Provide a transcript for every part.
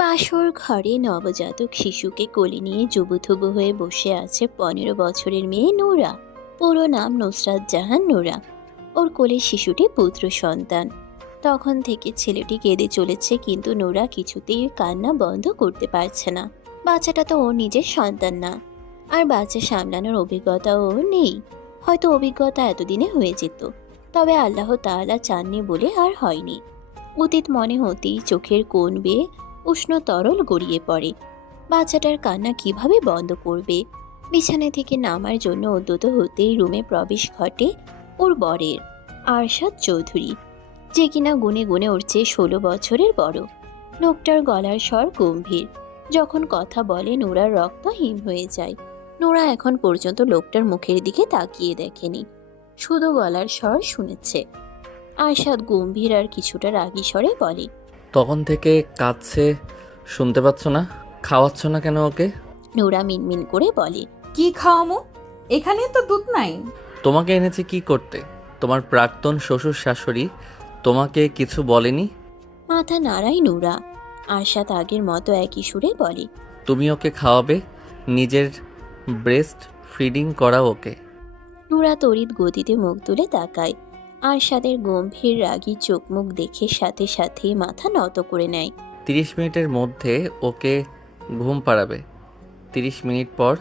বাসর ঘরে নবজাতক শিশুকে কোলে নিয়ে জুবুথুবু হয়ে বসে আছে 15 বছরের মেয়ে নূরা। পুরো নাম নুসরাত জাহান নূরা। ওর কোলে শিশুটি পুত্র সন্তান। তখন থেকে ছেলেটি কেঁদে চলেছে, কিন্তু নূরা কিছুতেই কান্না বন্ধ করতে পারছে না। বাচ্চাটা তো ওর নিজের সন্তান না, আর বাচ্চা সামলানোর অভিজ্ঞতাও ওর নেই। হয়তো অভিজ্ঞতা এতদিনে হয়ে যেত, তবে আল্লাহ তাআলা চাননি বলে আর হয়নি। অতীত মনে হতেই চোখের কোণ বেয়ে উষ্ণ তরল গড়িয়ে পড়ে। বাচ্চাটার কান্না কিভাবে বন্ধ করবে? বিছানা থেকে নামার জন্য উদ্যত হতেই রুমে প্রবেশ ঘটে ওর বরের, আরশাদ চৌধুরী, যে কিনা গুনে গুনে ওর চেয়ে 16 বছরের বড়। লোকটার গলার স্বর গম্ভীর। যখন কথা বলে নূরার রক্ত হিম হয়ে যায়। নূরা এখন পর্যন্ত লোকটার মুখের দিকে তাকিয়ে দেখেনি, শুধু গলার স্বর শুনেছে। আরশাদ গম্ভীর আর কিছুটা রাগী স্বরে বলে, তখন থেকে কাঁদছে, শুনতে পাচ্ছ না? খাওয়াচ্ছ না কেন ওকে? নূরা মিনমিন করে বলে, কি খাওয়ামো? এখানে তো দুধ নাই। তোমাকে এনেছে কি করতে? তোমার প্রাক্তন শ্বশুর শাশুড়ি তোমাকে কিছু বলেনি? মাথা নাড়াই নূরা। আরশাদ আগের মতো একই সুরে বলে, তুমি ওকে খাওয়াবে, নিজের ব্রেস্ট ফিডিং করা ওকে। নূরা তড়িৎ গতিতে মুখ তুলে তাকায়। আরশাদের গম্ভীর রাগী চোখ মুখ দেখে সাথে সাথেই মাথা নত করে নেয়। 30 মিনিটের মধ্যে ওকে ঘুম পাড়াবে। 30 মিনিট পর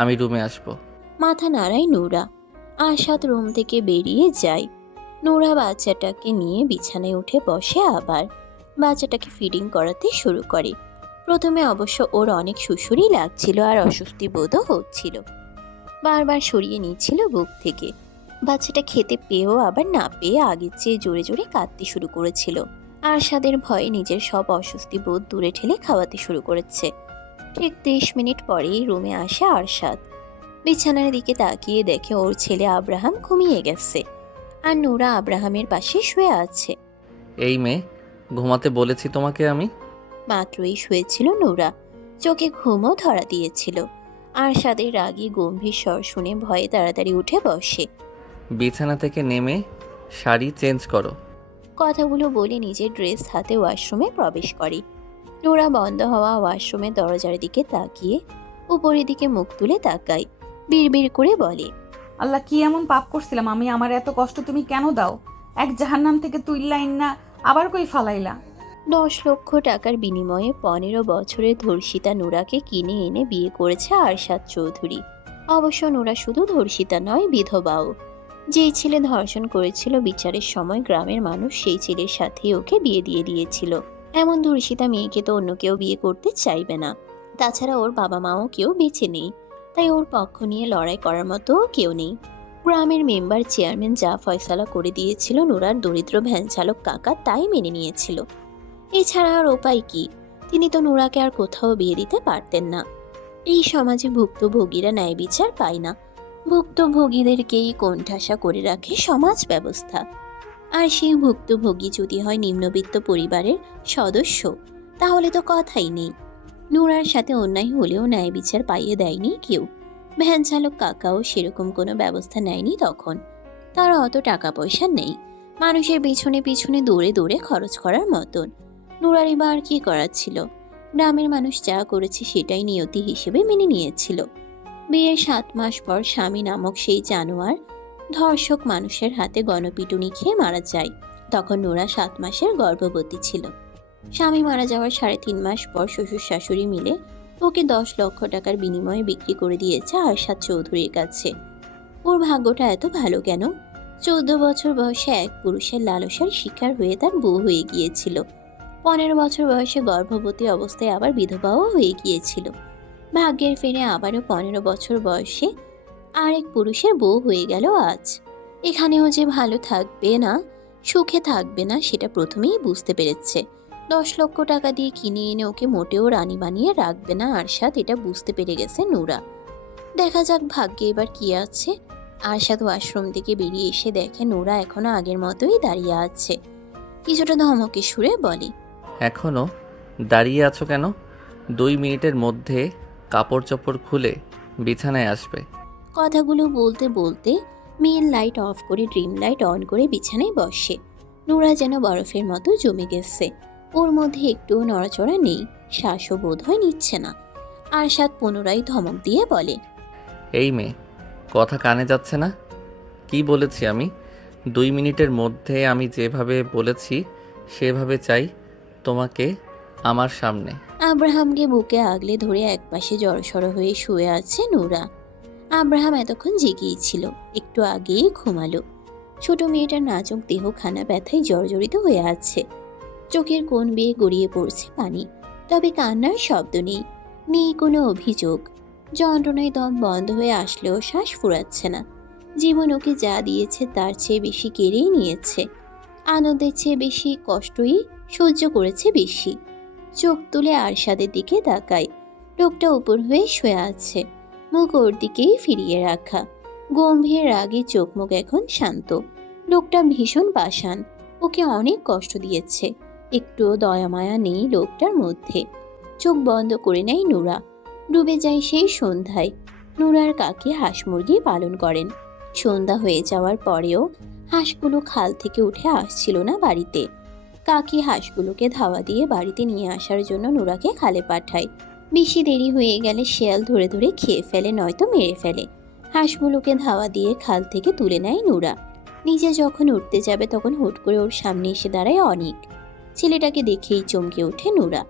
আমি রুমে আসবো। মাথা নাড়ায় নূরা। আরশাদ রুম থেকে বেরিয়ে যায়। নূরা বাচ্চাটাকে নিয়ে বিছানায় উঠে বসে, আবার বাচ্চাটাকে ফিডিং করাতে শুরু করে। প্রথমে অবশ্য ওর অনেক সুসুরি লাগছিল আর অস্বস্তি বোধও হচ্ছিল। বারবার সরিয়ে নিচ্ছিল বুক থেকে। বাচ্চাটা খেতে পেয়েও আবার না পেয়ে আগের চেয়ে জোরে জোরে কাঁদতে শুরু করেছিল। আরশাদের ভয়ে নিজের সব অস্বস্তি বোধ দূরে ঠেলে খাওয়াতে শুরু করেছে। ঠিক 30 মিনিট পরেই রুমে আসে আরশাদ। বিছানার দিকে তাকিয়ে দেখে ওর ছেলে আব্রাহাম ঘুমিয়ে গেছে, আর নূরা আব্রাহামের পাশে শুয়ে আছে। এই মেয়ে, ঘুমাতে বলেছি তোমাকে আমি। মাত্রই শুয়েছিল নূরা, চোখে ঘুমও ধরা দিয়েছিল। আরশাদের রাগী গম্ভীর স্বর শুনে ভয়ে তাড়াতাড়ি উঠে বসে। বিছানা থেকে নেমে শাড়ি চেঞ্জ করো। কথাগুলো বলে নিজের ড্রেস হাতে ওয়াশরুমে প্রবেশ করে। নোরা বন্ধ হওয়া ওয়াশরুমের দরজার দিকে তাকিয়ে উপরের দিকে মুখ তুলে তাকায়। বিড়বিড় করে বলে, আল্লাহ, কি এমন পাপ করছিলাম আমি? আমার এত কষ্ট তুমি কেন দাও? এক জাহান্নাম থেকে তুইল্লাইন না আবার কই ফালাইলা? 10 লক্ষ টাকার বিনিময়ে 15 বছরের ধর্ষিতা নুরাকে কিনে এনে বিয়ে করেছে আরশাদ চৌধুরী। অবশ্য নুরা শুধু ধর্ষিতা নয়, বিধবাও। যেই ছেলে ধর্ষণ করেছিল, বিচারের সময় গ্রামের মানুষ সেই ছেলের সাথেই ওকে বিয়ে দিয়ে দিয়েছিল। এমন ধর্ষিতা মেয়েকে তো অন্য কেউ বিয়ে করতে চাইবে না। তাছাড়া ওর বাবা মাও কেউ বেঁচে নেই, তাই ওর পক্ষ নিয়ে লড়াই করার মতো কেউ নেই। গ্রামের মেম্বার চেয়ারম্যান যা ফয়সালা করে দিয়েছিল, নুরার দরিদ্র ভ্যান চালক কাকা তাই মেনে নিয়েছিল। এছাড়া আর উপায় কি? তিনি তো নুরাকে আর কোথাও বিয়ে দিতে পারতেন না। এই সমাজে ভুক্তভোগীরা ন্যায় বিচার পায় না। ভুক্তভোগীদেরকেই কোণঠাসা করে রাখে সমাজ ব্যবস্থা। আর সেই ভুক্তভোগী যদি হয় নিম্নবিত্ত পরিবারের সদস্য, তাহলে তো কথাই নেই। নুরার সাথে অন্যায় হলেও ন্যায় বিচার পাইয়ে দেয়নি কেউ। ভ্যান চালক কাকাও সেরকম কোনো ব্যবস্থা নেয়নি তখন। তার অত টাকা পয়সা নেই মানুষের পিছনে পিছনে দৌড়ে দৌড়ে খরচ করার মতন। নুরার এবার কি করার ছিল? গ্রামের মানুষ যা করেছে সেটাই নিয়তি হিসেবে মেনে নিয়েছিল। বিয়ের 7 মাস পর স্বামী নামক সেই জানোয়ার ধর্ষক মানুষের হাতে গণপিটুনি খেয়ে মারা যায়। তখন নুরা 7 মাসের গর্ভবতী ছিল। স্বামী মারা যাওয়ার 3.5 মাস পর শ্বশুর শাশুড়ি মিলে ওকে 10 লক্ষ টাকার বিনিময়ে বিক্রি করে দিয়েছে আরশাদ চৌধুরীর কাছে। ওর ভাগ্যটা এত ভালো কেন? 14 বছর বয়সে এক পুরুষের লালসার শিকার হয়ে তার বউ হয়ে গিয়েছিল। 15 বছর বয়সে গর্ভবতী অবস্থায় আবার বিধবাও হয়ে গিয়েছিল। ভাগ্যের ফেরে আবারও 15 বছর বয়সে আরেক পুরুষের বউ হয়ে গেল আজ। এখানেও যে ভালো থাকবে না, সুখে থাকবে না, সেটা প্রথমেই বুঝতে পেরেছে। 10 লক্ষ টাকা দিয়ে কিনে এনে ওকে মোটেও রানী বানিয়ে রাখবে না আরশাদ, এটা বুঝতে পেরে গেছে নুরা। দেখা যাক ভাগ্যে এবার কি আছে। আরশাদ ওয়াশরুম থেকে বেরিয়ে এসে দেখে নুরা এখনো আগের মতোই দাঁড়িয়ে আছে। কিছুটা ধমকে সুরে বলে, এখনো দাঁড়িয়ে আছো কেন? 2 মিনিটের মধ্যে কাপড় চোপড় খুলে বিছানায় আসবে। কথাগুলো বলতে বলতে মেন লাইট অফ করে ড্রিম লাইট অন করে বিছানায় বসে। নুরা যেন বরফের মতো জমে গেছে, ওর মধ্যে একটুও নড়াচড়া নেই। শ্বাসও বোধ হয় নিচ্ছে না। আরশাদ পুনরায় ধমক দিয়ে বলে, এই মেয়ে, কথা কানে যাচ্ছে না? কি বলেছি আমি? 2 মিনিটের মধ্যে আমি যেভাবে বলেছি সেভাবে চাই তোমাকে আমার সামনে। আব্রাহামকে বুকে আগলে ধরে একপাশে জড়সড় হয়ে শুয়ে আছে নূরা। আব্রাহাম এতক্ষণ জেগেই ছিল, একটু আগেই ঘুমালো। ছোট মেয়েটার নাজুক দেহখানা ব্যথায় জর্জরিত হয়ে আছে। চোখের কোণ বেয়ে গড়িয়ে পড়ছে পানি, তবে কান্নার শব্দ নেই, নেই কোনো অভিযোগ। যন্ত্রণায় দম বন্ধ হয়ে আসলেও শ্বাস ফুরাচ্ছে না। জীবন ওকে যা দিয়েছে তার চেয়ে বেশি কেড়েই নিয়েছে। আনন্দের চেয়ে বেশি কষ্টই সহ্য করেছে বেশি। চোখ তুলে আরশাদের দিকে তাকায়। লোকটা উপর হয়ে শুয়ে আছে, মুখ ওর দিকেই ফিরিয়ে রাখা। গম্ভীর রাগে চোখ মুখ এখন শান্ত। লোকটা ভীষণ পাষাণ, ওকে অনেক কষ্ট দিয়েছে। একটুও দয়া মায়া নেই লোকটার মধ্যে। চোখ বন্ধ করে নেয় নূরা। ডুবে যায় সেই সন্ধ্যায়। নূরার কাকি হাঁস মুরগি পালন করেন। সন্ধ্যা হয়ে যাওয়ার পরেও হাঁসগুলো খাল থেকে উঠে আসছিল না বাড়িতে। কাকি হাঁসগুলোকে ধাওয়া দিয়ে বাড়িতে নিয়ে আসার জন্য নূরাকে খালে পাঠায়। বেশি দেরি হয়ে গেলে শেয়াল ধরে ধরে খেয়ে ফেলে, নয়তো মেরে ফেলে। হাঁসগুলোকে ধাওয়া দিয়ে খাল থেকে তুলে নেয় নূরা। নিজে যখন উঠতে যাবে তখন হুট করে ওর সামনে এসে দাঁড়ায় অনিক। ছেলেটাকে দেখেই চমকে ওঠে নূরা।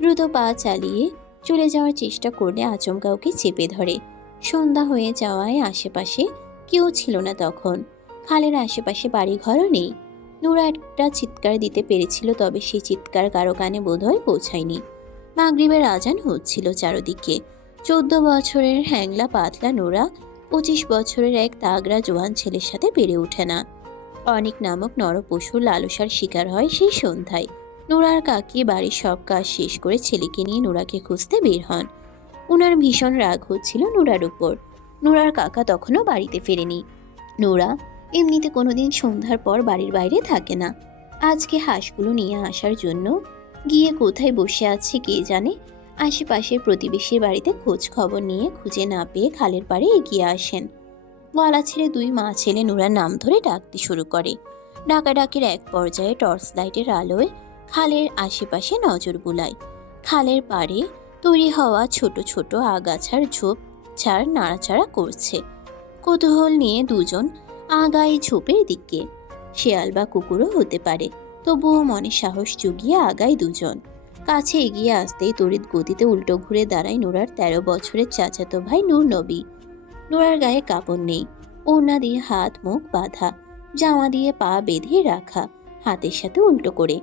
দ্রুত পা চালিয়ে চলে যাওয়ার চেষ্টা করলে আচমকা ওকে চেপে ধরে। সন্ধ্যা হয়ে যাওয়ায় আশেপাশে কেউ ছিল না তখন। খালের আশেপাশে বাড়িঘরও নেই। নূরা একটা চিৎকার দিতে পেরেছিল, তবে সেই চিৎকার কারো কানে বোধহয় পৌঁছায়নি। মাগরিবের আজান হচ্ছিল চারদিকে। 14 বছরের হ্যাংলা পাতলা নূরা 25 বছরের এক তাগড়া জোয়ান ছেলের সাথে পেরে ওঠে না। অনেক নামক নরপশুর লালসার শিকার হয় সেই সন্ধ্যায়। নূরার কাকি বাড়ির সব কাজ শেষ করে ছেলেকে নিয়ে নূরাকে খুঁজতে বের হন। উনার ভীষণ রাগ হচ্ছিল নূরার উপর। নূরার কাকা তখনও বাড়িতে ফেরেনি। নূরা এমনিতে কোনোদিন সন্ধ্যার পর বাড়ির বাইরে থাকে না। আজকে হাঁসগুলো নিয়ে আসার জন্য গিয়ে কোথায় বসে আছে কে জানে। আশেপাশের প্রতিবেশীর বাড়িতে খোঁজ খবর নিয়ে খুঁজে না পেয়ে খালের পাড়ে এগিয়ে আসেন। গলা ছেড়ে দুই মা ছেলে নূরার নাম ধরে ডাকতে শুরু করে। ডাকাডাকির এক পর্যায়ে টর্চ লাইটের আলোয় খালের আশেপাশে নজর বুলায়। খালের পাড়ে তৈরি হওয়া ছোট ছোট আগাছার ঝোপ ঝাড় নাড়াচাড়া করছে। কৌতূহল নিয়ে দুজন আগায় ঝোপের দিকে। শেয়াল বা কুকুরও হতে পারে, তবুও মনে সাহস জুগিয়ে আগায় দুজন। কাছে এগিয়ে আসতেই তড়িৎ গতিতে উল্টো ঘুরে দাঁড়ায় নূরার 13 বছরের চাচাতো ভাই নূর নবী। নূরার গায়ে কাপড় নেই, ওড়না দিয়ে হাত মুখ বাঁধা, জামা দিয়ে পা বেঁধে রাখা, হাতের সাথে উল্টো করে।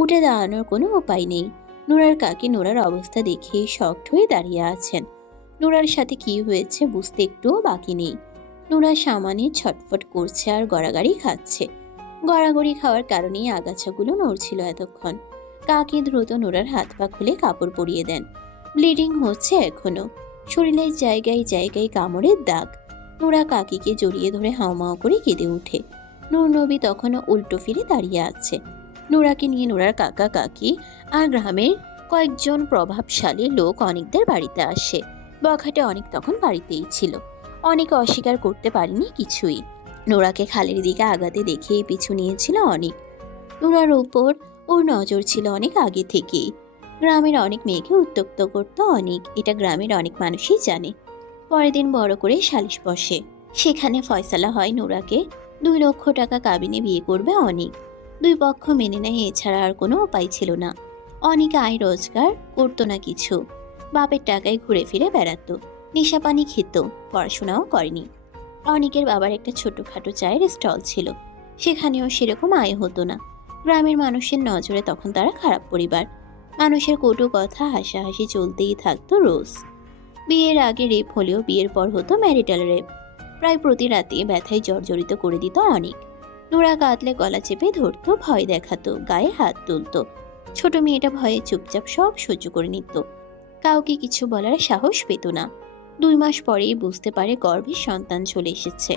উঠে দাঁড়ানোর কোনো উপায় নেই। নূরার কাকি নূরার অবস্থা দেখে শকড হয়ে দাঁড়িয়ে আছেন। নূরার সাথে কি হয়েছে বুঝতে একটুও বাকি নেই। নূরা সামানে ছটফট করছে আর গড়াগড়ি খাচ্ছে। গড়াগড়ি খাওয়ার কারণেই আগাছাগুলো নড়ছিল এতক্ষণ। কাকি দ্রুত নূরার হাত পা খুলে কাপড় পরিয়ে দেন। ব্লিডিং হচ্ছে এখনো, শরীরের জায়গায় জায়গায় কামড়ের দাগ। নূরা কাকিকে জড়িয়ে ধরে হাউমাউ করে কেঁদে ওঠে। নূর নবী তখনও উল্টো ফিরে দাঁড়িয়ে আছে। নূরাকে নিয়ে নূরার কাকা কাকি আর গ্রামের কয়েকজন প্রভাবশালী লোক অনেকদের বাড়িতে আসে। বখাটে অনেক তখন বাড়িতেই ছিল। অনেক অস্বীকার করতে পারেনি কিছুই। নূরাকে খালের দিকে আগাতে দেখে পিছু নিয়েছিল অনেক। নূরার উপর ওর নজর ছিল অনেক আগে থেকেই। গ্রামের অনেক মেয়েকে উত্ত্যক্ত করত অনেক, এটা গ্রামের অনেক মানুষই জানে। পরের দিন বড় করে সালিশ বসে। সেখানে ফয়সালা হয় নূরাকে 2 লক্ষ টাকা কাবিনে বিয়ে করবে অনেক। দুই পক্ষ মেনে নেয়, এছাড়া আর কোনো উপায় ছিল না। অনেক আয় রোজগার করতো না কিছু। বাপের টাকায় ঘুরে ফিরে বেড়াতো, নেশাপানি খেত, পড়াশোনাও করেনি। অনেকের বাবার একটা ছোটখাটো চায়ের স্টল ছিল, সেখানেও সেরকম আয় হতো না। গ্রামের মানুষের নজরে তখন তারা খারাপ পরিবার। মানুষের কটু কথা হাসাহাসি চলতেই থাকতো রোজ। বিয়ের আগে রেপ হলেও বিয়ের পর হতো ম্যারিটাল রেপ। প্রায় প্রতি রাতে ব্যথায় জর্জরিত করে দিত অনেক। নোরা কাঁদলে গলা চেপে ধরতো, ভয় দেখাতো, গায়ে হাত তুলতো। ছোট মেয়েটা ভয়ে চুপচাপ সব সহ্য করে নিত, কাউকে কিছু বলার সাহস পেত না। 2 মাস পরেই বুঝতে পারে গর্ভে সন্তান চলে এসেছে।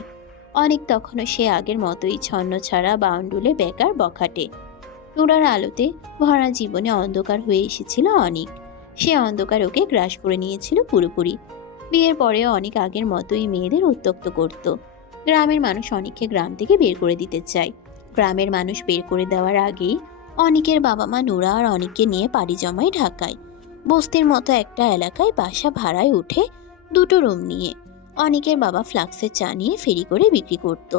অনেক তখনও সে আগের মতোই ছন্ন ছাড়া বাউন্ডুলে বেকার বখাটে। নোরার আলোতে ভরা জীবনে অন্ধকার হয়ে এসেছিল অনেক। সে অন্ধকার ওকে গ্রাস করে নিয়েছিল পুরোপুরি। বিয়ের পরেও অনেক আগের মতোই মেয়েদের উত্ত্যক্ত করত। গ্রামের মানুষ অনেককে গ্রাম থেকে বের করে দিতে চায়। গ্রামের মানুষ বের করে দেওয়ার আগেই অনেকের বাবা মা নোরা আর অনেককে নিয়ে পাড়ি জমায় ঢাকায়। বস্তির মতো একটা এলাকায় বাসা ভাড়ায় উঠে দুটো রুম নিয়ে অনেকের বাবা ফ্লাক্সে চা নিয়ে ফেরি করে বিক্রি করত।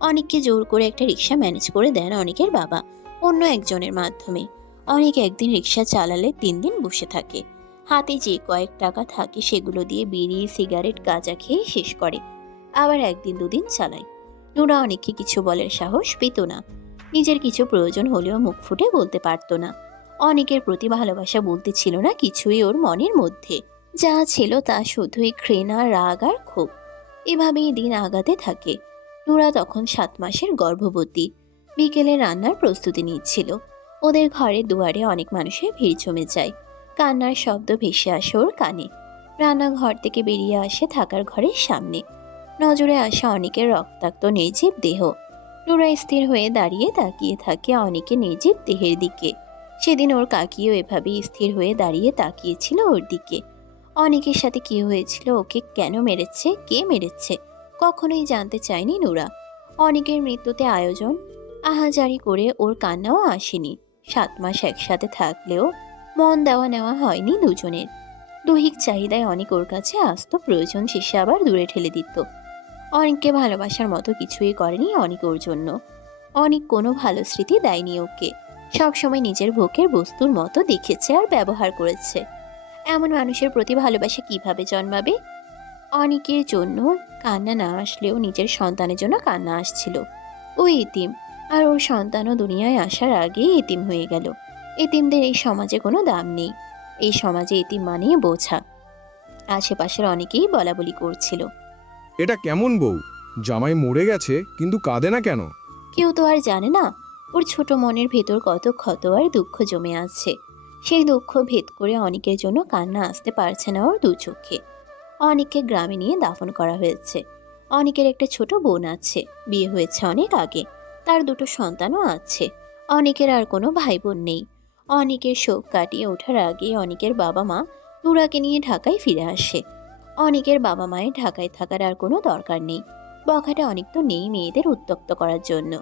অনেককে জোর করে একটা রিক্সা ম্যানেজ করে দেন অনেকের বাবা অন্য একজনের মাধ্যমে। অনেক একদিন রিক্সা চালালে 3 দিন বসে থাকে। হাতে যে কয়েক টাকা থাকে সেগুলো দিয়ে বিড়ি সিগারেট গাঁজা খেয়ে শেষ করে। আবার 1 দিন 2 দিন চালায়। নুরা অনেককে কিছু বলার সাহস পেত না। নিজের কিছু প্রয়োজন হলেও মুখ ফুটে বলতে পারতো না। অনেকের প্রতি ভালোবাসা বলতে ছিল না কিছুই ওর মনের মধ্যে। যা ছিল তা শুধুই ঘৃণা রাগ আর ক্ষোভ। এভাবেই দিন আগাতে থাকে। নুরা তখন 7 মাসের গর্ভবতী। বিকেলে রান্নার প্রস্তুতি নিচ্ছিল। ওদের ঘরে দুয়ারে অনেক মানুষের ভিড় জমে যায়। কান্নার শব্দ ভেসে আসে ওর কানে। রান্নাঘর থেকে বেরিয়ে আসে থাকার ঘরের সামনে। নজরে আসে অনেকের রক্তাক্ত নির্জীব দেহ। নুরা স্থির হয়ে দাঁড়িয়ে তাকিয়ে থাকে অনেকের নির্জীব দেহের দিকে। সেদিন ওর কাকিও এভাবেই স্থির হয়ে দাঁড়িয়ে তাকিয়েছিল ওর দিকে। অনেকের সাথে কি হয়েছিল, ওকে কেন মেরেছে, কে মেরেছে, কখনোই জানতে চায়নি নুরা। অনেকের মৃত্যুতে আয়োজন আহাজারি করে ওর কান্নাও আসেনি। 7 মাস একসাথে থাকলেও মন দেওয়া নেওয়া হয়নি দুজনের। দৈহিক চাহিদায় অনেক ওর কাছে আসতো, প্রয়োজন শেষে আবার দূরে ঠেলে দিত। অনেককে ভালোবাসার মতো কিছুই করেনি অনেক ওর জন্য। অনেক কোনো ভালো স্মৃতি দেয়নি ওকে। সবসময় নিজের ভোগের বস্তুর মতো দেখেছে আর ব্যবহার করেছে। এমন মানুষের প্রতি ভালোবাসা কিভাবে জন্মাবে? অনেকের জন্য কান্না না আসলেও নিজের সন্তানের জন্য কান্না আসছিল। ও এতিম, আর ওর সন্তানও দুনিয়ায় আসার আগেই এতিম হয়ে গেল। এতিমদের এই সমাজে কোনো দাম নেই। এই সমাজে এতিম মানেই বোঝা। আশেপাশের অনেকেই বলাবলি করছিল, এটা কেমন বউ, জামাই মরে গেছে কিন্তু কাঁদে না কেন? কেউ তো আর জানে না ওর ছোট মনের ভেতর কত ক্ষত আর দুঃখ জমে আছে। সেই দুঃখ ভেদ করে অনেকের জন্য কান্না আসতে পারছে না ওর দু চোখে। অনেককে গ্রামে নিয়ে দাফন করা হয়েছে। অনেকের একটা ছোট বোন আছে, বিয়ে হয়েছে অনেক আগে, তার 2টো সন্তানও আছে। অনেকের আর কোনো ভাই বোন নেই। অনেকের শোক কাটিয়ে ওঠার আগে অনেকের বাবা মা নুরাকে নিয়ে ঢাকায় ফিরে আসে। অনেকের বাবা মায়ের ঢাকায় থাকার আর কোনো দরকার নেই। বখাটে অনেক তো নেই মেয়েদের উত্ত্যক্ত করার জন্য।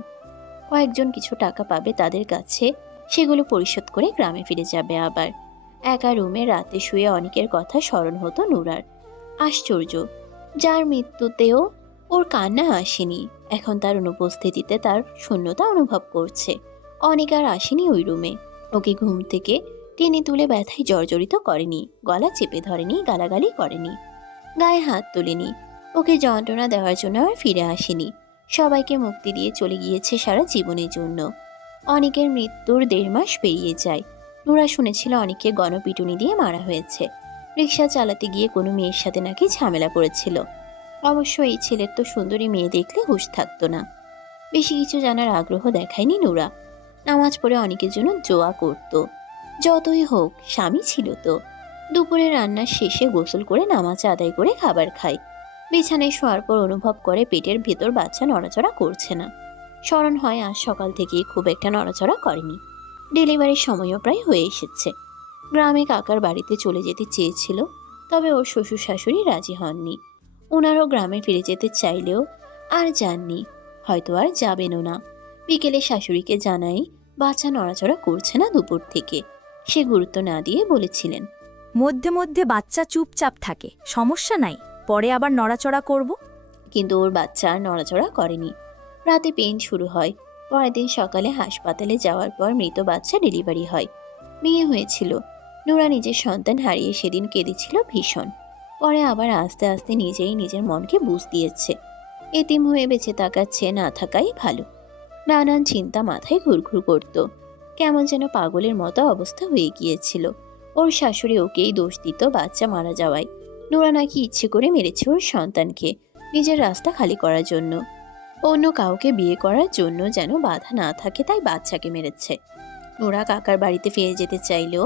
কয়েকজন কিছু টাকা পাবে তাদের কাছে, সেগুলো পরিশোধ করে গ্রামে ফিরে যাবে আবার। একা রুমে রাতে শুয়ে অনেকের কথা স্মরণ হতো নুরার। আশ্চর্য, যার মৃত্যুতেও ওর কান্না আসেনি, এখন তার অনুপস্থিতিতে তার শূন্যতা অনুভব করছে। অনেক আর আসেনি ওই রুমে। ওকে ঘুম থেকে টেনে তুলে ব্যথায় জর্জরিত করেনি, গলা চেপে ধরেনি, গালাগালি করেনি, গায়ে হাত তোলেনি। ওকে যন্ত্রণা দেওয়ার জন্য আর ফিরে আসেনি। সবাইকে মুক্তি দিয়ে চলে গিয়েছে সারা জীবনের জন্য। অনেকের মৃত্যুর 1.5 মাস পেরিয়ে যায়। নুরা শুনেছিল অনেককে গণপিটুনি দিয়ে মারা হয়েছে। রিক্সা চালাতে গিয়ে কোনো মেয়ের সাথে নাকি ঝামেলা করেছিল। অবশ্য এই ছেলের তো সুন্দরী মেয়ে দেখলে হুঁশ থাকতো না। বেশি কিছু জানার আগ্রহ দেখায়নি নুরা। নামাজ পড়ে অনেকের জন্য দোয়া করত। যতই হোক স্বামী ছিল তো। দুপুরে রান্নার শেষে গোসল করে নামাজ আদায় করে খাবার খায়। বিছানায় শোয়ার পর অনুভব করে পেটের ভেতর বাচ্চা নড়াচড়া করছে না। স্মরণ হয় আজ সকাল থেকে খুব একটা নড়াচড়া করেনি। ডেলিভারির সময়ও প্রায় হয়ে এসেছে। গ্রামে কাকার বাড়িতে চলে যেতে চেয়েছিল, তবে ওর শ্বশুর শাশুড়ি রাজি হননি। ওনারও গ্রামে ফিরে যেতে চাইলেও আর যাননি, হয়তো আর যাবেনও না। বিকেলে শাশুড়িকে জানাই বাচ্চা নড়াচড়া করছে না দুপুর থেকে। সে গুরুত্ব না দিয়ে বলেছিলেন, মধ্যে মধ্যে বাচ্চা চুপচাপ থাকে, সমস্যা নাই, পরে আবার নড়াচড়া করব। কিন্তু ওর বাচ্চা আর নড়াচড়া করেনি। রাতে পেইন শুরু হয়। পরের দিন সকালে হাসপাতালে যাওয়ার পর মৃত বাচ্চা ডেলিভারি হয়। মেয়ে হয়েছিল। নুরা নিজের সন্তান হারিয়ে সেদিন কেঁদেছিল ভীষণ। পরে আবার আস্তে আস্তে নিজেই নিজের মনকে বুঝ দিয়েছে। এতিম হয়ে বেঁচে তাকাচ্ছে, না থাকাই ভালো। নানান চিন্তা মাথায় ঘুরঘুর করত। কেমন যেন পাগলের মতো অবস্থা হয়ে গিয়েছিল। ওর শাশুড়ি ওকেই দোষ দিত বাচ্চা মারা যাওয়ায়। নুরা নাকি ইচ্ছে করে মেরেছে ওর সন্তানকে, নিজের রাস্তা খালি করার জন্য। অন্য কাউকে বিয়ে করার জন্য যেন বাধা না থাকে, তাই বাচ্চাকে মেরেছে। নুরা কাকার বাড়িতে ফিরে যেতে চাইলেও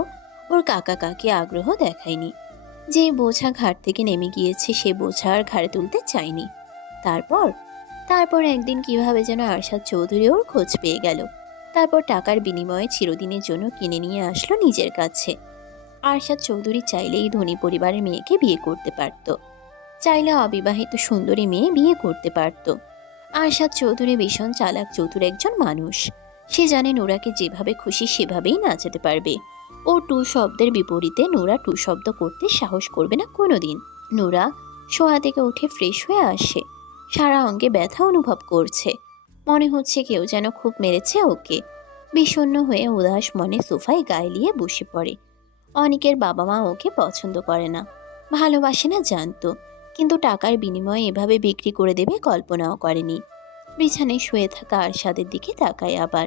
ওর কাকা কাকি আগ্রহ দেখায়নি। যে বোঝা ঘাট থেকে নেমে গিয়েছে সে বোঝা আর ঘাড়ে তুলতে চায়নি। তারপর তারপর একদিন কিভাবে যেন আরশাদ চৌধুরী ওর খোঁজ পেয়ে গেল। তারপর টাকার বিনিময়ে চিরদিনের জন্য কিনে নিয়ে আসলো নিজের কাছে। আরশাদ চৌধুরী চাইলেই ধনী পরিবারের মেয়েকে বিয়ে করতে পারত, চাইলে অবিবাহিত সুন্দরী মেয়ে বিয়ে করতে পারত। আরশাদ চৌধুরী ভীষণ চালাক চতুর একজন মানুষ। সে জানে নুরাকে যেভাবে খুশি সেভাবেই নাচাতে পারবে। ও টু শব্দের বিপরীতে নোরা টু শব্দ করতে সাহস করবে না কোনোদিন। নোরা শোয়া থেকে উঠে ফ্রেশ হয়ে আসে। সারা অঙ্গে ব্যথা অনুভব করছে। মনে হচ্ছে কেউ যেন খুব মেরেছে ওকে। বিষণ্ণ হয়ে উদাস মনে সোফায় গায়ে নিয়ে বসে পড়ে। অনিকের বাবা মা ওকে পছন্দ করে না, ভালোবাসে না জানতো, কিন্তু টাকার বিনিময়ে এভাবে বিক্রি করে দেবে কল্পনাও করেনি। বিছানায় শুয়ে থাকা আরশাদের দিকে তাকায় আবার।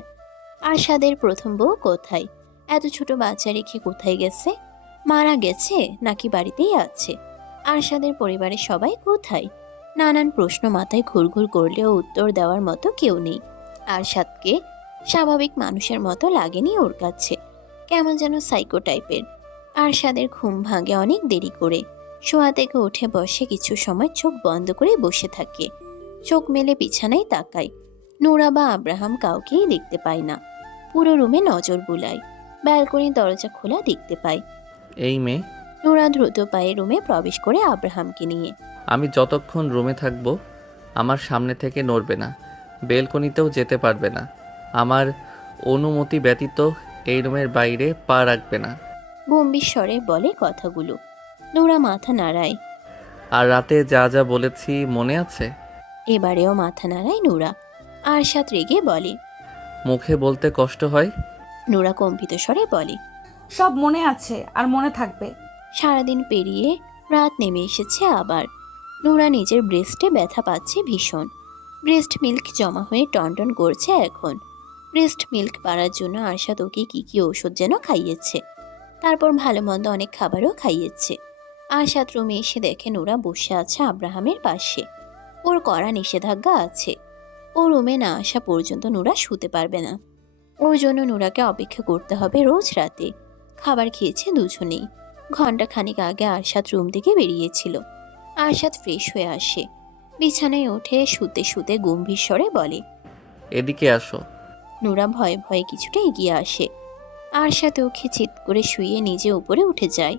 আরশাদের প্রথম বউ কোথায়? এত ছোট বাচ্চা রেখে কোথায় গেছে? মারা গেছে নাকি বাড়িতেই আছে? আরশাদের পরিবারের সবাই কোথায়? নানান প্রশ্ন মাথায় ঘুরঘুর করলেও উত্তর দেওয়ার মতো কেউ নেই। আরশাদকে স্বাভাবিক মানুষের মতো লাগেনি ওর কাছে, কেমন যেন সাইকো টাইপের। আরশাদের ঘুম ভাঙে অনেক দেরি করে। শোয়া থেকে উঠে বসে কিছু সময় চোখ বন্ধ করে বসে থাকে। চোখ মেলে বিছানায় তাকায়। নোরা বা আব্রাহাম কাউকেই দেখতে পায় না। পুরো রুমে নজর বুলায়। ব্যালকনির দরজা খোলা দেখতে পায়। এই মেয়ে, নোরা দ্রুত পায়ে রুমে প্রবেশ করে আব্রাহামকে নিয়ে। আমি যতক্ষণ রুমে থাকবো আমার সামনে থেকে নড়বে না, বেলকনিতেও যেতে পারবে না। আমার অনুমতি ব্যতীত এই রুমের বাইরে পা রাখবে না। গম্ভীর স্বরে বলে কথাগুলো। নোরা মাথা নাড়ায়। আর রাতে যা যা বলেছি মনে আছে? এবারেও মাথা নাড়ায় নোরা। আরশাদ রেগে বলে। মুখে বলতে কষ্ট হয়? নোরা কম্পিত স্বরে বলে। সব মনে আছে আর মনে থাকবে। সারাদিন পেরিয়ে রাত নেমে এসেছে আবার। নোরা নিজের ব্রেস্টে ব্যথা পাচ্ছে ভীষণ। ব্রেস্ট মিল্ক জমা হয়ে টনটন করছে এখন। ব্রেস্ট মিল্ক বাড়ার জন্য আরশাদ ওকে কী কী ওষুধ যেন খাইয়েছে। তারপর ভালো মন্দ অনেক খাবারও খাইয়েছে। আরশাদ রুমে এসে দেখে নোরা বসে আছে আব্রাহামের পাশে। ওর কড়া নিষেধাজ্ঞা আছে। ও রুমে না আসা পর্যন্ত নোরা শুতে পারবে না। ওর জন্য নোরাকে অপেক্ষা করতে হবে রোজ রাতে। খাবার খেয়েছে দুজনেই। ঘন্টা খানিক আগে আরশাদ রুম থেকে বেরিয়েছিল। আরশাদ ফ্রেশ হয়ে আসে। বিছানায় উঠে শুতে শুতে গম্ভীর স্বরে বলে। এদিকে আসো। নোরা ভয়ে ভয়ে কিছুটা এগিয়ে আসে। আরশাদ ওকে চিৎ করে শুয়ে নিজে উপরে উঠে যায়।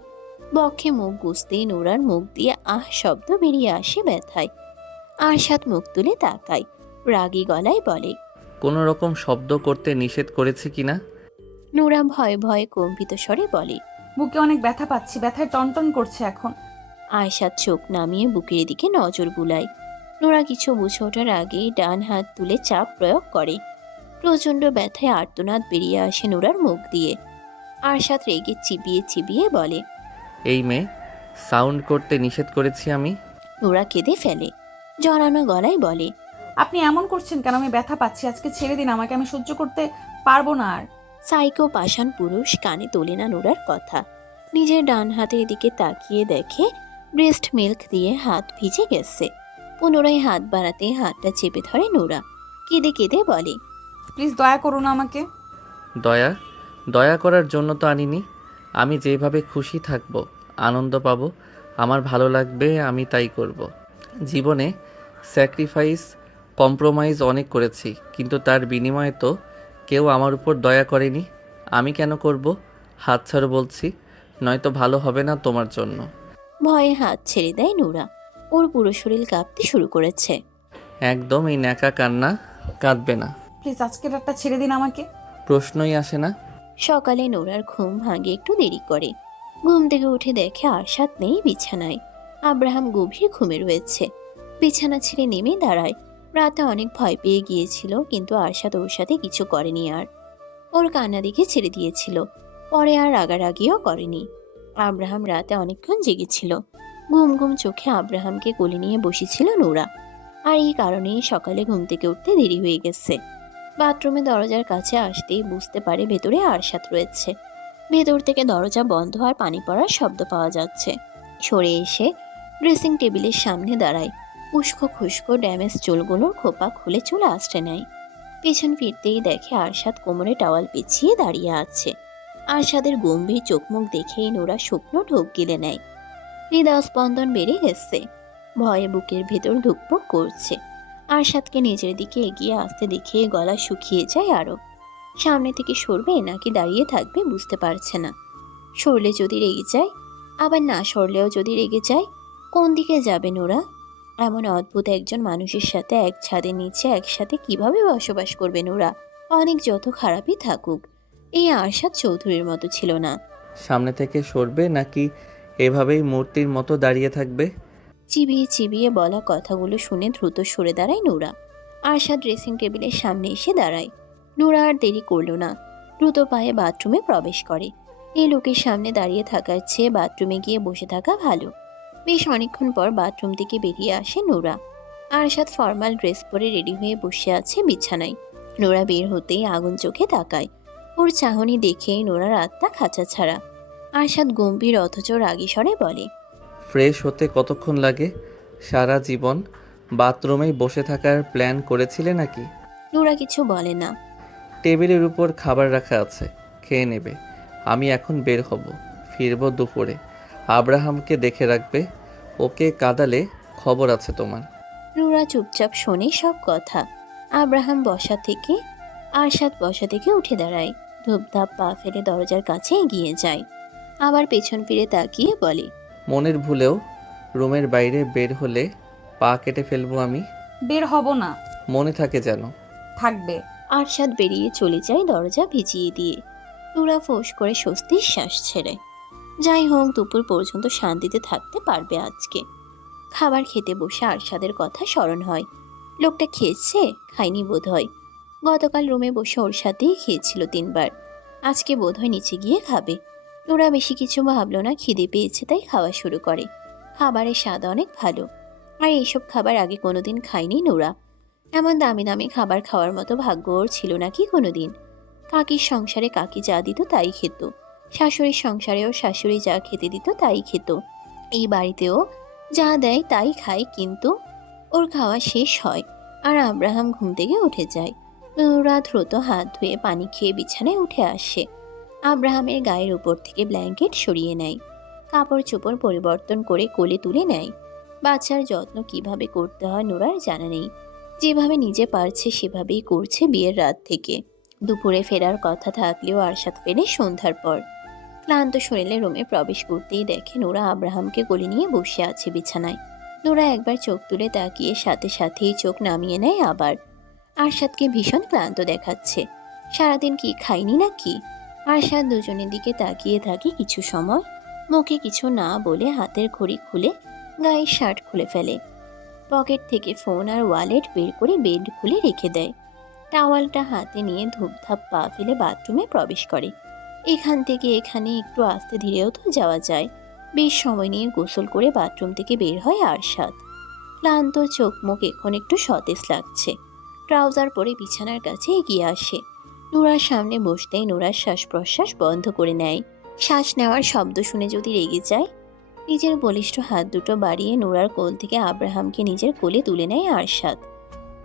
বক্ষে মুখ গুজতেই নোরার মুখ দিয়ে আহ শব্দ বেরিয়ে আসে ব্যথায়। আরশাদ মুখ তুলে তাকায়, রাগী গলায় বলে। কোনো রকম শব্দ করতে নিষেধ করেছি কিনা? নোরা ভয়ে ভয়ে কম্পিত স্বরে বলে। বুকে অনেক ব্যথা পাচ্ছি, ব্যথায় টনটন করছে এখন। আয়শাদ চোখ নামিয়ে বুকের দিকে নজর বুলায়। নোরা কিছু বুঝে ওঠার আগেই ডান হাত তুলে চাপ প্রয়োগ করে। প্রচণ্ড ব্যথায় আর্তনাদ বেরিয়ে আসে নোরার মুখ দিয়ে। আরশাদ রেগে চিবিয়ে চিবিয়ে বলে। এই মেয়ে, সাউন্ড করতে নিষেধ করেছি আমি? নোরা কেঁদে ফেলে, জড়ানো গলায় বলে। আপনি এমন করছেন কেন? আমি ব্যথা পাচ্ছি, আজকে ছেড়ে দিন আমাকে, আমি সহ্য করতে পারবো না আর। সাইকো পাষাণ পুরুষ কানে তোলে না নোরার কথা। নিজের ডান হাতের দিকে তাকিয়ে দেখে ব্রেস্ট মিল্ক দিয়ে হাত ভিজে গেছে। পুনরায় হাত বাড়াতে হাতটা চেপে ধরে নোরা। কেঁদে কেঁদে বলে। প্লিজ দয়া করুন আমাকে। দয়া? দয়া করার জন্য তো আনিনি। আমি যেভাবে খুশি থাকবো, আনন্দ পাবো, আমার ভালো লাগবে, আমি তাই করব। জীবনে স্যাক্রিফাইস, কম্প্রোমাইজ অনেক করেছি, কিন্তু তার বিনিময়ে তো কেউ আমার উপর দয়া করেনি। আমি কেন করব? হাত ছাড়ো বলছি, নয়তো ভালো হবে না তোমার জন্য। ভয়ে হাত ছেড়ে দেয় নোরা। ওর পুরো শরীর কাঁপতে শুরু করেছে। একদম এই ন্যাকা কান্না কাঁদবে না। প্লিজ আজকের রাতটা ছেড়ে দিন আমাকে। প্রশ্নই আসে না। সকালে নোরার ঘুম ভাঙে একটু দেরি করে। ঘুম থেকে উঠে দেখে আরশাদ নেই বিছানায়। আব্রাহাম গভীর ঘুমে রয়েছে। বিছানা ছেড়ে নেমে দাঁড়ায়। রাতে অনেক ভয় পেয়ে গিয়েছিল, কিন্তু আরশাদ ওর সাথে কিছু করেনি আর। ওর কান্না দেখে ছেড়ে দিয়েছিল। পরে আর রাগারাগিও করেনি। আব্রাহাম রাতে অনেকক্ষণ জেগেছিল। ঘুম ঘুম চোখে আব্রাহামকে কোলে নিয়ে বসেছিল নোরা। আর এই কারণেই সকালে ঘুম থেকে উঠতে দেরি হয়ে গেছে। বাথরুমে দরজার কাছে আসতেই বুঝতে পারে ভেতরে আরশাদ রয়েছে। ভেতর থেকে দরজা বন্ধ আর পানি পড়ার শব্দ পাওয়া যাচ্ছে। সরে এসে ড্রেসিং টেবিলের সামনে দাঁড়ায়। উস্কো খুস্কো ড্যামেজ চুলগুলোর খোপা খুলে চুল আঁচড়ে নেয়। পেছন ফিরতেই দেখে আরশাদ কোমরে টাওয়াল পেঁচিয়ে দাঁড়িয়ে আছে। আরশাদের গম্ভীর চোখ মুখ দেখেই নোরা শুকনো ঢোক গিলে নেয়। হৃদয় স্পন্দন বেড়ে গেছে। ভয়ে বুকের ভেতর ধুকপুক করছে। আরশাদকে নিজের দিকে এগিয়ে আসতে দেখে গলা শুকিয়ে যায় আরো। সামনে থেকে সরবে নাকি দাঁড়িয়ে থাকবে বুঝতে পারছে না। সরলে যদি রেগে যায়, আবার না সরলেও যদি রেগে যায়, কোন দিকে যাবে নোরা? এমন অদ্ভুত একজন মানুষের সাথে এক ছাদের নিচে একসাথে কিভাবে বসবাস করবে নোরা? অনেক যত খারাপই থাকুক, এই আরশাদ চৌধুরীর মতো ছিল না। সামনে থেকে সরবে নাকি এভাবেই মূর্তির মতো দাঁড়িয়ে থাকবে? চিবিয়ে চিবিয়ে বলা কথাগুলো শুনে দ্রুত সরে দাঁড়ায় নোরা। আরশাদ ড্রেসিং টেবিলের সামনে এসে দাঁড়ায়। নোরা আর দেরি করল না, দ্রুত পায়ে বাথরুমে প্রবেশ করে। এই লোকের সামনে দাঁড়িয়ে থাকার চেয়ে বাথরুমে গিয়ে বসে থাকা ভালো। বেশ অনেকক্ষণ পর বাথরুম থেকে বেরিয়ে আসে নোরা। আরশাদ ফর্মাল ড্রেস পরে রেডি হয়ে বসে আছে বিছানায়। নোরা বের হতেই আগুন চোখে তাকায়। ওর চাহনি দেখেই নোরার আত্মা খাঁচা ছাড়া। আরশাদ গম্ভীর অথচ রাগী স্বরে বলে, ফ্রেশ হতে কতক্ষণ লাগে? সারা জীবন বাথরুমেই বসে থাকার প্ল্যান করেছিলে নাকি? নোরা কিছু বলে না। টেবিলের উপর খাবার রাখা আছে, খেয়ে নেবে। আমি এখন বের হব, ফিরবো দুপুরে। আব্রাহামকে দেখে রাখবে, ওকে কাঁদালে খবর আছে তোমার। নোরা চুপচাপ শোনে সব কথা। আব্রাহাম আরশাদ বসা থেকে উঠে দাঁড়ায়। ধূপধাপ পা ফেলে দরজার কাছে এগিয়ে যায়। আবার পেছন ফিরে তাকিয়ে বলে, মনের ভুলেও রুমের বাইরে বের হলে পা কেটে ফেলবো আমি। বের হব না। মনে থাকে যেন। থাকবে। আরশাদ বেরিয়ে চলে যায় দরজা ভিজিয়ে দিয়ে। নোরা ফোঁস করে স্বস্তির শ্বাস ছেড়ে। যাই হোক, দুপুর পর্যন্ত শান্তিতে থাকতে পারবে আজকে। খাবার খেতে বসে আরশাদের কথা স্মরণ হয়। লোকটা খেয়েছে, খায়নি বোধ হয়। গতকাল রুমে বসে ওর সাথেই খেয়েছিল 3 বার। আজকে বোধহয় নিচে গিয়ে খাবে। নোরা বেশি কিছু ভাবলো না, খিদে পেয়েছে তাই খাওয়া শুরু করে। খাবারের স্বাদ অনেক ভালো। আর এইসব খাবার আগে কোনোদিন খায়নি নোরা। এমন দামি দামি খাবার খাওয়ার মতো ভাগ্য ওর ছিল নাকি কোনোদিন। কাকির সংসারে কাকি যা দিত তাই খেত। শাশুড়ির সংসারেও শাশুড়ি যা খেতে দিত তাই খেত। এই বাড়িতেও যা দেয় তাই খায়, কিন্তু ওর খাওয়া শেষ হয় আর আব্রাহাম ঘুম থেকে উঠে যায়। নোরা দ্রুত হাত ধুয়ে পানি খেয়ে বিছানায় উঠে আসে। আব্রাহামের গায়ের উপর থেকে ব্ল্যাঙ্কেট সরিয়ে নেয়। কাপড় চোপড় পরিবর্তন করে কোলে তুলে নেয়। বাচ্চার যত্ন কিভাবে করতে হয় নোরার জানা নেই। যেভাবে নিজে পারছে সেভাবেই করছে বিয়ের রাত থেকে। দুপুরে ফেরার কথা থাকলেও আরশাদ ফেরে সন্ধ্যার পর। ক্লান্ত শরীরে রুমে প্রবেশ করতেই দেখে নোরা আব্রাহামকে কোলে নিয়ে বসে আছে বিছানায়। নোরা একবার চোখ তুলে তাকিয়ে সাথে সাথেই চোখ নামিয়ে নেয় আবার। আরশাদকে ভীষণ ক্লান্ত দেখাচ্ছে। সারাদিন কি খায়নি নাকি? আরশাদ দুজনের দিকে তাকিয়ে থাকে কিছু সময়। মুখে কিছু না বলে হাতের ঘড়ি খুলে গায়ের শার্ট খুলে ফেলে। পকেট থেকে ফোন আর ওয়ালেট বের করে বেড খুলে রেখে দেয়। টাওয়ালটা হাতে নিয়ে ধূপধাপ পা ফেলে বাথরুমে প্রবেশ করে। এখান থেকে এখানে একটু আস্তে ধীরেও তো যাওয়া যায়। বেশ সময় নিয়ে গোসল করে বাথরুম থেকে বের হয় আরশাদ। ক্লান্ত চোখ মুখ এখন একটু সতেজ লাগছে। ট্রাউজার পরে বিছানার কাছে এগিয়ে আসে। নোরার সামনে বসতেই নোরার শ্বাস প্রশ্বাস বন্ধ করে নেয়। শ্বাস নেওয়ার শব্দ শুনে যদি রেগে যায়। নিজের বলিষ্ঠ হাত দুটো বাড়িয়ে নোরার কোল থেকে আব্রাহামকে নিজের কোলে তুলে নেয় আরশাদ।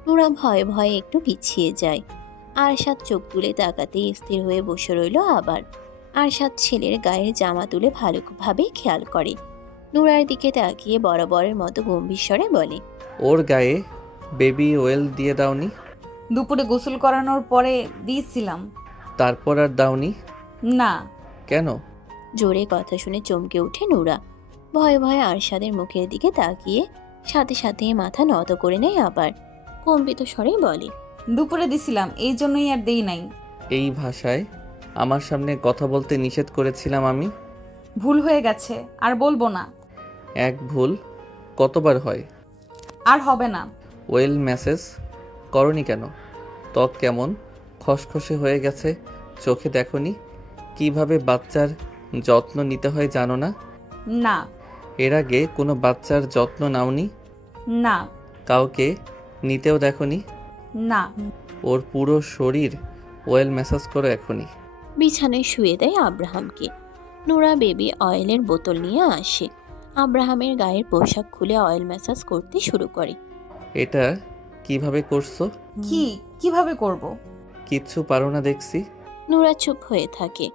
নোরা ভয়ে ভয়ে একটু পিছিয়ে যায়। আরশাদ চোখ তুলে তাকাতেই স্থির হয়ে বসে রইল আবার। আরশাদ ছেলের গায়ের জামা তুলে ভালোভাবে খেয়াল করে। নোরার দিকে তাকিয়ে বরাবরের মতো গম্ভীর স্বরে বলে, ওর গায়ে বেবি ওয়েল দিয়ে দাওনি? দুপুরে গোসল করানোর পরে দিয়েছিলাম। তারপর আর দাওনি না। কেন? জোরে কথা শুনে চমকে ওঠে নোরা। ভয়ে ভয়ে আরশাদের মুখের দিকে তাকিয়ে সাথে সাথে মাথা নত করে নেয় আবার। কম্পিত স্বরে বলে, দুপুরে দিছিলাম, এই জন্যই আর দেই নাই। এই ভাষায় আমার সামনে কথা বলতে নিষেধ করেছিলাম আমি। ভুল হয়ে গেছে, আর বলবো না। এক ভুল কতবার হয়? আর হবে না। ওয়েল মেসেজ করনি কেন? ত্বক কেমন খসখসে হয়ে গেছে, চোখে দেখনি? কিভাবে বাচ্চার যত্ন নিতে হয় জানো না? না। এর আগে কোনো বাচ্চার যত্ন নাওনি? না। কাউকে নিতেও দেখনি? না। ওর পুরো শরীর ওয়েল ম্যাসাজ করো এখনই। বিছানায় শুয়ে দেয় আব্রাহামকে। নোরা বেবি অয়েলের বোতল নিয়ে আসে। আব্রাহামের গায়ের পোশাক খুলে অয়েল ম্যাসাজ করতে শুরু করে। এটা কিভাবে করছো? কিভাবে করব? কিচ্ছু পারো না দেখছি। নোরা চুপ হয়ে থাকে।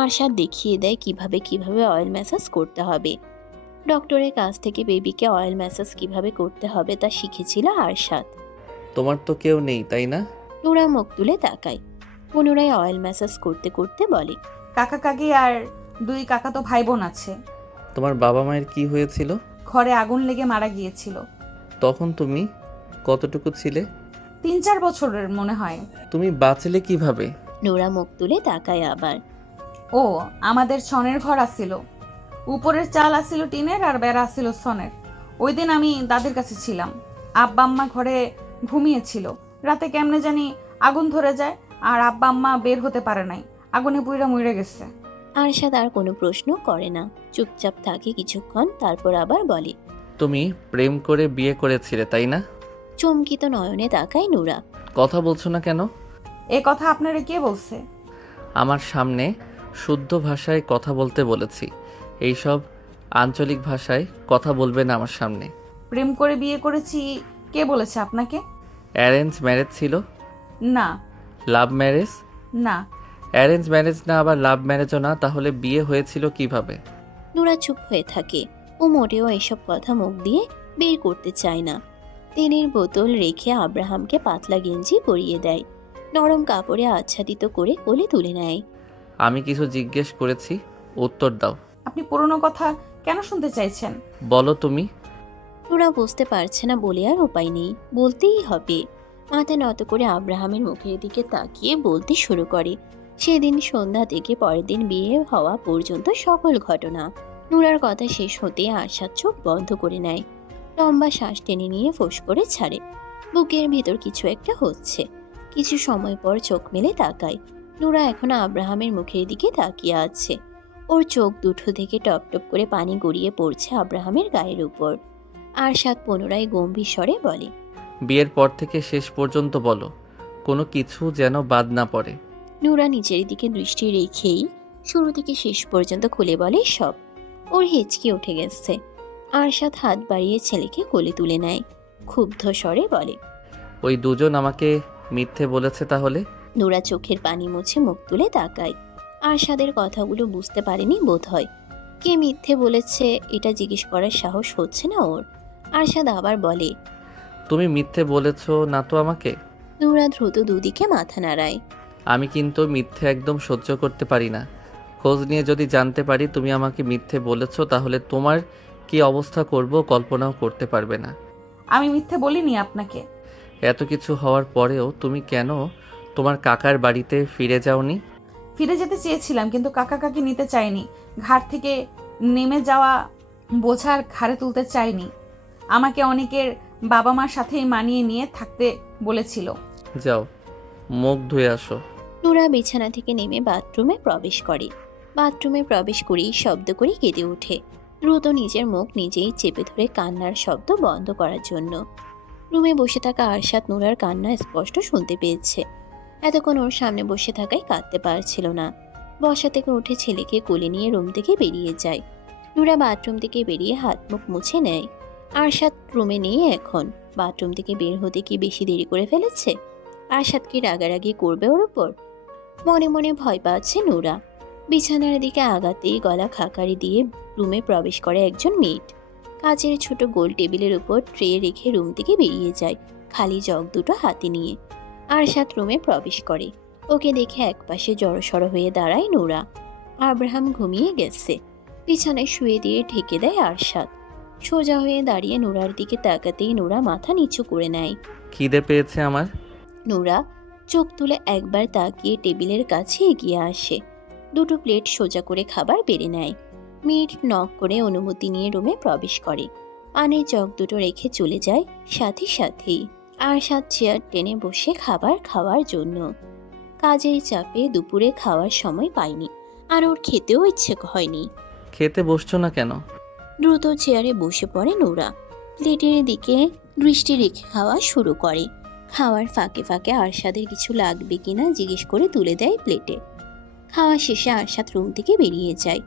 আরশাদ দেখিয়ে দেয় কিভাবে অয়েল ম্যাসাজ করতে হবে। ডক্টরের কাছ থেকে বেবিকে অয়েল ম্যাসাজ কিভাবে করতে হবে তা শিখেছিল আরশাদ। তোমার তো কেউ নেই তাই না? নোরা মুখ তুলে তাকায়। পুনরায় অয়েল ম্যাসাজ করতে করতে বলে, কাকা কাকি আর 2 কাকাতো ভাই বোন আছে। তোমার বাবা মায়ের কি হয়েছিল? ঘরে আগুন লেগে মারা গিয়েছিল। তখন তুমি কতটুকু ছিলে? 3-4 বছরের মনে হয়। তুমি বাঁচলে কিভাবে? নোরা মুখ তুলে তাকায় আবার। ও, আমাদের ছনের ঘর আসিল, উপরের চাল আসিল টিনের আর বেড়া আসিল ছনের। ওই দিন আমি দাদির কাছে ছিলাম, আব্বা আম্মা ঘরে ঘুমিয়েছিল। রাতে কেমনে জানি আগুন ধরে যায়, আর আব্বা আম্মা বের হতে পারে নাই, আগুনে পুইরা মরে গেছে। আরশাদ আর কোনো প্রশ্ন করে না, চুপচাপ থাকে কিছুক্ষণ, তারপর আবার বলে। তুমি প্রেম করে বিয়ে করেছিলে তাই না? চমকিত নয়নে তাকায় নুরা। কথা বলছো না কেন? এ কথা আপনারা কে বলছে? আমার সামনে শুদ্ধ ভাষায় কথা বলতে বলেছি, এইসব আঞ্চলিক ভাষায় কথা বলবে না আমার সামনে। প্রেম করে বিয়ে করেছি কে বলেছে আপনাকে? অ্যারেঞ্জ ম্যারেজ ছিল? না। Love marriage? না। অ্যারেঞ্জ ম্যারেজ না, আবার লাভ ম্যারেজও না, তাহলে বিয়ে হয়েছিল কিভাবে? নুরা চুপ হয়ে থাকে। ও মোটেও এসব কথা মুখ দিয়ে বের করতে চায় না। তেলের বোতল রেখে আব্রাহামকে পাতলা গেঞ্জি পরিয়ে দেয়, নরম কাপড়ে আচ্ছাদিত করে কোলে তুলে নেয়। আমি কিছু জিজ্ঞেস করেছি, উত্তর দাও। আপনি পুরনো কথা কেন শুনতে চাইছেন? বলো তুমি। নুরা বুঝতে পারছে না বলে আর উপায় নেই, বলতেই হবে। মাথা নত করে আব্রাহামের মুখের দিকে তাকিয়ে বলতে শুরু করে সেদিন সন্ধ্যা থেকে পরের দিন বিয়ে হওয়া পর্যন্ত সকল ঘটনা। নুরার কথা শেষ হতে আশার চোখ বন্ধ করে নেয়, লম্বা শ্বাস টেনে নিয়ে ফোঁস করে ছাড়ে। বুকের ভিতর কিছু একটা হচ্ছে। কিছু সময় পর চোখ মেলে তাকায়। নুরা এখনো আব্রাহামের মুখের দিকে তাকিয়ে আছে। ওর চোখ দুটো থেকে টপ টপ করে পানি গড়িয়ে পড়ছে আব্রাহামের গায়ের উপর। আরশাদ পুনরায় গম্ভীর স্বরে বলে। বিয়ের পর থেকে শেষ পর্যন্ত বলো, কোনো কিছু যেন বাদ না পড়ে। নুরা নিচের দিকে দৃষ্টি রেখেই শুরু থেকে শেষ পর্যন্ত খুলে বলে সব। ওর হেঁচকি উঠে গেছে। আরশাদ হাত বাড়িয়ে ছেলেকে কোলে তুলে নেয়, ক্ষুব্ধ স্বরে বলে। ওই দুজন আমাকে মিথ্যে বলেছে তাহলে? নুরা চোখের পানি মুছে মুখ তুলে তাকায়। আরশাদের কথাগুলো বুঝতে পারেনি বোধ হয়। কে মিথ্যে বলেছে এটা জিজ্ঞেস করার সাহস হচ্ছে না ওর। আরশাদ আবার বলে। তুমি মিথ্যে বলেছ না তো আমাকে? নুরা দ্রুত দুদিকে মাথা নাড়ায়। আমি কিন্তু মিথ্যে একদম সহ্য করতে পারি না। খোঁজ নিয়ে যদি জানতে পারি তুমি আমাকে মিথ্যে বলেছ, তাহলে তোমার কি অবস্থা করব কল্পনাও করতে পারবে না। আমি মিথ্যে বলিনি আপনাকে। এত কিছু হওয়ার পরেও তুমি কেন তোমার কাকার বাড়িতে ফিরে যাওনি? ফিরে যেতে চেয়েছিলাম, কিন্তু কাকা কাকি নিতে চাইনি। ঘাট থেকে নেমে যাওয়া বোঝার ঘাড়ে তুলতে চাইনি। আমাকে অনেকের বাবা মার সাথেই মানিয়ে নিয়ে থাকতে বলেছিল। যাও, মুখ ধুয়ে আসো। নুরা বিছানা থেকে নেমে বাথরুমে প্রবেশ করে। বাথরুমে প্রবেশ করেই শব্দ করে কেঁদে ওঠে, দ্রুত নিজের মুখ নিজেই চেপে ধরে কান্নার শব্দ বন্ধ করার জন্য। রুমে বসে থাকা আরশাদ নুরার কান্না স্পষ্ট শুনতে পেয়েছে। এতক্ষণ ওর সামনে বসে থাকায় কাঁদতে পারছিল না। বসা থেকে উঠে ছেলেকে কোলে নিয়ে রুম থেকে বেরিয়ে যায়। নুরা বাথরুম থেকে বেরিয়ে হাত মুখ মুছে নেয়। আরশাদ রুমে নেই এখন। বাথরুম থেকে বের হতে কি বেশি দেরি করে ফেলেছে? আরশাদ কি রাগারাগি করবে ওর উপর? মনে মনে ভয় পাচ্ছে নুরা। বিছানার দিকে আগাতেই গলা খাকারি দিয়ে রুমে প্রবেশ করে একজন মেয়েট। কাচের ছোট গোল টেবিলের উপর ট্রে রেখে রুম থেকে বেরিয়ে যায়, খালি জগ দুটো হাতে নিয়ে। আরশাদ রুমে প্রবেশ করে। ওকে দেখে একপাশে জড়সড় হয়ে দাঁড়ায় নুরা। আব্রাহাম ঘুমিয়ে গেছে। বিছানায় শুয়ে দিয়ে ঢেকে দেয় আরশাদ। সোজা হয়ে দাঁড়িয়ে নুরার দিকে তাকাতেই নুরা মাথা নিচু করে নেয়। খিদে পেয়েছে আমার। নুরা চোখ তুলে একবার তাকিয়ে টেবিলের কাছে এগিয়ে আসে। দুটো প্লেট সোজা করে খাবার বেড়ে নেয়। মিট নক করে অনুমতি নিয়ে রুমে প্রবেশ করে। পানির জগ দুটো রেখে চলে যায় সাথে সাথেই। আরশাদ চেয়ার টেনে বসে খাবার খাওয়ার জন্য। কাজের চাপে দুপুরে খাওয়ার সময় পায়নি, আর ওর খেতেও ইচ্ছে হয়নি। খেতে বসছো না কেন? দ্রুত চেয়ারে বসে পড়ে নুরা। প্লেটের দিকে দৃষ্টি রেখে খাওয়া শুরু করে। খাওয়ার ফাঁকে ফাঁকে আরশাদের কিছু লাগবে কিনা জিজ্ঞেস করে তুলে দেয় প্লেটে। খাওয়া শেষে আরশাদ রুম থেকে বেরিয়ে যায়।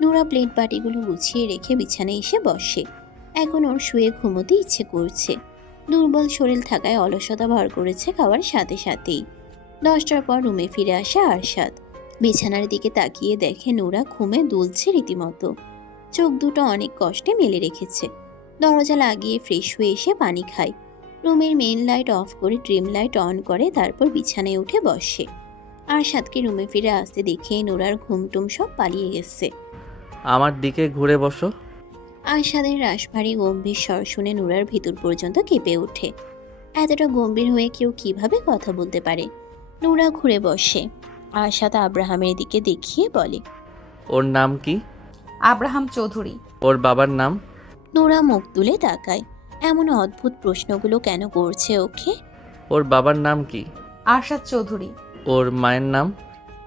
নুরা প্লেট বাটিগুলো গুছিয়ে রেখে বিছানায় এসে বসে। এখন ওর শুয়ে ঘুমোতে ইচ্ছে করছে। দুর্বল শরীর থাকায় অলসতা ভর করেছে খাওয়ার সাথে সাথেই। 10টার পর রুমে ফিরে আসে আরশাদ। বিছানার দিকে তাকিয়ে দেখে নুরা ঘুমে দুলছে রীতিমতো। চোখ দুটো অনেক কষ্টে মেলে রেখেছে। দরজা লাগিয়ে ফ্রেশ হয়ে এসে পানি খায়। রুমের মেইন লাইট অফ করে ট্রিম লাইট অন করে, তারপর বিছানায় উঠে বসে। আরশাদকে রুমে ফিরে আসতে দেখে নুরার ঘুমটুম সব পালিয়ে গেছে। আমার দিকে ঘুরে বসো। আরশাদের রাশভারী গম্ভীর স্বর শুনে নুরার ভিতর পর্যন্ত কেঁপে ওঠে। এতটা গম্ভীর হয়ে কেউ কিভাবে কথা বলতে পারে? নুরা ঘুরে বসে। আরশাদ আব্রাহামের দিকে দেখিয়ে বলে। ওর নাম কি? আব্রাহাম চৌধুরী। ওর বাবার নাম? নোরা মুখ তুলে তাকায়। এমন অদ্ভুত প্রশ্নগুলো কেন করছে ওকে? ওর বাবার নাম কি? আরশাদ চৌধুরী। ওর মায়ের নাম?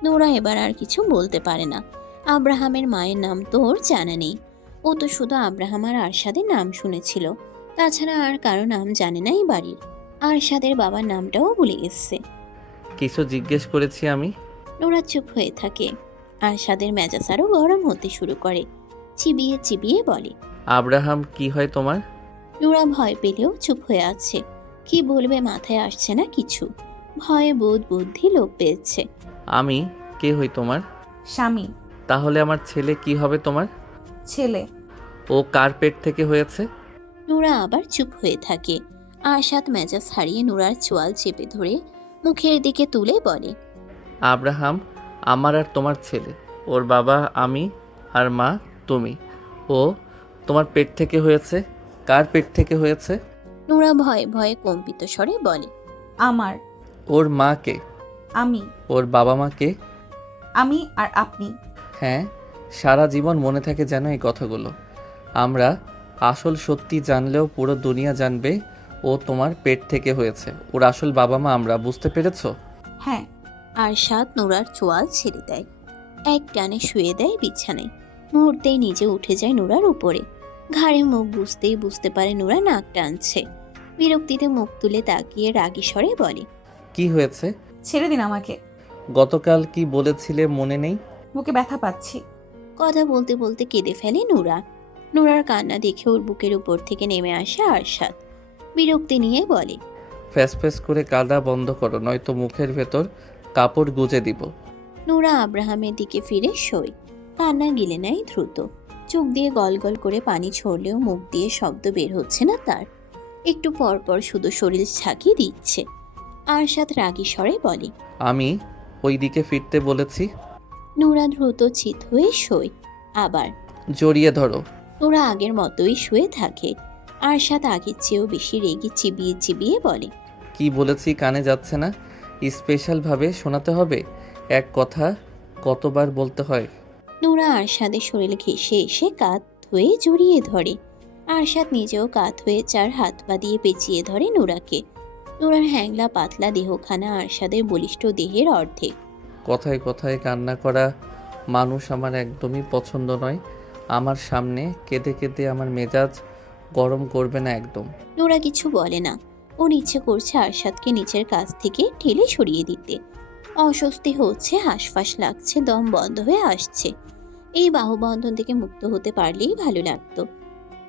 নোরা এবার আর কিছু বলতে পারে না। আব্রাহামের মায়ের নাম তো ওর জানা নেই। ও তো শুধু আব্রাহাম আর আরশাদের নাম শুনেছিল, তাছাড়া আর কারো নাম জানে না এই বাড়ির। আরশাদের বাবার নামটাও ভুলে গেছে। কিছু জিজ্ঞেস করেছি আমি? নোরা চুপ হয়ে থাকে। আরশাদের মেজাজ আরও গরম হতে শুরু করে। চিবিয়ে চিবিয়ে বলে। আব্রাহাম কি হয় তোমার? নোরা ভয় পেলেও চুপ হয়ে আছে। কি বলবে মাথায় আসছে না কিছু। ভয়ে বোধ বুদ্ধি লোপ পেয়েছে। আমি কে হই তোমার? স্বামী। তাহলে আমার ছেলে কি হবে তোমার? ছেলে। ও কার পেট থেকে হয়েছে? নোরা আবার চুপ হয়ে থাকে। আরশাদ মেজাজ হারিয়ে নোরার চোয়াল চেপে ধরে মুখের দিকে তুলে বলে। আব্রাহাম আমার আর তোমার ছেলে। ওর বাবা আমি আর মা তুমি। ও তোমার পেট থেকে হয়েছে। কার পেট থেকে হয়েছে? নোরা ভয়ে ভয়ে কম্পিত স্বরে বলে। আমার। ওর মা কে? আমি। ওর বাবা মা কে? আমি আর আপনি। হ্যাঁ, সারা জীবন মনে থাকে যেন এই কথাগুলো। আমরা আসল সত্যি জানলেও পুরো দুনিয়া জানবে ও তোমার পেট থেকে হয়েছে। ওর আসল বাবা মা আমরা, বুঝতে পেরেছো? হ্যাঁ। আরশাদ নোরার চোয়াল ছেড়ে দেয়। এক টানে শুয়ে দেয় বিছানায়। মুহূর্তেই নিজে উঠে যায় নোরার উপরে। ঘাড়ে মুখ বুঝতেই বুঝতে পারে নোরা নাক টানছে। বিরক্তিতে মুখ তুলে তাকিয়ে রাগী স্বরে বলে। কি হয়েছে? ছেড়ে দিন আমাকে। গতকাল কি বলেছিলে মনে নেই? বুকে ব্যথা পাচ্ছি। কথা বলতে বলতে কেঁদে ফেলে নোরা। নোরার কান্না দেখে ওর বুকের উপর থেকে নেমে আসে আরশাদ। বিরক্তি নিয়ে বলে। ফ্যাস ফ্যাস করে কাঁদা বন্ধ করো, নয়তো মুখের ভেতর কাপড় গুজে দিব। নোরা আব্রাহামের দিকে ফিরে শোয়। কান্না গিলে নেয় দ্রুত। চোখ দিয়ে গল গল করে পানি ছড়লেও মুখ দিয়ে শব্দ বের হচ্ছে না তার। একটু পর পর শুধু শরীর ঝাঁকিয়ে দিচ্ছে। আরশাদ রাগী স্বরে বলে। আমি ওই দিকে ফিরতে বলেছি। নোরা দ্রুত চিত হয়ে শোয়। আবার জড়িয়ে ধরো। নোরা আগের মতোই শুয়ে থাকে। আরশাদ আগের চেয়েও বেশি রেগে চিবিয়ে চিবিয়ে বলে। কি বলেছি কানে যাচ্ছে না? স্পেশালভাবে শোনাতে হবে? এক কথা কতবার বলতে হয়? নোরা আরশাদের শরীর ঘেঁষে এসে কাঁধ হয়ে জড়িয়ে ধরে। আরশাদ নিজেও কাঁধ হয়ে চার হাত পা দিয়ে পেঁচিয়ে ধরে নোরাকে। নোরার হ্যাংলা পাতলা দেহখানা আরশাদের বলিষ্ঠ দেহের অর্ধেক। কথায় কথায় কান্না করা মানুষ আমার একদমই পছন্দ নয়। আমার সামনে কেঁদে কেঁদে আমার মেজাজ গরম করবে না একদম। নোরা কিছু বলে না। ওর ইচ্ছে করছে আরশাদকে নিচের কাছ থেকে ঠেলে সরিয়ে দিতে। অস্বস্তি হচ্ছে, হাঁসফাঁস লাগছে, দম বন্ধ হয়ে আসছে। এই বাহুবন্ধন থেকে মুক্ত হতে পারলেই ভালো লাগতো।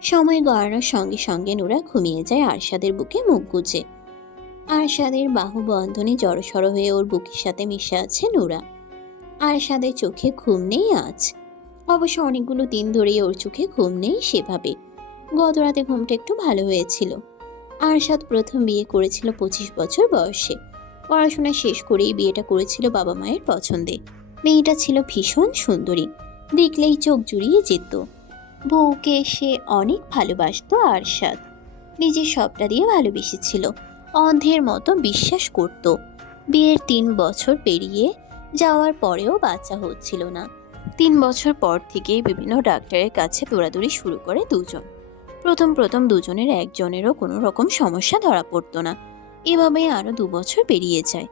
সময় গড়ানোর সঙ্গে সঙ্গে নোরা ঘুমিয়ে যায় আরশাদের বুকে মুখ গুজে। আরশাদের বাহুবন্ধনে জড়সড় হয়ে ওর বুকের সাথে মিশে আছে নোরা। আরশাদের চোখে ঘুম নেই আজ। অবশ্য অনেকগুলো দিন ধরেই ওর চোখে ঘুম নেই সেভাবে। গত রাতে ঘুমটা একটু ভালো হয়েছিল। আরশাদ প্রথম বিয়ে করেছিল 25 বছর বয়সে। পড়াশোনা শেষ করেই বিয়েটা করেছিল বাবা মায়ের পছন্দে। মেয়েটা ছিল ভীষণ সুন্দরী, দেখলেই চোখ জুড়িয়ে যেত। বউকে সে অনেক ভালোবাসতো আরশাদ। নিজের সবটা দিয়ে ভালোবেসেছিল, অন্ধের মতো বিশ্বাস করত। বিয়ের 3 বছর পেরিয়ে যাওয়ার পরেও বাচ্চা হচ্ছিল না। 3 বছর পর থেকেই বিভিন্ন ডাক্তারের কাছে দৌড়াদৌড়ি শুরু করে দুজন। প্রথম দুজনের একজনেরও কোনো রকম সমস্যা ধরা পড়তো না। এভাবেই আরো 2 বছর পেরিয়ে যায়।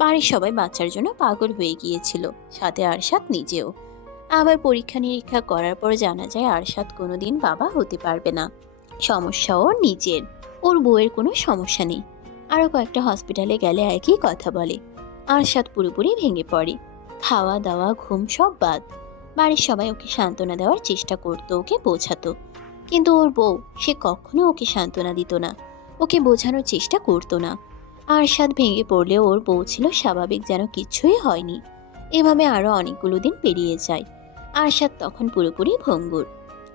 বাড়ির সবাই বাচ্চার জন্য পাগল হয়ে গিয়েছিল, সাথে আরশাদ নিজেও। আবার পরীক্ষা নিরীক্ষা করার পর জানা যায় আরশাদ কোনোদিন বাবা হতে পারবে না। সমস্যা ওর নিজের, ওর বউয়ের কোনো সমস্যা নেই। আরও কয়েকটা হসপিটালে গেলে একই কথা বলে। আরশাদ পুরোপুরি ভেঙে পড়ে। খাওয়া দাওয়া ঘুম সব বাদ। বাড়ির সবাই ওকে সান্ত্বনা দেওয়ার চেষ্টা করতো, ওকে বোঝাতো। কিন্তু ওর বউ, সে কখনো ওকে সান্ত্বনা দিত না, ওকে বোঝানোর চেষ্টা করতো না। আরশাদ ভেঙে পড়লেও ওর বউ ছিল স্বাভাবিক, যেন কিছুই হয়নি। এভাবে আরও অনেকগুলো দিন পেরিয়ে যায়। আরশাদ তখন পুরোপুরি ভঙ্গুর,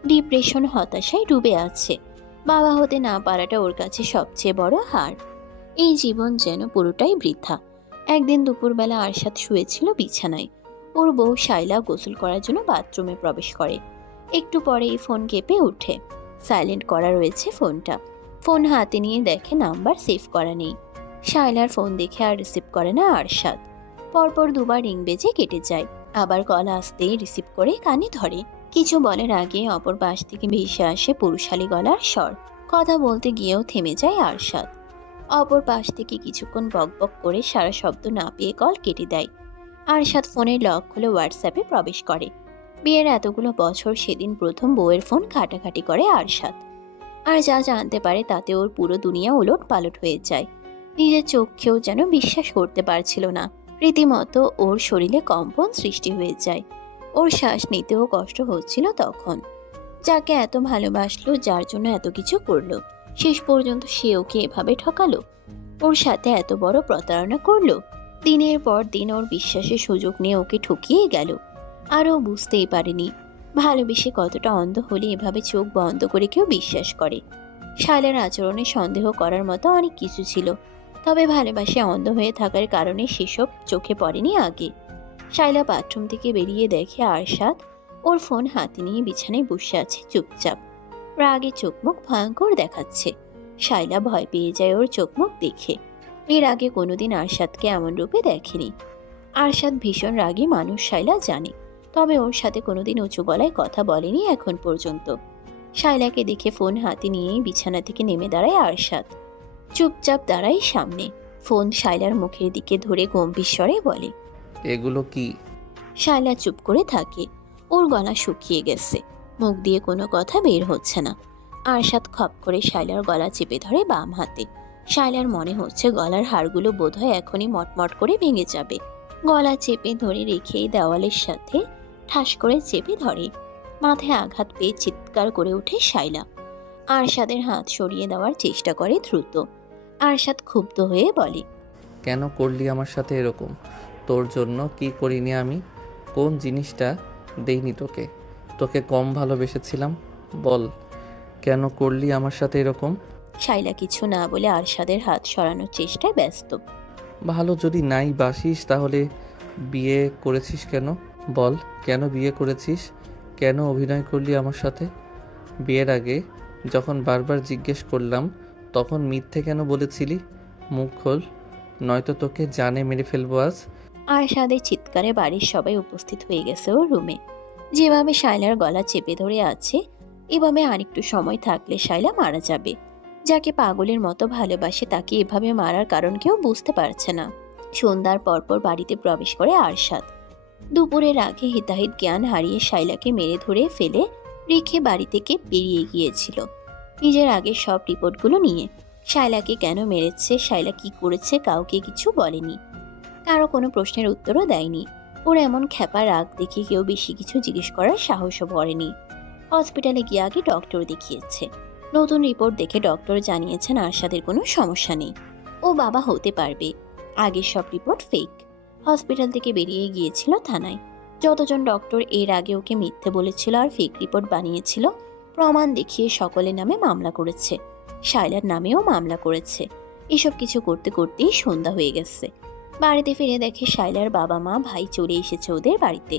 ডিপ্রেশন হতাশায় ডুবে আছে। বাবা হতে না পারাটা ওর কাছে সবচেয়ে বড় হার। এই জীবন যেন পুরোটাই বৃথা। একদিন দুপুরবেলা আরশাদ শুয়েছিল বিছানায়। ওর বউ শাইলা গোসল করার জন্য বাথরুমে প্রবেশ করে। একটু পরেই ফোন কেঁপে ওঠে। সাইলেন্ট করা রয়েছে ফোনটা। ফোন হাতে নিয়ে দেখে নাম্বার সেভ করা নেই। শাইলার ফোন দেখে আর রিসিভ করে না আরশাদ। পরপর দুবার রিং বেজে কেটে যায়। আবার গলা আসতেই রিসিভ করে কানে ধরে। কিছু বলার আগে অপর পাশ থেকে ভেসে আসে পুরুষালী গলার স্বর। কথা বলতে গিয়েও থেমে যায় আরশাদ। অপর পাশ থেকে কিছুক্ষণ বকবক করে সারা শব্দ না পেয়ে কল কেটে দেয়। আরশাদ ফোনের লক খুলে হোয়াটসঅ্যাপে প্রবেশ করে। বিয়ের এতগুলো বছর সেদিন প্রথম বউয়ের ফোন ঘাটাঘাটি করে আরশাদ। আর যা জানতে পারে তাতে ওর পুরো দুনিয়া ওলট পালট হয়ে যায়। নিজের চোখেও যেন বিশ্বাস করতে পারছিল না। রীতিমতো ওর শরীরে কম্পন সৃষ্টি হয়ে যায়। ওর শ্বাস নিতেও কষ্ট হচ্ছিল তখন। যাকে এত ভালোবাসলো, যার জন্য এত কিছু করলো, শেষ পর্যন্ত সে ওকে এভাবে ঠকালো, ওর সাথে এত বড় প্রতারণা করলো। দিনের পর দিন ওর বিশ্বাসের সুযোগ নিয়ে ওকে ঠকিয়ে গেল। আর ও বুঝতেই পারেনি ভালোবেসে কতটা অন্ধ হলে এভাবে চোখ বন্ধ করে কেউ বিশ্বাস করে। শায়লার আচরণে সন্দেহ করার মতো অনেক কিছু ছিল, তবে ভালোবাসে অন্ধ হয়ে থাকার কারণে সেসব চোখে পড়েনি আগে। শায়লা বাথরুম থেকে বেরিয়ে দেখে আরশাদ ওর ফোন হাতে নিয়ে বিছানায় বসে আছে চুপচাপ। রাগে চোখ মুখ ভয়ঙ্কর দেখাচ্ছে। শায়লা ভয় পেয়ে যায় ওর চোখ মুখ দেখে। এর আগে কোনোদিন আরশাদকে এমন রূপে দেখেনি। আরশাদ ভীষণ রাগী মানুষ, শায়লা জানে, তবে ওর সাথে কোনোদিন উঁচু গলায় কথা বলেনি এখন পর্যন্ত। শায়লাকে দেখে ফোন হাতে নিয়ে বিছানা থেকে নেমে দাঁড়ায় আরশাদ। চুপচাপ দাঁড়ায় সামনে। ফোন শায়লার মুখের দিকে ধরে গম্ভীর স্বরে বলে, এগুলো কি? শায়লা চুপ করে থাকে। ওর গলা শুকিয়ে গেছে, মুখ দিয়ে কোনো কথা বের হচ্ছে না। আরশাদ খপ করে শায়লার গলা চেপে ধরে বাম হাতে। শায়লার মনে হচ্ছে গলার হাড়গুলো বোধহয় এখনই মটমট করে ভেঙে যাবে। গলা চেপে ধরে রেখেই দেওয়ালের সাথে ঠাস করে চেপে ধরে। মাথায় আঘাত পেয়ে চিৎকার করে ওঠে শায়লা। আরশাদের হাত সরিয়ে দেওয়ার চেষ্টা করে দ্রুত। আরশাদ ক্ষুব্ধ হয়ে বলে, কেন করলি আমার সাথে এরকম? তোর জন্য কি করিনি আমি? কোন জিনিসটা দেইনি তোকে? তোকে কম ভালোবেসেছিলাম? বল, কেন করলি আমার সাথে এরকম? শায়লা কিছু না বলে আরশাদের হাত সরানোর চেষ্টায় ব্যস্ত। ভালো যদি নাই বাসিস তাহলে বিয়ে করেছিস কেন? বল, কেন বিয়ে করেছিস? কেন অভিনয় করলি আমার সাথে? বিয়ের আগে যখন বারবার জিজ্ঞেস করলাম তখন মিথ্যে কেন বলেছিলি? মুখ খোল, নয়তো তোকে জানে মেরে ফেলবো আজ। আরশাদের চিৎকারে বাড়ির সবাই উপস্থিত হয়ে গেছে ওর রুমে। যেভাবে শায়লার গলা চেপে ধরে আছে, এভাবে আরেকটু সময় থাকলে শায়লা মারা যাবে। যাকে পাগলের মতো ভালোবাসে তাকে এভাবে মারার কারণ কেউ বুঝতে পারছে না। সন্ধ্যার পরপর বাড়িতে প্রবেশ করে আরশাদ। দুপুরের আগে হিতাহিত জ্ঞান হারিয়ে শায়লাকে মেরে ধরে ফেলে রেখে বাড়ি থেকে বেরিয়ে গিয়েছিল নিজের আগের সব রিপোর্টগুলো নিয়ে। শায়লাকে কেন মেরেছে, শায়লা কি করেছে, কাউকে কিছু বলেনি। কারো কোনো প্রশ্নের উত্তরও দেয়নি। ওর এমন খ্যাপা রাগ দেখে কেউ বেশি কিছু জিজ্ঞেস করার সাহসও করেনি। হসপিটালে গিয়ে আগে ডক্টর দেখিয়েছে। নতুন রিপোর্ট দেখে ডক্টর জানিয়েছেন আরশাদের কোনো সমস্যা নেই, ও বাবা হতে পারবে। আগের সব রিপোর্ট ফেক। হসপিটাল থেকে বেরিয়ে গিয়েছিল থানায়। যতজন ডক্টর এর আগে ওকে মিথ্যে বলেছিল আর ফেক রিপোর্ট বানিয়েছিল, প্রমাণ দেখিয়ে সকলের নামে মামলা করেছে। শায়লার নামেও মামলা করেছে। এসব কিছু করতে করতেই সন্ধ্যা হয়ে গেছে। বাড়িতে ফিরে দেখে শায়লার বাবা মা ভাই চলে এসেছে ওদের বাড়িতে।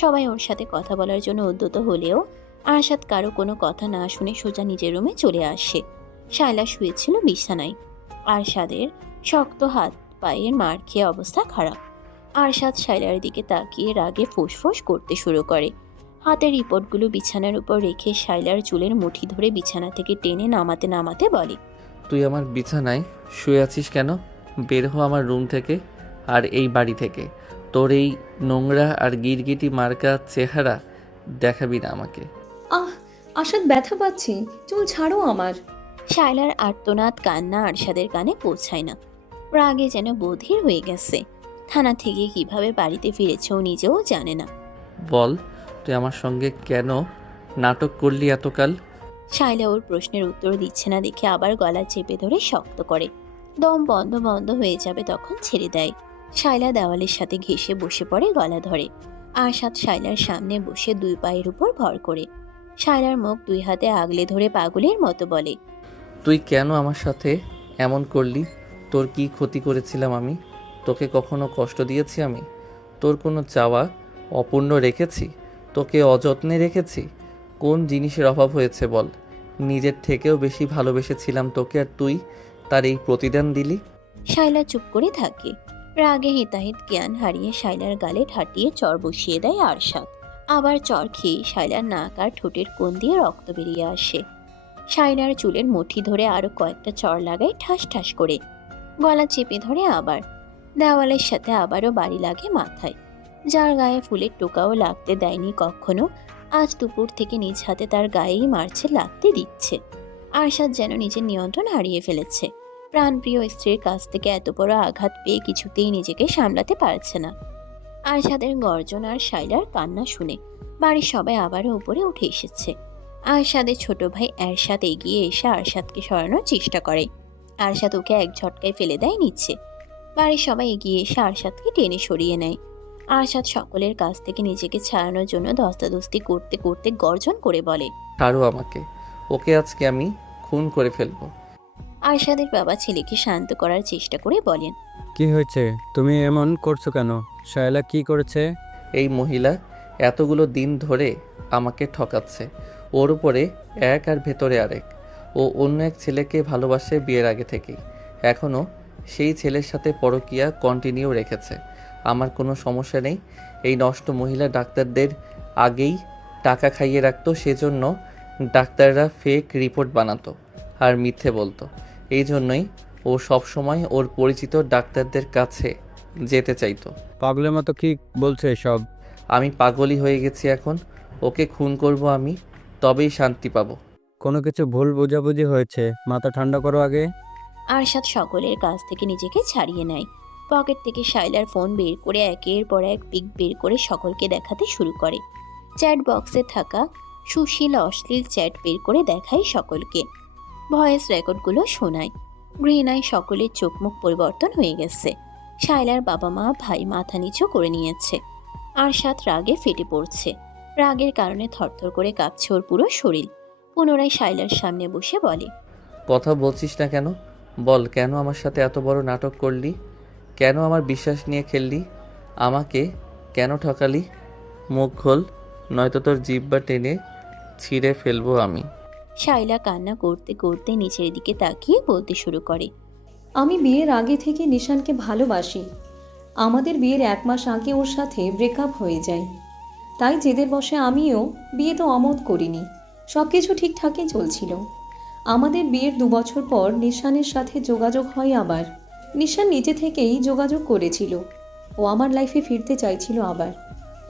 সবাই ওর সাথে কথা বলার জন্য উদ্যত হলেও আরশাদ কারো কোনো কথা না শুনে সোজা নিজের রুমে চলে আসে। শায়লা শুয়েছিল বিছানায়। আরশাদের শক্ত হাত পায়ের মার খেয়ে অবস্থা খারাপ। আরশাদ শায়লার দিকে তাকিয়ে রাগে ফোঁস করতে শুরু করে। হাতের রিপোর্টগুলো বিছানার উপর রেখে শায়লার চুলের মুঠি ধরে বিছানা থেকে টেনে নামাতে নামাতে বলে, তুই আমার বিছানায় শুয়ে আছিস কেন? বের হ আমার রুম থেকে আর এই বাড়ি থেকে। তোর এই নোংরা আর গিরগিটি মার্কা চেহারা দেখাবি না আমাকে। আশাদ, ব্যথা পাচ্ছি, চুল ছাড়ো আমার। শায়লার আর্তনাদ কান্না আরশাদের কানে পৌঁছায় না। রাগে যেন বধির হয়ে গেছে। থানা থেকে কিভাবে বাড়িতে ফিরেছে ও নিজেও জানে না। বল, তুই আমার সঙ্গে কেন নাটক করলি এতকাল? শায়লা ওর প্রশ্নের উত্তর দিচ্ছে না দেখে আবার গলা চেপে ধরে শক্ত করে। দম বন্ধ বন্ধ হয়ে যাবে তখন ছেড়ে দেয়। শায়লা দেওয়ালের সাথে ঘেঁষে বসে পড়ে, গলা ধরে। আরশাদ শায়লার সামনে বসে দুই পায়ের উপর ভর করে। শায়লার মুখ দুই হাতে আগলে ধরে পাগলের মতো বলে, তুই কেন আমার সাথে এমন করলি? তোর কি ক্ষতি করেছিলাম আমি? তোকে কখনো কষ্ট দিয়েছি আমি? তোর কোনো চাওয়া অপূর্ণ রেখেছি? তোকে অযত্নে রেখেছি? কোন জিনিসের অভাব হয়েছে বল? নিজের থেকেও বেশি ভালোবেসেছিলাম তোকে, আর তুই তার এই প্রতিদান দিলি। শায়লা চুপ করে থাকে। রাগে হিতাহিত জ্ঞান হারিয়ে শাইলার গালে ঠাটিয়ে চর বসিয়ে দেয় আরশাদ। আবার চর খেয়ে শাইলার নাক আর ঠোঁটের কোণ দিয়ে রক্ত বেরিয়ে আসে। শাইলার চুলের মুঠি ধরে আরো কয়েকটা চর লাগায় ঠাস ঠাস করে। গলা চেপে ধরে আবার। দেওয়ালের সাথে আবারও বাড়ি লাগে মাথায়। যার গায়ে ফুলের টোকাও লাগতে দেয়নি কখনো, আজ দুপুর থেকে নিজ হাতে তার গায়েই মারছে, লাগতে দিচ্ছে। আরশাদ যেন নিজের নিয়ন্ত্রণ হারিয়ে ফেলেছে। প্রাণপ্রিয় স্ত্রীর কাছ থেকে এত বড় আঘাত পেয়ে কিছুতেই নিজেকে সামলাতে পারছে না। আরশাদের গর্জন আর শাইলার কান্না শুনে বাড়ির সবাই আবারও উপরে উঠে এসেছে। আরশাদের ছোট ভাই এরশাদ এগিয়ে এসে আরশাদকে সরানোর চেষ্টা করে। আরশাদ ওকে এক ঝটকায় ফেলে দেয় নিচে। বাড়ির সবাই এগিয়ে এসে আরশাদকে টেনে সরিয়ে নেয়। আরশাদ সকলের কাছ থেকে নিজেকে ছাড়ানোর জন্য ধস্তাধস্তি করতে করতে গর্জন করে বলে, ছাড়ো আমাকে, ওকে আজকে আমি খুন করে ফেলবো। আরশাদের বাবা ছেলেকে শান্ত করার চেষ্টা করে বলেন, কি হয়েছে? তুমি এমন করছো কেন? শায়লা কি করেছে? এই মহিলা এতগুলো দিন ধরে আমাকে ঠকাচ্ছে। ওর উপরে এক আর ভেতরে আরেক। ও অন্য এক ছেলেকে ভালোবাসে বিয়ের আগে থেকেই। এখনও সেই ছেলের সাথে পরকীয়া কন্টিনিউ রেখেছে। আমার কোনো সমস্যা নেই। এই নষ্ট মহিলা ডাক্তারদের আগেই টাকা খাইয়ে রাখতো, সেজন্য ডাক্তাররা ফেক রিপোর্ট বানাতো আর মিথ্যে বলতো। এই জন্যই ও সবসময় ওর পরিচিত ডাক্তারদের কাছে যেতে চাইতো। পাগলের মতো কি বলছে সব? আমি পাগলই হয়ে গেছি এখন। ওকে খুন করব আমি, তবেই শান্তি পাবো। কোনো কিছু ভুল বোঝাবুঝি হয়েছে, মাথা ঠান্ডা করো আগে। আরশাদ সকলের কাছ থেকে নিজেকে ছাড়িয়ে নেয়। পকেট থেকে শাইলার ফোন বের করে একের পর এক পিক বের করে সকলকে দেখাতে শুরু করে। চ্যাট বক্সে থাকা সুশীল অশ্লীল চ্যাট বের করে দেখায় সকলকে। ভয়েস রেকর্ডগুলো শোনায়। ঘৃণায় সকলের চোখ মুখ পরিবর্তন হয়ে গেছে। শাইলার বাবা মা ভাই মাথা নিচু করে নিয়েছে। আরশাদ রাগে ফেটে পড়ছে। রাগের কারণে থরথর করে কাঁপছে ওর পুরো শরীর। পুনরায় শাইলার সামনে বসে বলে, কথা বলছিস না কেন? বল, কেন আমার সাথে এত বড় নাটক করলি? কেন আমার বিশ্বাস নিয়ে খেললি? আমাকে কেন ঠকালি? মুখ খোল, নয়তো তোর জিহ্বা টেনে ছিঁড়ে ফেলবো আমি। শাইলা কান্না করতে করতে নিচের দিকে তাকিয়ে বলতে শুরু করে, আমি বিয়ের আগে থেকে নিশানকে ভালোবাসি। আমাদের বিয়ের 1 মাস আগে ওর সাথে ব্রেকআপ হয়ে যায়। তাই জেদের বশে আমিও বিয়ে তো অমত করিনি। সব কিছু ঠিকঠাকই চলছিল। আমাদের বিয়ের 2 বছর পর নিশানের সাথে যোগাযোগ হয় আবার। নিশান নিজে থেকেই যোগাযোগ করেছিল। ও আমার লাইফে ফিরতে চাইছিল আবার।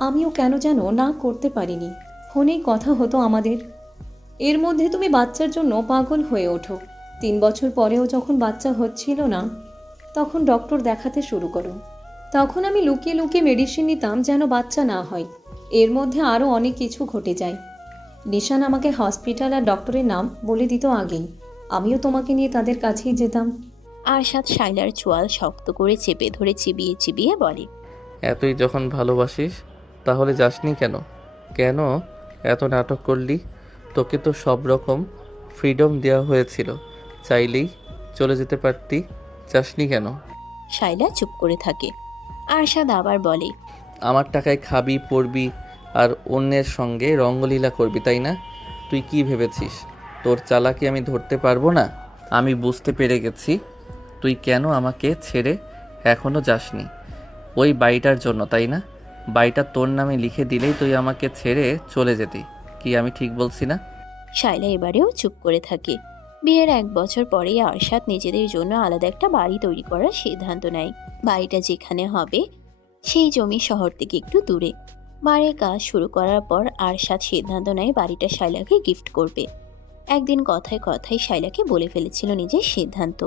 আমিও কেন যেন না করতে পারিনি। ফোনেই কথা হতো আমাদের। এর মধ্যে তুমি বাচ্চার জন্য পাগল হয়ে ওঠো। 3 বছর পরেও যখন বাচ্চা হচ্ছিল না, তখন ডক্টর দেখাতে শুরু করো। তখন আমি লুকিয়ে লুকিয়ে মেডিসিন নিতাম যেন বাচ্চা না হয়। এর মধ্যে আরও অনেক কিছু ঘটে যায়। নিশান আমাকে হসপিটাল আর ডক্টরের নাম বলে দিত আগেই। আমিও তোমাকে নিয়ে তাদের কাছেই যেতাম। আরশাদ শাইলার চোয়াল শক্ত করে চেপে ধরে চিবিয়ে চিবিয়ে বলে, এতই যখন ভালোবাসিস তাহলে যাসনি কেন? কেন এত নাটক করলি? তোকে তো সব রকম ফ্রিডম দেওয়া হয়েছিল, চাইলেই চলে যেতে পারতি। যাসনি কেন? শাইলা চুপ করে থাকে। আরশাদ আবার বলে, আমার টাকায় খাবি, পড়বি আর অন্যের সঙ্গে রঙ্গলীলা করবি, তাই না? তুই কি ভেবেছিস তোর চালাকি আমি ধরতে পারবো না? আমি বুঝতে পেরে গেছি তুই কেন আমাকে ছেড়ে এখনও যাসনি। ওই বাড়িটার জন্য, তাই না? বাড়িটা তোর নামে লিখে দিলেই তুই আমাকে ছেড়ে চলে যেতি। কি আমি ঠিক বলছি না? শাইলা এবারেও চুপ করে থাকে। বিয়ের 1 বছর পরেই আরশাদ নিজেদের জন্য আলাদা একটা বাড়ি তৈরি করার সিদ্ধান্ত নেয়। বাড়িটা যেখানে হবে সেই জমি শহর থেকে একটু দূরে। বাড়ির কাজ শুরু করার পর আরশাদ সিদ্ধান্ত নেয় বাড়িটা শাইলাকে গিফট করবে। একদিন কথায় কথায় শাইলাকে বলে ফেলেছিল নিজের সিদ্ধান্ত।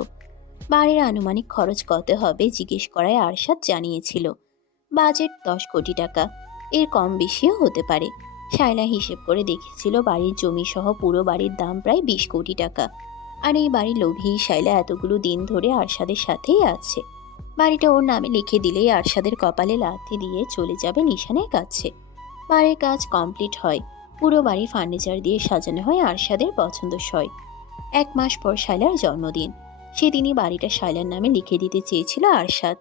বাড়ির আনুমানিক খরচ কত হবে জিজ্ঞেস করায় আরশাদ জানিয়েছিল বাজেট 10 কোটি টাকা, এর কম বেশিও হতে পারে। শায়লা হিসেব করে দেখেছিল বাড়ির জমি সহ পুরো বাড়ির দাম প্রায় 20 কোটি টাকা। আর এই বাড়ির লোভেই শায়লা এতগুলো দিন ধরে আরশাদের সাথেই আছে। বাড়িটা ওর নামে লিখে দিলেই আরশাদের কপালে লাথি দিয়ে চলে যাবে নিশানের কাছে। বাড়ির কাজ কমপ্লিট হয়। পুরো বাড়ি ফার্নিচার দিয়ে সাজানো হয় আরশাদের পছন্দসই। 1 মাস পর শায়লার জন্মদিন। সেদিনই বাড়িটা শায়লার নামে লিখে দিতে চেয়েছিল আরশাদ,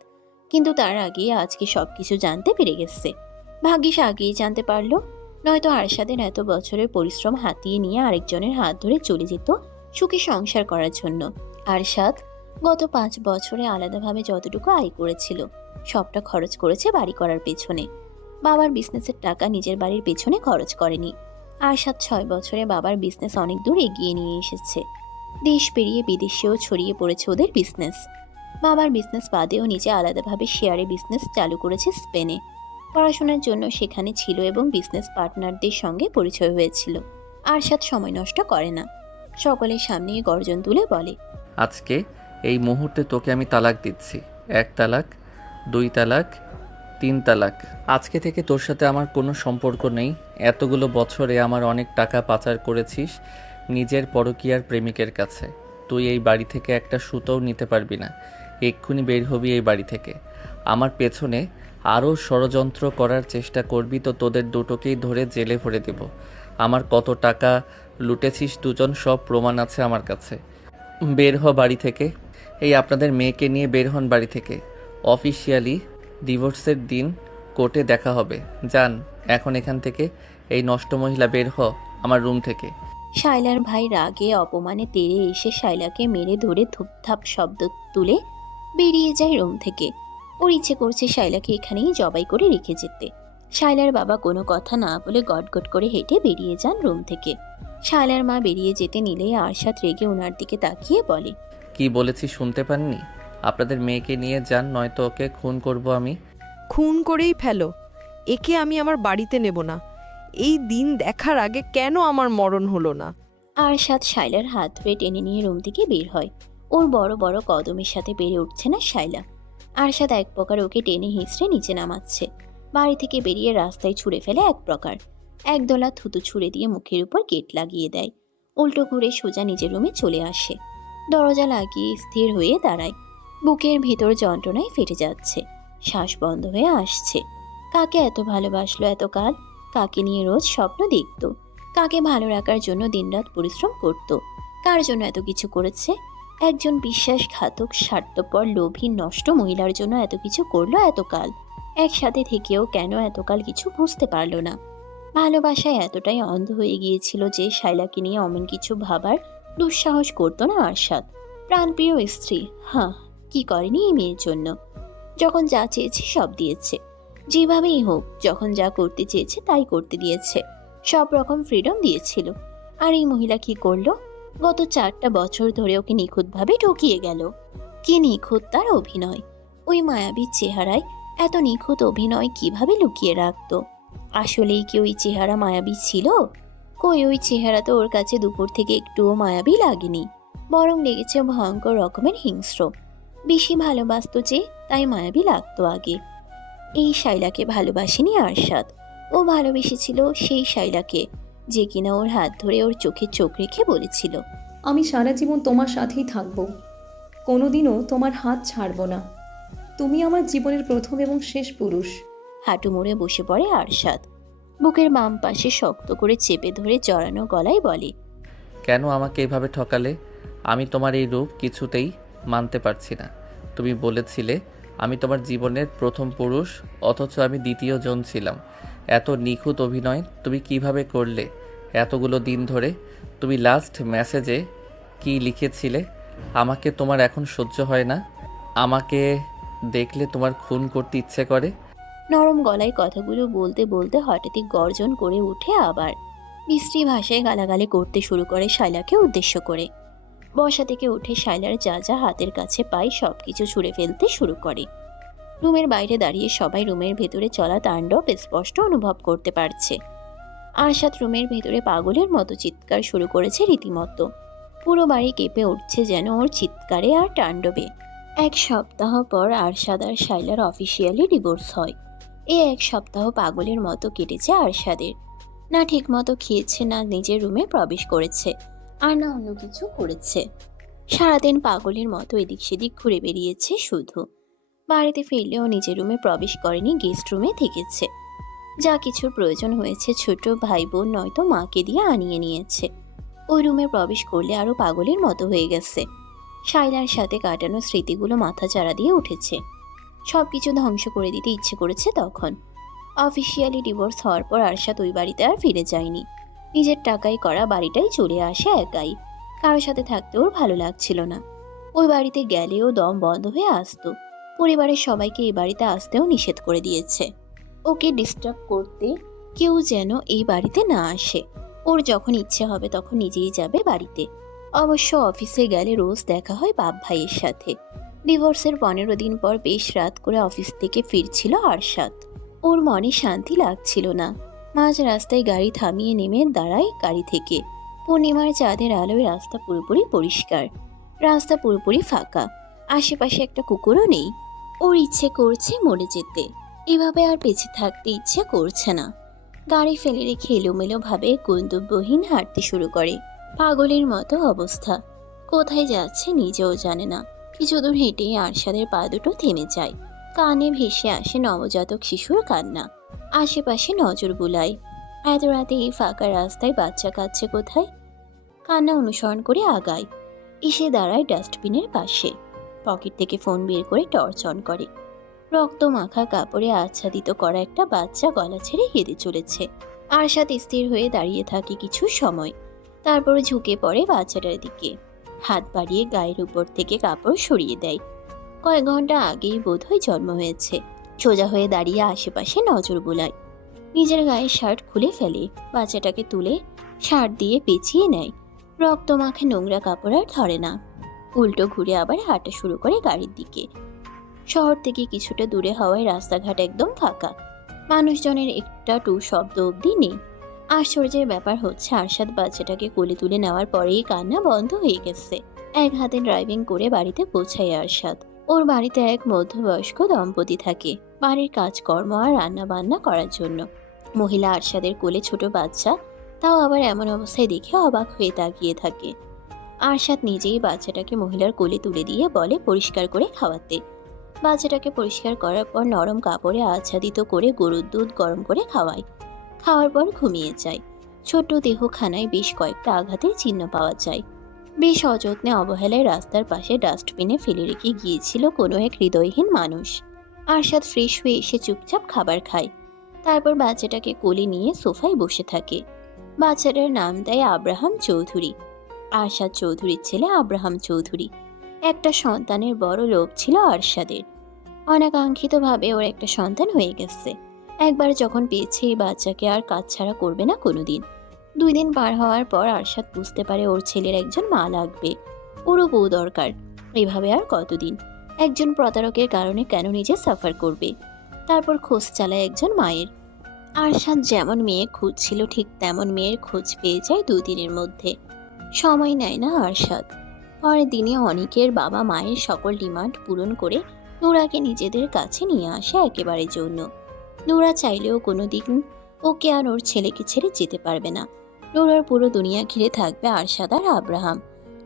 কিন্তু তার আগে আজকে সবকিছু জানতে পেরে গেছে। ভাগ্যিস আগেই জানতে পারলো, নয়তো আরশাদের এত বছরের পরিশ্রম হাতিয়ে নিয়ে আরেকজনের হাত ধরে চলে যেত সুখী সংসার করার জন্য। আরশাদ গত 5 বছরে আলাদাভাবে যতটুকু আয় করেছিল সবটা খরচ করেছে বাড়ি করার পেছনে। বাবার বিজনেসের টাকা নিজের বাড়ির পেছনে খরচ করেনি। আরশাদ 6 বছরে বাবার বিজনেস অনেক দূর এগিয়ে নিয়ে এসেছে। দেশ পেরিয়ে বিদেশেও ছড়িয়ে পড়েছে ওদের বিজনেস। বাবার বিজনেস বাদেও নিজে আলাদাভাবে শেয়ারে বিজনেস চালু করেছে স্পেনে। পড়াশোনার জন্য সেখানে ছিল এবং বিজনেস পার্টনারদের সঙ্গে পরিচয় হয়েছিল। আরশাদ সময় নষ্ট করে না, সকলের সামনেই গর্জন তুলে বলে, আজকে এই মুহূর্তে তোকে আমি তালাক দিচ্ছি। 1 তালাক, 2 তালাক, 3 তালাক। আজকে থেকে তোর সাথে আমার কোনো সম্পর্ক নেই। এতগুলো বছরে আমার অনেক টাকা পাচার করেছিস নিজের পরকীয়ার প্রেমিকের কাছে। তুই এই বাড়ি থেকে একটা সুতোও নিতে পারবি না। এক্ষুনি বের হবি এই বাড়ি থেকে। আমার পেছনে আরও ষড়যন্ত্র করার চেষ্টা করবি তো তোদের দুটোকেই ধরে জেলে ভরে দেব। আমার কত টাকা লুটেছিস দুজন, সব প্রমাণ আছে আমার কাছে। বের হ বাড়ি থেকে। এই আপনাদের মেয়েকে নিয়ে বের হন বাড়ি থেকে। অফিসিয়ালি ডিভোর্সের দিন কোর্টে দেখা হবে। যান এখন এখান থেকে। এই নষ্ট মহিলা, বের হ আমার রুম থেকে। শায়লার ভাই রাগে অপমানে তেড়ে এসে শায়লাকে মেরে ধরে ধূপধাপ শব্দ তুলে বেরিয়ে যায় রুম থেকে। ওর ইচ্ছে করছে শায়লাকে এখানেই জবাই করে রেখে যেতে। শায়লার বাবা কোনো কথা না বলে গটগট করে হেঁটে বেরিয়ে যান রুম থেকে। শায়লার মা বেরিয়ে যেতে নিলেই আরশাদ রেগে ওনার দিকে তাকিয়ে বলে, কি বলেছি শুনতে পাননি? আপনাদের মেয়েকে নিয়ে যান, নয়তো ওকে খুন করব আমি। খুন করেই ফেলো, একে আমি আমার বাড়িতে নেব না। এই দিন দেখার আগে কেন আমার মরণ হলো না? আরশাদ শায়লার হাত ধরে টেনে নিয়ে রুম থেকে বের হয়। ওর বড় বড় কদমের সাথে পেরে উঠছে না শায়লা। আরশাদ এক প্রকার ওকে টেনে হিঁচড়ে নিচে নামাচ্ছে। বাড়ি থেকে বেরিয়ে রাস্তায় ছুঁড়ে ফেলে এক প্রকার। একদলা থুতু ছুঁড়ে দিয়ে মুখের উপর গেট লাগিয়ে দেয়। উল্টো ঘুরে সোজা নিজের রুমে চলে আসে। দরজা লাগিয়ে স্থির হয়ে দাঁড়ায়। বুকের ভিতর যন্ত্রণায় ফেটে যাচ্ছে, শ্বাস বন্ধ হয়ে আসছে। কাকে এত ভালোবাসলো এতকাল? কাকে নিয়ে রোজ স্বপ্ন দেখত? কাকে ভালো রাখার জন্য দিনরাত পরিশ্রম করত? কার জন্য এত কিছু করেছে? একজন বিশ্বাসঘাতক, স্বার্থপর, লোভী, নষ্ট মহিলার জন্য এত কিছু করলো এতকাল। একসাথে থেকেও কেন এতকাল কিছু বুঝতে পারলো না? ভালোবাসায় এতটাই অন্ধ হয়ে গিয়েছিল যে শায়লাকে নিয়ে অমন কিছু ভাবার দুঃসাহস করতো না আরশাদ। প্রাণপ্রিয় স্ত্রী, হ্যাঁ, কি করেনি এই মেয়ের জন্য? যখন যা চেয়েছে সব দিয়েছে, যেভাবেই হোক। যখন যা করতে চেয়েছে তাই করতে দিয়েছে, সব রকম ফ্রিডম দিয়েছিল। আর এই মহিলা কি করলো? গত 4টা বছর ধরে ওকে নিখুঁতভাবে ঠকিয়ে গেল। কি নিখুঁত তার অভিনয়! ওই মায়াবীর চেহারায় এত নিখুঁত অভিনয় কিভাবে লুকিয়ে রাখতো? আসলেই কি ওই চেহারা মায়াবী ছিল? কই, ওই চেহারা তো ওর কাছে দুপুর থেকে একটুও মায়াবী লাগেনি, বরং লেগেছে ভয়ঙ্কর রকমের হিংস্র। বেশি ভালোবাসতো যে, তাই মায়াবী লাগতো আগে। এই শায়লাকে ভালোবাসেনি আরশাদ, ও ভালোবেসেছিল সেই শায়লাকে, যে কিনা ওর হাত ধরে ওর চোখে চোখ রেখে বলেছিল, আমি সারা জীবন তোমার সাথেই থাকবো, কোনোদিনও তোমার হাত ছাড়বো না। তুমি আমার জীবনের প্রথম এবং শেষ পুরুষ। হাঁটু মুড়ে বসে পড়ে আরশাদ। বুকের বাম পাশে শক্ত করে চেপে ধরে জড়ানো গলায় বলে, কেন আমাকে এভাবে ঠকালে? আমি তোমার এই রূপ কিছুতেই মানতে পারছি না। তুমি বলেছিলে আমি তোমার জীবনের প্রথম পুরুষ, অথচ আমি দ্বিতীয় জন ছিলাম। এত নিখুঁত অভিনয় তুমি কিভাবে করলে এতগুলো দিন ধরে? তুমি লাস্ট মেসেজে কি লিখেছিলে? আমাকে তোমার এখন সহ্য হয় না, আমাকে দেখলে তোমার খুন করতে ইচ্ছে করে। নরম গলায় কথাগুলো বলতে বলতে হঠাৎই গর্জন করে উঠে আবার বিশ্রী ভাষায় গালাগালি করতে শুরু করে শায়লাকে উদ্দেশ্য করে। বসা থেকে উঠে শায়লার যা যা হাতের কাছে পায় সবকিছু ছুঁড়ে ফেলতে শুরু করে। রুমের বাইরে দাঁড়িয়ে সবাই রুমের ভেতরে চলা তাণ্ডব স্পষ্ট অনুভব করতে পারছে। আরশাদ রুমের ভেতরে পাগলের মতো চিৎকার শুরু করেছে রীতিমতো। পুরো বাড়ি কেঁপে উঠছে যেন ওর চিৎকারে আর তাণ্ডবে। 1 সপ্তাহ পর আরশাদ আর শায়লার অফিসিয়ালি ডিভোর্স হয়। এই 1 সপ্তাহ পাগলের মতো কেটেছে আরশাদের। না ঠিক মতো খেয়েছে, না নিজের রুমে প্রবেশ করেছে, আর না অন্য কিছু করেছে। সারাদিন পাগলের মতো এদিক সেদিক ঘুরে বেরিয়েছে শুধু। বাড়িতে ফিরলেও নিজের রুমে প্রবেশ করেনি, গেস্ট রুমে থেকেছে। যা কিছুর প্রয়োজন হয়েছে ছোট ভাই বোন নয়তো মাকে দিয়ে আনিয়ে নিয়েছে। ওই রুমে প্রবেশ করলে আরও পাগলের মতো হয়ে গেছে। শায়লার সাথে কাটানো স্মৃতিগুলো মাথা চাড়া দিয়ে উঠেছে। সব কিছু ধ্বংস করে দিতে ইচ্ছে করেছে তখন। অফিসিয়ালি ডিভোর্স হওয়ার পর আরশাদ ওই বাড়িতে আর ফিরে যায়নি। নিজের টাকায় করা বাড়িটাই চলে আসে একাই। কারোর সাথে থাকতে ওর ভালো লাগছিল না। ওই বাড়িতে গেলেও দম বন্ধ হয়ে আসতো। পরিবারের সবাইকে এই বাড়িতে আসতেও নিষেধ করে দিয়েছে। ওকে ডিস্টার্ব করতে কেউ যেন এই বাড়িতে না আসে। ওর যখন ইচ্ছে হবে তখন নিজেই যাবে বাড়িতে। অবশ্য অফিসে গেলে রোজ দেখা হয় বাপ ভাইয়ের সাথে। ডিভোর্সের 15 দিন পর বেশ রাত করে অফিস থেকে ফিরছিল আরশাদ। ওর মনে শান্তি লাগছিল না। মাঝ রাস্তায় গাড়ি থামিয়ে নেমে দাঁড়ায় গাড়ি থেকে। পূর্ণিমার চাঁদের আলোয় রাস্তা পুরোপুরি পরিষ্কার, রাস্তা পুরোপুরি ফাঁকা, আশেপাশে একটা কুকুরও নেই। ওর ইচ্ছে করছে মরে যেতে, এভাবে আর বেঁচে থাকতে ইচ্ছে করছে না। গাড়ি ফেলে রেখে এলোমেলো ভাবে গন্তব্যহীন হাঁটতে শুরু করে। পাগলের মতো অবস্থা, কোথায় যাচ্ছে নিজেও জানে না। কিছু দূর হেঁটেই আরশাদের পা দুটো থেমে যায়। কানে ভেসে আসে নবজাতক শিশুর কান্না। আশেপাশে নজর বুলায়। এত রাতে এই ফাঁকা রাস্তায় বাচ্চা কাঁদছে কোথায়? কান্না অনুসরণ করে আগায়, এসে দাঁড়ায় ডাস্টবিনের পাশে। পকেট থেকে ফোন বের করে টর্চ অন করে। রক্ত মাখা কাপড়ে আচ্ছাদিত করা একটা বাচ্চা গলা ছেড়ে কেঁদে চলেছে। আরশাদ স্থির হয়ে দাঁড়িয়ে থাকে কিছু সময়, তারপর ঝুঁকে পড়ে বাচ্চাটার দিকে। হাত বাড়িয়ে গায়ের উপর থেকে কাপড় সরিয়ে দেয়। কয়েক ঘন্টা আগেই বোধহয় জন্ম হয়েছে। সোজা হয়ে দাঁড়িয়ে আশেপাশে নজর বুলায়। নিজের গায়ে শার্ট খুলে ফেলে, বাচ্চাটাকে তুলে শার্ট দিয়ে পেঁচিয়ে নেয়। রক্ত মাখে নোংরা কাপড় আর ধরে না। উল্টো ঘুরে আবার হাঁটা শুরু করে গাড়ির দিকে। শহর থেকে কিছুটা দূরে হওয়ায় রাস্তাঘাট একদম ফাঁকা। মানুষজনের একটা টু শব্দ অবধি নেই। আশ্চর্যের ব্যাপার হচ্ছে আরশাদ বাচ্চাটাকে কোলে তুলে নেওয়ার পরেই কান্না বন্ধ হয়ে গেছে। এক হাতে ড্রাইভিং করে বাড়িতে পৌঁছায় আরশাদ। ওর বাড়িতে এক মধ্যবয়স্ক দম্পতি থাকে বাড়ির কাজকর্ম আর রান্না বান্না করার জন্য। মহিলা আরশাদের কোলে ছোট বাচ্চা, তাও আবার এমন অবস্থায় দেখে অবাক হয়ে তাকিয়ে থাকে। আরশাদ নিজেই বাচ্চাটাকে মহিলার কোলে তুলে দিয়ে বলে পরিষ্কার করে খাওয়াতে। বাচ্চাটাকে পরিষ্কার করার পর নরম কাপড়ে আচ্ছাদিত করে গরুর দুধ গরম করে খাওয়ায়। খাওয়ার পর ঘুমিয়ে যায়। ছোট্ট দেহখানায় বেশ কয়েকটা আঘাতের চিহ্ন পাওয়া যায়। বেশ অযত্নে অবহেলায় রাস্তার পাশে ডাস্টবিনে ফেলে রেখে গিয়েছিল কোনো এক হৃদয়হীন মানুষ। আরশাদ ফ্রেশ হয়ে এসে চুপচাপ খাবার খায়। তারপর বাচ্চাটাকে কোলে নিয়ে সোফায় বসে থাকে। বাচ্চাটার নাম দেয় আব্রাহাম চৌধুরী। আরশাদ চৌধুরীর ছেলে আব্রাহাম চৌধুরী। একটা সন্তানের বড় লোভ ছিল আরশাদের। অনাকাঙ্ক্ষিতভাবে ওর একটা সন্তান হয়ে গেছে। একবার যখন পেয়েছে এই বাচ্চাকে আর কাজ ছাড়া করবে না কোনোদিন। 2 দিন পার হওয়ার পর আরশাদ বুঝতে পারে ওর ছেলের একজন মা লাগবে, ওরও বউ দরকার। এভাবে আর কতদিন? একজন প্রতারকের কারণে কেন নিজে সাফার করবে? তারপর খোঁজ চালায় একজন মায়ের। আরশাদ যেমন মেয়ে খুঁজছিল ঠিক তেমন মেয়ের খোঁজ পেয়ে যায় 2 দিনের মধ্যে। সময় নেয় না আরশাদ। পরের দিনে অনিকের বাবা মায়ের সকল ডিমান্ড পূরণ করে নুরাকে নিজেদের কাছে নিয়ে আসে একেবারে জন্য। নুরা চাইলেও কোনো দিন ওকে আর ওর ছেলেকে ছেড়ে যেতে পারবে না। নুরার পুরো দুনিয়া ঘিরে থাকবে আরশাদ আর আব্রাহাম।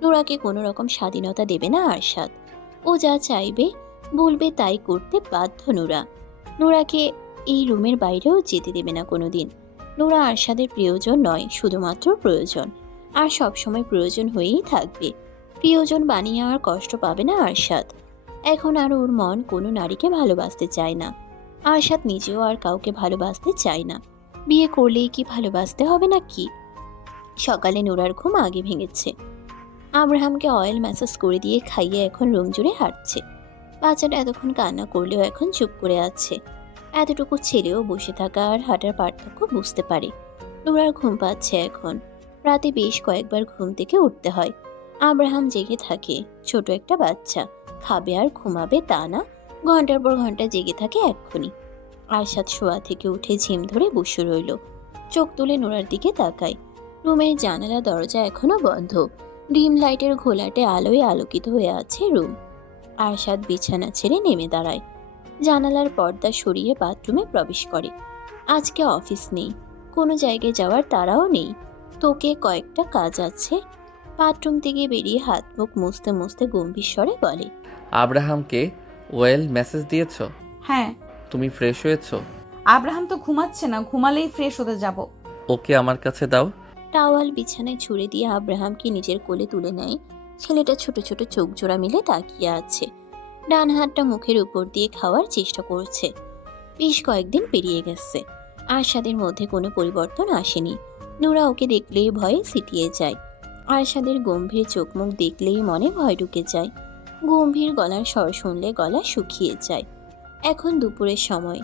নুরাকে কোনো রকম স্বাধীনতা দেবে না আরশাদ। ও যা চাইবে বলবে তাই করতে বাধ্য নুরা। নুরাকে এই রুমের বাইরেও যেতে দেবে না কোনোদিন। নুরা আরশাদের প্রিয়জন নয়, শুধুমাত্র প্রয়োজন। আর সবসময় প্রয়োজন হয়েই থাকবে। প্রিয়জন বানিয়ে আর কষ্ট পাবে না আরশাদ। এখন আর ওর মন কোনো নারীকে ভালোবাসতে চায় না। আরশাদ নিজেও আর কাউকে ভালোবাসতে চায় না। বিয়ে করলেই কি ভালোবাসতে হবে না কি? সকালে নুরার ঘুম আগে ভেঙেছে। আব্রাহামকে অয়েল ম্যাসাজ করে দিয়ে খাইয়ে এখন রুম জুড়ে হাঁটছে। বাচ্চাটা এতক্ষণ কান্না করলেও এখন চুপ করে আছে। এতটুকু ছেলেও বসে থাকা আর হাঁটার পার্থক্য বুঝতে পারে। নুরার ঘুম পাচ্ছে এখন। রাতে বেশ কয়েকবার ঘুম থেকে উঠতে হয়। আব্রাহাম জেগে থাকে, ছোট একটা বাচ্চা। খাবে আর ঘুমাবে তা না, ঘন্টার পর ঘন্টা জেগে থাকে এক্ষুনি। আরশাদ শোয়া থেকে উঠে ঝিম ধরে বসে রইল। চোখ তুলে নুরার দিকে তাকায়। রুমের জানালা দরজা এখনো বন্ধ। ডিম লাইটের ঘোলাটে আলোয় আলোকিত হয়ে আছে রুম। আরশাদ বিছানা ছেড়ে নেমে দাঁড়ায়। জানালার পর্দা সরিয়ে বাথরুমে প্রবেশ করে। আজকে অফিস নেই, কোনো জায়গায় যাওয়ার তাড়াও নেই। তোকে কয়েকটা কাজ আছে। বাথরুম থেকে বেরিয়ে হাত মুখ মুছতে মুছতে গম্ভীর স্বরে বলে, আব্রাহামকে ওয়েল মেসেজ দিয়েছো? হ্যাঁ। তুমি ফ্রেশ হয়েছো? আব্রাহাম তো ঘুমাচ্ছে না, ঘুমালেই ফ্রেশ হতে যাব। ওকে আমার কাছে দাও। টাওয়াল বিছানায় ছুঁড়ে দিয়ে আব্রাহামকে নিজের কোলে তুলে নেয়। ছেলেটা ছোট ছোট চোখ জোড়া মিলে তাকিয়ে আছে। ডান হাতটা মুখের উপর দিয়ে খাওয়ার চেষ্টা করছে। বেশ কয়েকদিন পেরিয়ে গেছে। আরশাদের মধ্যে কোনো পরিবর্তন আসেনি। নুরা ওকে দেখলেই ভয়ে সিটিয়ে যায়। আরশাদের গম্ভীর চোখ মুখ দেখলেই মনে ভয় ঢুকে যায়। গম্ভীর গলার স্বর শুনলে গলা শুকিয়ে যায়। এখন দুপুরের সময়।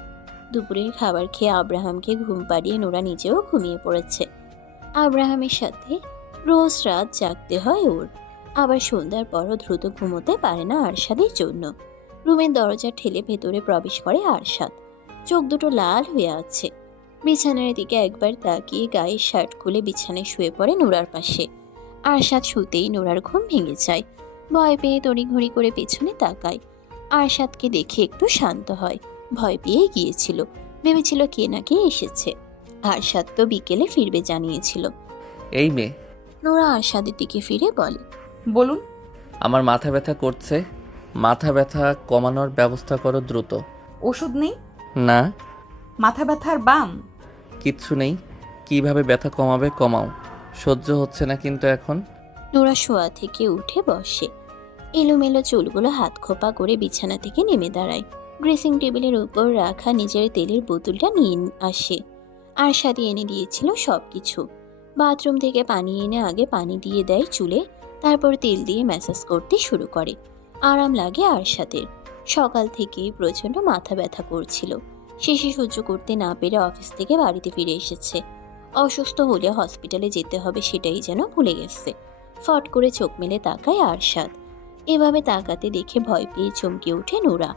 দুপুরের খাবার খেয়ে আব্রাহামকে ঘুম পাড়িয়ে নোরা নিজেও ঘুমিয়ে পড়েছে। আব্রাহামের সাথে রোজ রাত জাগতে হয় ওর। আবার সন্ধ্যার পরও দ্রুত ঘুমোতে পারে না আরশাদের জন্য। রুমের দরজা ঠেলে ভেতরে প্রবেশ করে আরশাদ। চোখ দুটো লাল হয়ে আছে। বিছানার দিকে একবার তাকিয়ে গায়ের শার্ট খুলে বিছানায় শুয়ে পড়ে নোরার পাশে। আরশাদ শুতেই নোরার ঘুম ভেঙে যায়। ভয় পেয়ে তড়িঘড়ি করে পেছনে তাকায়। আরশাদকে দেখে একটু শান্ত হয়। ভয় পেয়ে গিয়েছিল, ভেবেছিল কে না কে এসেছে। আরশাদ তো বিকেলে ফিরবে জানিয়েছিল। এই মেয়ে, নোরা আরশাদের দিকে ফিরে বলে, বলুন। আমার মাথা ব্যথা করছে। মাথা ব্যথা কমানোর ব্যবস্থা করো দ্রুত। ওষুধ নেই? না, মাথা ব্যথার বাম? কিচ্ছু নেই। কিভাবে ব্যথা কমাবে কমাও, সহ্য হচ্ছে না কিন্তু এখন। নোরা শোয়া থেকে উঠে বসে। এলোমেলো চুলগুলো হাত খোপা করে বিছানা থেকে নেমে দাঁড়ায়। ড্রেসিং টেবিলের উপর রাখা নিজের তেলের বোতলটা নিয়ে আসে। আরশাদ এনে দিয়েছিল সবকিছু। বাথরুম থেকে পানি এনে আগে পানি দিয়ে দেয় চুলে, তারপর তেল দিয়ে ম্যাসাজ করতে শুরু করে। আরাম লাগে আরশাদের। সকাল থেকেই প্রচণ্ড মাথা ব্যথা করছিল। শেষে সহ্য করতে না পেরে অফিস থেকে বাড়িতে ফিরে এসেছে। অসুস্থ হলে হসপিটালে যেতে হবে সেটাই যেন ভুলে গেছে। ফট করে চোখ মেলে তাকায় আরশাদ। এভাবে তাকাতে দেখে ভয় পেয়ে চমকে ওঠে নোরা।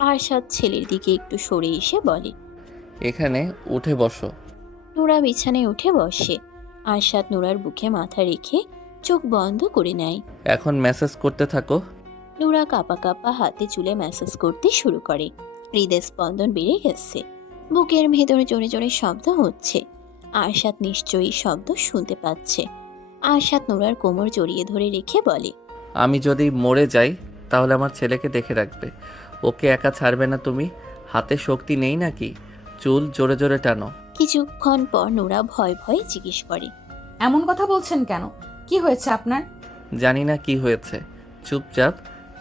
আরশাদ ছেলের দিকে একটু সরে এসে বলে, এখানে উঠে বসো। নোরা বিছানায় উঠে বসে। আরশাদ নোরার বুকে মাথা রেখে চোখ বন্ধ করে নেয়। এখন মেসেজ করতে থাকো। নোরা কাঁপা কাঁপা হাতে চুলে ম্যাসাজ করতে শুরু করে। হৃদয় স্পন্দন বেড়ে গেছে। বুকের ভেতরে জোরে জোরে শব্দ হচ্ছে। আরশাদ নিশ্চয়ই শব্দ শুনতে পাচ্ছে। আরশাদ নোরার কোমর জড়িয়ে ধরে রেখে বলে, আমি যদি মরে যাই তাহলে আমার ছেলেকে দেখে রাখবে। ওকে একা ছাড়বে না তুমি। হাতে শক্তি নেই নাকি? চুল জোরে জোরে টানো। কিছুক্ষণ পর নোরা ভয় ভয়ে জিজ্ঞেস করে, এমন কথা বলছেন কেন? কি হয়েছে আপনার? জানি না কি হয়েছে, চুপচাপ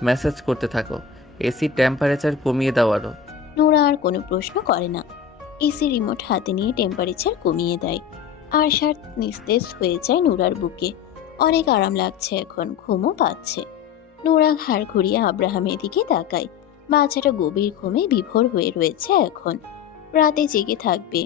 মেসেজ করতে থাকো। এসি টেম্পারেচার কমিয়ে দাও আরো। নোরা আর কোনো প্রশ্ন করে না। এসি রিমোট হাতে নিয়ে টেম্পারেচার কমিয়ে দেয়। আরশাদ নিস্তেজ হয়ে যায় নোরার বুকে। অনেক আরাম লাগছে এখন, ঘুমও পাচ্ছে। নোরা ঘাড় ঘুরিয়ে আব্রাহামের দিকে তাকায়। বাচ্চাটা গভীর ঘুমে বিভোর হয়ে রয়েছে এখন। রাতে জেগে থাকবে।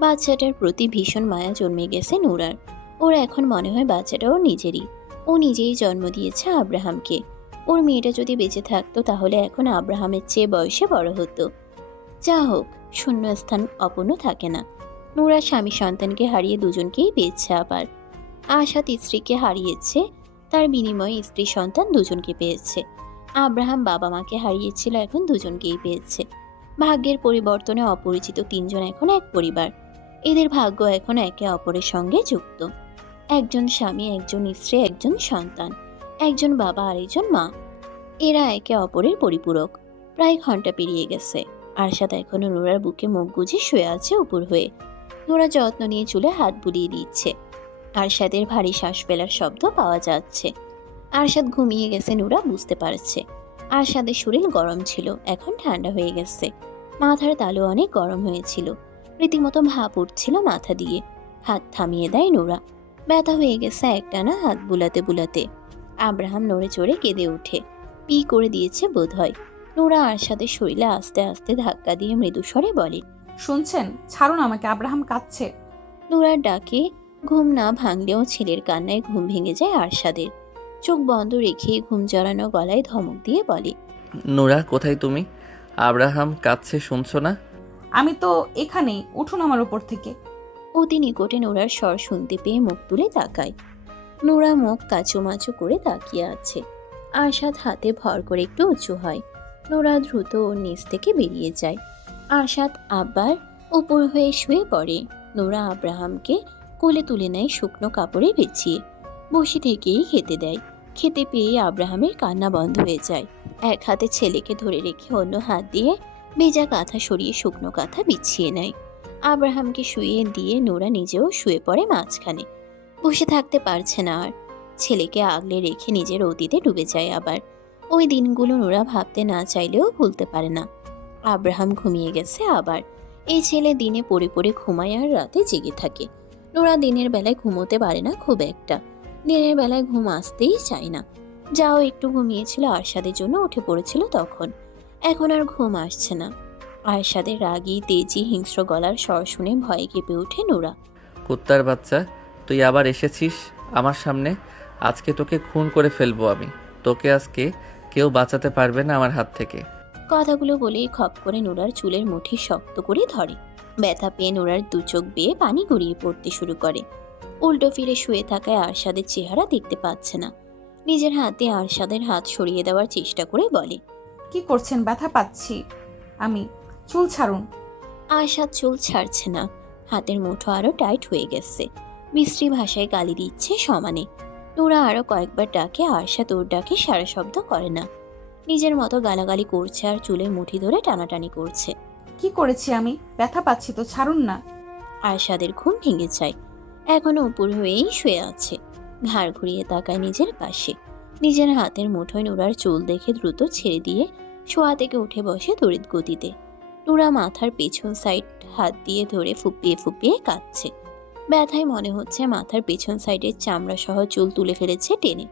বাচ্চাটার প্রতি ভীষণ মায়া জন্মে গেছে নোরার। ওর এখন মনে হয় বাচ্চাটা ওর নিজেরই। ও নিজেই জন্ম দিয়েছে আব্রাহামকে। ওর মেয়েটা যদি বেঁচে থাকতো তাহলে এখন আব্রাহামের চেয়ে বয়সে বড় হতো। যা হোক, শূন্যস্থান অপূর্ণ থাকে না। নোরা স্বামী সন্তানকে হারিয়ে দুজনকেই পেয়েছে আবার। আশাদ স্ত্রীকে হারিয়েছে, তার বিনিময়ে স্ত্রী সন্তান দুজনকে পেয়েছে। আব্রাহাম বাবা মাকে হারিয়েছিল, এখন দুজনকেই পেয়েছে। ভাগ্যের পরিবর্তনে অপরিচিত তিনজন এখন এক পরিবার। এদের ভাগ্য এখন একে অপরের সঙ্গে যুক্ত। একজন স্বামী, একজন স্ত্রী, একজন সন্তান, একজন বাবা আরেকজন মা। এরা একে অপরের পরিপূরক। প্রায় ঘন্টা পেরিয়ে গেছে। আরশাদ এখনো নোরার বুকে মুখ গুজে শুয়ে আছে উপর হয়ে। নোরা যত্ন নিয়ে চুলে হাত বুলিয়ে দিচ্ছে। আরশাদের ভারী শ্বাস ফেলার শব্দ পাওয়া যাচ্ছে। আরশাদ ঘুমিয়ে গেছে নোরা বুঝতে পারছে। আরশাদের শরীর গরম ছিল, এখন ঠান্ডা হয়ে গেছে। মাথার তালু অনেক গরম হয়েছিল। রীতিমতো ভাপ উঠছিল মাথা দিয়ে। হাত থামিয়ে দেয় নোরা। ব্যথা হয়ে গেছে একটানা হাত বুলাতে বুলাতে। আব্রাহাম নড়ে চড়ে কেঁদে ওঠে। পি করে দিয়েছে বোধহয়। নোরা আরশাদের শরীরে আস্তে আস্তে ধাক্কা দিয়ে মৃদুস্বরে বলে, শুনছেন? ছাড়ুন আমাকে, আব্রাহাম কাঁদছে। নোরার ডাকে ঘুম না ভাঙলেও ছেলের কান্নায় ঘুম ভেঙে যায় আরশাদের। চোখ বন্ধ রেখে ঘুম জড়ানো গলায় ধমক দিয়ে বলে, নোরা, কোথায় তুমি? আব্রাহাম কাঁদছে, শুনছো না? আমি তো এখানেই, উঠুন আমার উপর থেকে। অতি নিকটে নোরার স্বর শুনতে পেয়ে মুখ তুলে তাকায়। নোরা মুখ কাচুমাচু করে তাকিয়ে আছে। আরশাদ হাতে ভর করে একটু উঁচু হয়। নোরা দ্রুত ওর নিচ থেকে বেরিয়ে যায়। আরশাদ আবার উপর হয়ে শুয়ে পড়ে। নোরা আব্রাহামকে কোলে তুলে নেয় শুকনো কাপড়ে বিছিয়ে। বসে থেকেই খেতে দেয়। খেতে পেয়ে আব্রাহামের কান্না বন্ধ হয়ে যায়। এক হাতে ছেলেকে ধরে রেখে অন্য হাত দিয়ে ভেজা কাঁথা সরিয়ে শুকনো কাঁথা বিছিয়ে নেয়। আব্রাহামকে শুইয়ে দিয়ে নোরা নিজেও শুয়ে পড়ে মাঝখানে। বসে থাকতে পারছে না আর। ছেলেকে আগলে রেখে নিজের অতীতে ডুবে যায় আবার। ওই দিনগুলো নোরা ভাবতে না চাইলেও ভুলতে পারে না। আব্রাহাম ঘুমিয়ে গেছে আবার। এই ছেলে দিনে পড়ে পড়ে ঘুমায় আর রাতে জেগে থাকে। নোরা দিনের বেলায় ঘুমোতে পারে না খুব একটা। দিনের বেলায় ঘুম আসতেই চায় না। যাও একটু ঘুমিয়েছিল আরশাদের জন্য উঠে পড়েছিল তখন। এখন আর ঘুম আসছে না। আরশাদের রাগী তেজি হিংস্র গলার স্বর শুনে ভয়ে কেঁপে ওঠে নুরা। কুত্তার বাচ্চা, তুই আবার এসেছিস আমার সামনে। আজকে তোকে খুন করে ফেলবো আমি। তোকে আজকে কেউ বাঁচাতে পারবে না আমার হাত থেকে। কথাগুলো বলেই খপ করে নুরার চুলের মুঠি শক্ত করে ধরে। ব্যথা পেয়ে নুরার দু চোখ বেয়ে পানি গড়িয়ে পড়তে শুরু করে। উল্টো ফিরে শুয়ে থাকায় আরশাদের চেহারা দেখতে পাচ্ছে না। নিজের হাতে আরশাদের হাত সরিয়ে দেওয়ার চেষ্টা করে বলে, কি করছেন? ব্যথা পাচ্ছি আমি, চুল ছাড়ুন। আরশাদ চুল ছাড়ছে না। হাতের মুঠো আরো টাইট হয়ে গেছে। মিস্ত্রি ভাষায় গালি দিচ্ছে সমানে। নুরা আরো কয়েকবার ডাকে, আরশাদ ওর ডাকে সারা শব্দ করে না। নিজের মতো গালাগালি করছে আর চুলের মুঠি ধরে টানাটানি করছে। কি করেছি আমি? ব্যথা পাচ্ছি তো, ছাড়ুন না। আরশাদের ঘুম ভেঙে যায়। এখনো উপর হয়েই শুয়ে আছে। ঘাড় ঘুরিয়ে তাকায় নিজের পাশে। নিজের হাতের মুঠোয় নুরার চুল দেখে দ্রুত ছেড়ে দিয়ে শোয়া থেকে উঠে বসে তড়িৎ গতিতে। নুরা মাথার পেছন সাইড হাত দিয়ে ধরে ফুপিয়ে ফুপিয়ে কাঁদছে। ব্যথায় মনে হচ্ছে মাথার পেছন সাইডের চামড়া সহ চুল তুলে ফেলেছে টেনে।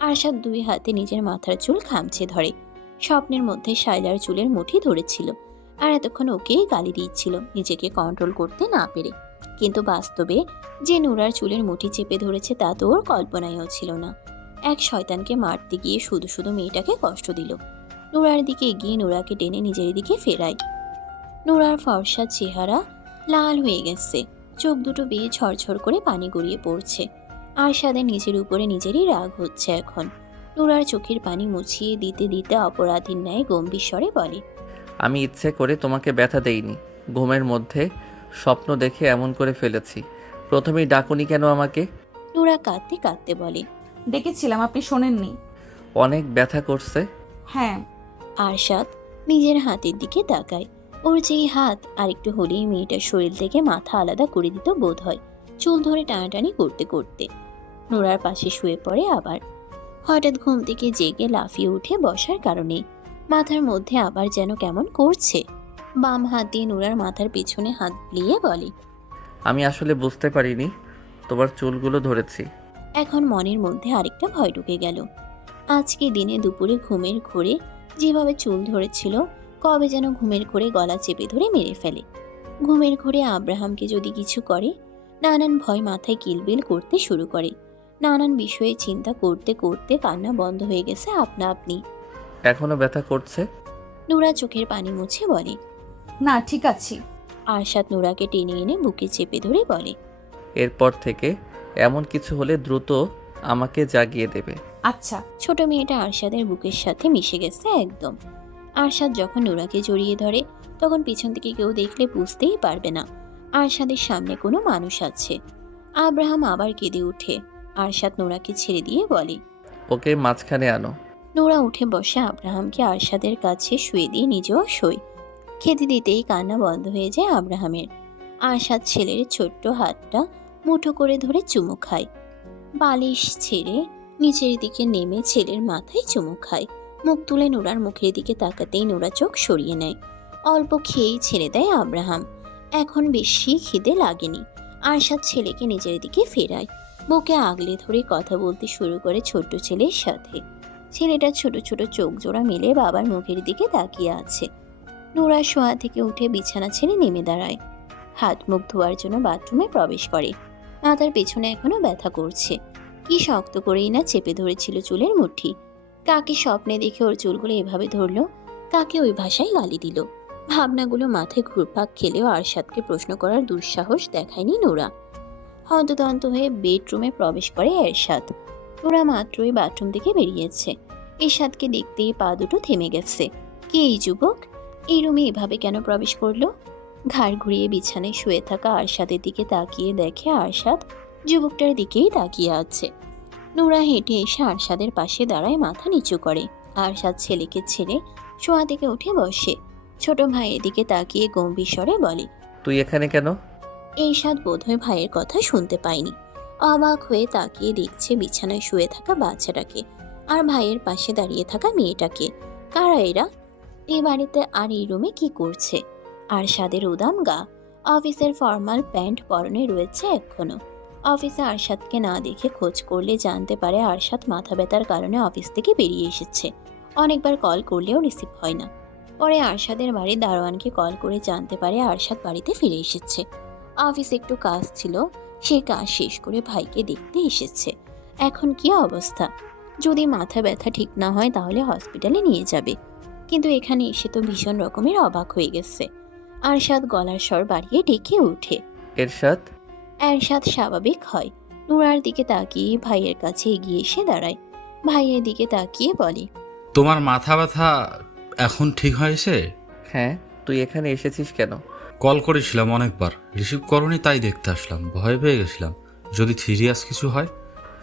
আরশাদ দুই হাতে নিজের মাথার চুল খামচে ধরে। স্বপ্নের মধ্যে শায়লার চুলের মুঠি ধরেছিল আর এতক্ষণ ওকেই গালি দিচ্ছিল নিজেকে কন্ট্রোল করতে না পেরে। কিন্তু বাস্তবে যে নুরার চুলের মুঠি চেপে ধরেছে তা তো ওর কল্পনায়ও ছিল না। এক শয়তানকে মারতে গিয়ে শুধু শুধু মেয়েটাকে কষ্ট দিল। নুরার দিকে এগিয়ে নুরাকে টেনে নিজের দিকে ফেরায়। নুরার ফর্সা চেহারা লাল হয়ে গেছে। চোখ দুটো বেয়ে ঝরঝর করে পানি গড়িয়ে পড়ছে। আরশাদের নিজের উপরে নিজেরই রাগ হচ্ছে এখন। নুরার চোখের পানি মুছিয়ে দিতে দিতে অপরাধীর ন্যায় গম্ভীর স্বরে বলে, আমি ইচ্ছে করে তোমাকে ব্যথা দেইনি। ঘুমের মধ্যে স্বপ্ন দেখে এমন করে ফেলেছি। প্রথমেই ডাকুনি কেন আমাকে? নুরা কাঁদতে কাঁদতে বলে। ডেকেছিলাম, আপনি শোনেননি। অনেক ব্যথা করছে। হ্যাঁ। আরশাদ নিজের হাতের দিকে তাকায়। ওর যেই হাত আর একটু হলেই মেয়েটার শরীর থেকে মাথা আলাদা করে দিত বোধ হয়, চুল ধরে টানাটানি করতে করতে। নোরার পাশে শুয়ে পড়ে আবার। হঠাৎ ঘুম থেকে জেগে লাফিয়ে উঠে বসার কারণে মাথার মধ্যে আবার যেন কেমন করছে। বাম হাত দিয়ে নোরার মাথার পেছনে হাত বুলিয়ে বলে, আমি আসলে বুঝতে পারিনি তোমার চুলগুলো ধরেছি। এখন মনের মধ্যে আরেকটা ভয় ঢুকে গেল। আজকে দিনে দুপুরে ঘুমের ঘোরে যেভাবে চুল ধরেছিল, কবে যেন ঘুমের ঘোরে গলা চেপে ধরে মেরে ফেলে। ঘুমের ঘোরে আব্রাহামকে যদি কিছু করে, নানান ভয় মাথায় কিলবিল করতে শুরু করে। নানান বিষয়ে চিন্তা করতে করতে কান্না বন্ধ হয়ে গেছে আপনা আপনি। এখনো ব্যথা করছে? নুরা চোখের পানি মুছে বলে, না, ঠিক আছি। আরশাদ নুরাকে টেনে এনে বুকে চেপে ধরে বলে, এরপর থেকে এমন কিছু হলে দ্রুত আমাকে জাগিয়ে দেবে। আচ্ছা। ছোট মেয়েটা আরশাদের বুকের সাথে মিশে গেছে একদম। আরশাদ যখন নুরাকে জড়িয়ে ধরে তখন পিছন থেকে কেউ দেখলে বুঝতেই পারবে না আরশাদের সামনে কোনো মানুষ আছে। আব্রাহাম আবার কেঁদে উঠে। আরশাদ নুরাকে ছেড়ে দিয়ে বলে, ওকে মাঝখানে আনো। নোরা উঠে বসে আব্রাহামকে আরশাদের কাছে শুয়ে দিয়ে নিজেও শোয়। খেতে দিতেই কান্না বন্ধ হয়ে যায় আব্রাহামের। আরশাদ ছেলের ছোট্ট হাতটা মুঠো করে ধরে চুমু খায়। বালিশ ছেড়ে নিচের দিকে নেমে ছেলের মাথায় চুমু খায়। মুখ তুলে নোরার মুখের দিকে তাকাতেই নোরা চোখ সরিয়ে নেয়। অল্প খেয়েই ছেড়ে দেয় আব্রাহাম। এখন বেশি খিদে লাগেনি। আরশাদ ছেলেকে নিজের দিকে ফেরায়। বুকে আগলে ধরে কথা বলতে শুরু করে ছোট্ট ছেলের সাথে। ছেলেটা ছোট ছোট চোখ জোড়া মেলে বাবার মুখের দিকে তাকিয়ে আছে। নোরা শোয়া থেকে উঠে বিছানা ছেড়ে নেমে দাঁড়ায়। হাত মুখ ধোয়ার জন্য বাথরুমে প্রবেশ করে। মাথার পেছনে এখনো ব্যথা করছে। কি শক্ত করেই না চেপে ধরেছিল চুলের মুঠি। কাকে স্বপ্নে দেখে ওর চুলগুলো এভাবে ধরলো, কাকে ওই ভাষায় গালি দিল। ভাবনাগুলো মাথায় ঘুরপাক খেলেও আরশাদকে প্রশ্ন করার দুঃসাহস দেখায়নি নোরা। হন্তদন্ত হয়ে বেডরুমে প্রবেশ করে এরশাদ। নোরা মাত্রই বাথরুম থেকে বেরিয়েছে। এরশাদকে দেখতেই পা দুটো থেমে গেছে। কে এই যুবক? এই রুমে এভাবে কেন প্রবেশ করলো? ঘাড় ঘুরিয়ে বিছানায় শুয়ে থাকা আরশাদের দিকে তাকিয়ে দেখে আরশাদ যুবকটার দিকেই তাকিয়ে আছে। নোরা হেঁটে এসে আরশাদের পাশে দাঁড়ায়, মাথা নিচু করে। আরশাদ ছেলেকে ছেড়ে শোয়া থেকে উঠে বসে। ছোট ভাইয়ের দিকে তাকিয়ে গম্ভীর স্বরে বলে, তুই এখানে কেন? এরশাদ বোধহয় ভাইয়ের কথা শুনতে পায়নি। অবাক হয়ে তাকিয়ে দেখছে বিছানায় শুয়ে থাকা বাচ্চাটাকে আর ভাইয়ের পাশে দাঁড়িয়ে থাকা মেয়েটাকে। কারা এরা? এই বাড়িতে আর এই রুমে কি করছে? আরশাদের উদাম গা, অফিসের ফর্মাল প্যান্ট পরনে রয়েছে এখনো। অফিসে আরশাদকে না দেখে খোঁজ করলে জানতে পারে আরশাদ মাথা ব্যথার কারণে অফিস থেকে বেরিয়ে এসেছে। অনেকবার কল করলেও রিসিভ হয় না। পরে আরশাদের বাড়ির দারোয়ানকে কল করে জানতে পারে আরশাদ বাড়িতে ফিরে এসেছে। অফিসে একটু কাজ ছিল, সেই কাজ শেষ করে ভাইকে দেখতে এসেছে। এখন কি অবস্থা? যদি মাথা ব্যথা ঠিক না হয় তাহলে হসপিটালে নিয়ে যাবে, কিন্তু এখানে এসে তো ভীষণ রকমের অবাক হয়ে গেছে। আরশাদ গলার স্বর বাড়িয়ে ডেকে ওঠে। এরশাদ, এরশাদ স্বাভাবিক হয়, নুরার দিকে তাকিয়ে ভাইয়ের কাছে এগিয়ে এসে দাঁড়ায়। ভাইয়ের দিকে তাকিয়ে বলে, তোমার মাথা ব্যথা এখন ঠিক হয়েছে? হ্যাঁ, তুই এখানে এসেছিস কেন? কল করেছিলাম অনেকবার, রিসিভ করনি, তাই দেখতে আসলাম। ভয় পেয়ে গেছিলাম যদি সিরিয়াস কিছু হয়।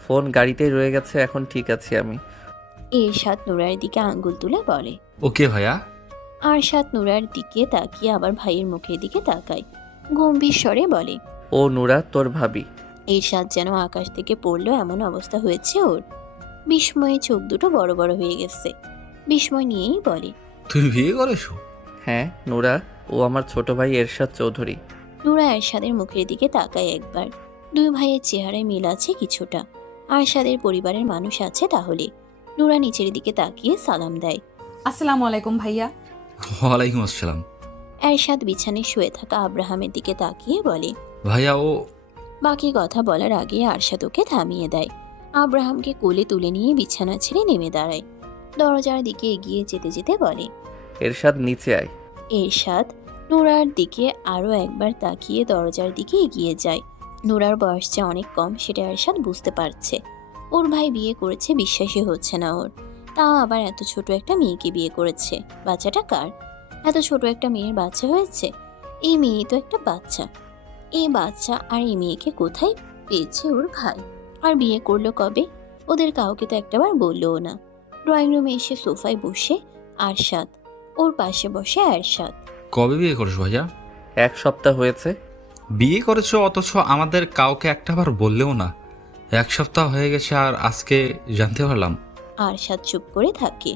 ফোন গাড়িতেই রয়ে গেছে, এখন ঠিক আছি আমি। এরশাদ নুরার দিকে আঙ্গুল তুলে বলে। ওকে ভাইয়া। আরশাদ নুরার দিকে তাকিয়ে আবার ভাইয়ের মুখের দিকে তাকায়, গম্ভীর স্বরে বলে। ও নুরা, তোর ভাবি। এরশাদ যেন আকাশ থেকে পড়লো এমন অবস্থা হয়েছে ওর। বিস্ময়ে চোখ দুটো বড় বড় হয়ে গেছে। বিস্ময় নিয়েই বলে, তুমি বিয়ে করেছো? হ্যাঁ নুরা, ও আমার ছোট ভাই এরশাদ চৌধুরী। নুরা এরশাদের মুখের দিকে তাকায় একবার। দুই ভাইয়ের চেহারায় মিল আছে কিছুটা। আরশাদের পরিবারের মানুষ আছে তাহলে। নুরা নিচের দিকে তাকিয়ে সালাম দেয়। আসসালামু আলাইকুম ভাইয়া। ওয়ালাইকুম আসসালাম। এরশাদ বিছানায় শুয়ে থাকা আব্রাহামের দিকে তাকিয়ে বলে। ভাইয়া ও। বাকি কথা বলার আগে আরশাদ ওকে থামিয়ে দেয়। আব্রাহামকে কোলে তুলে নিয়ে বিছানা ছেড়ে নেমে দাঁড়ায়। দরজার দিকে এগিয়ে যেতে যেতে বলে, এরশাদ নিচে আয়। এরশাদ নুরার দিকে আরও একবার তাকিয়ে দরজার দিকে এগিয়ে যায়। নুরার বয়স যে অনেক কম সেটা এরশাদ বুঝতে পারছে। ওর ভাই বিয়ে করেছে, বিশ্বাসই হচ্ছে না ওর। তা আবার এত ছোট একটা মেয়েকে বিয়ে করেছে। বাচ্চাটা কার? এত ছোট একটা মেয়ের বাচ্চা হয়েছে? এই মেয়ে তো একটা বাচ্চা। এই বাচ্চা আর এই মেয়েকে কোথায় পেয়েছে ওর ভাই? আর বিয়ে করলো কবে? ওদের কাউকে তো একটাবার বললোও না। ড্রয়িং রুমে এসে সোফায় বসে আরশাদ, ওর পাশে বসে এরশাদ। কবে বিয়ে করেছো ভাইয়া? 1 সপ্তাহ হয়েছে। বিয়ে করেছো অথচ আমাদের কাউকে একটাবার বললেও না। 1 সপ্তাহ হয়ে গেছে আর আজকে জানতে পারলাম। আরশাদ চুপ করে থাকে।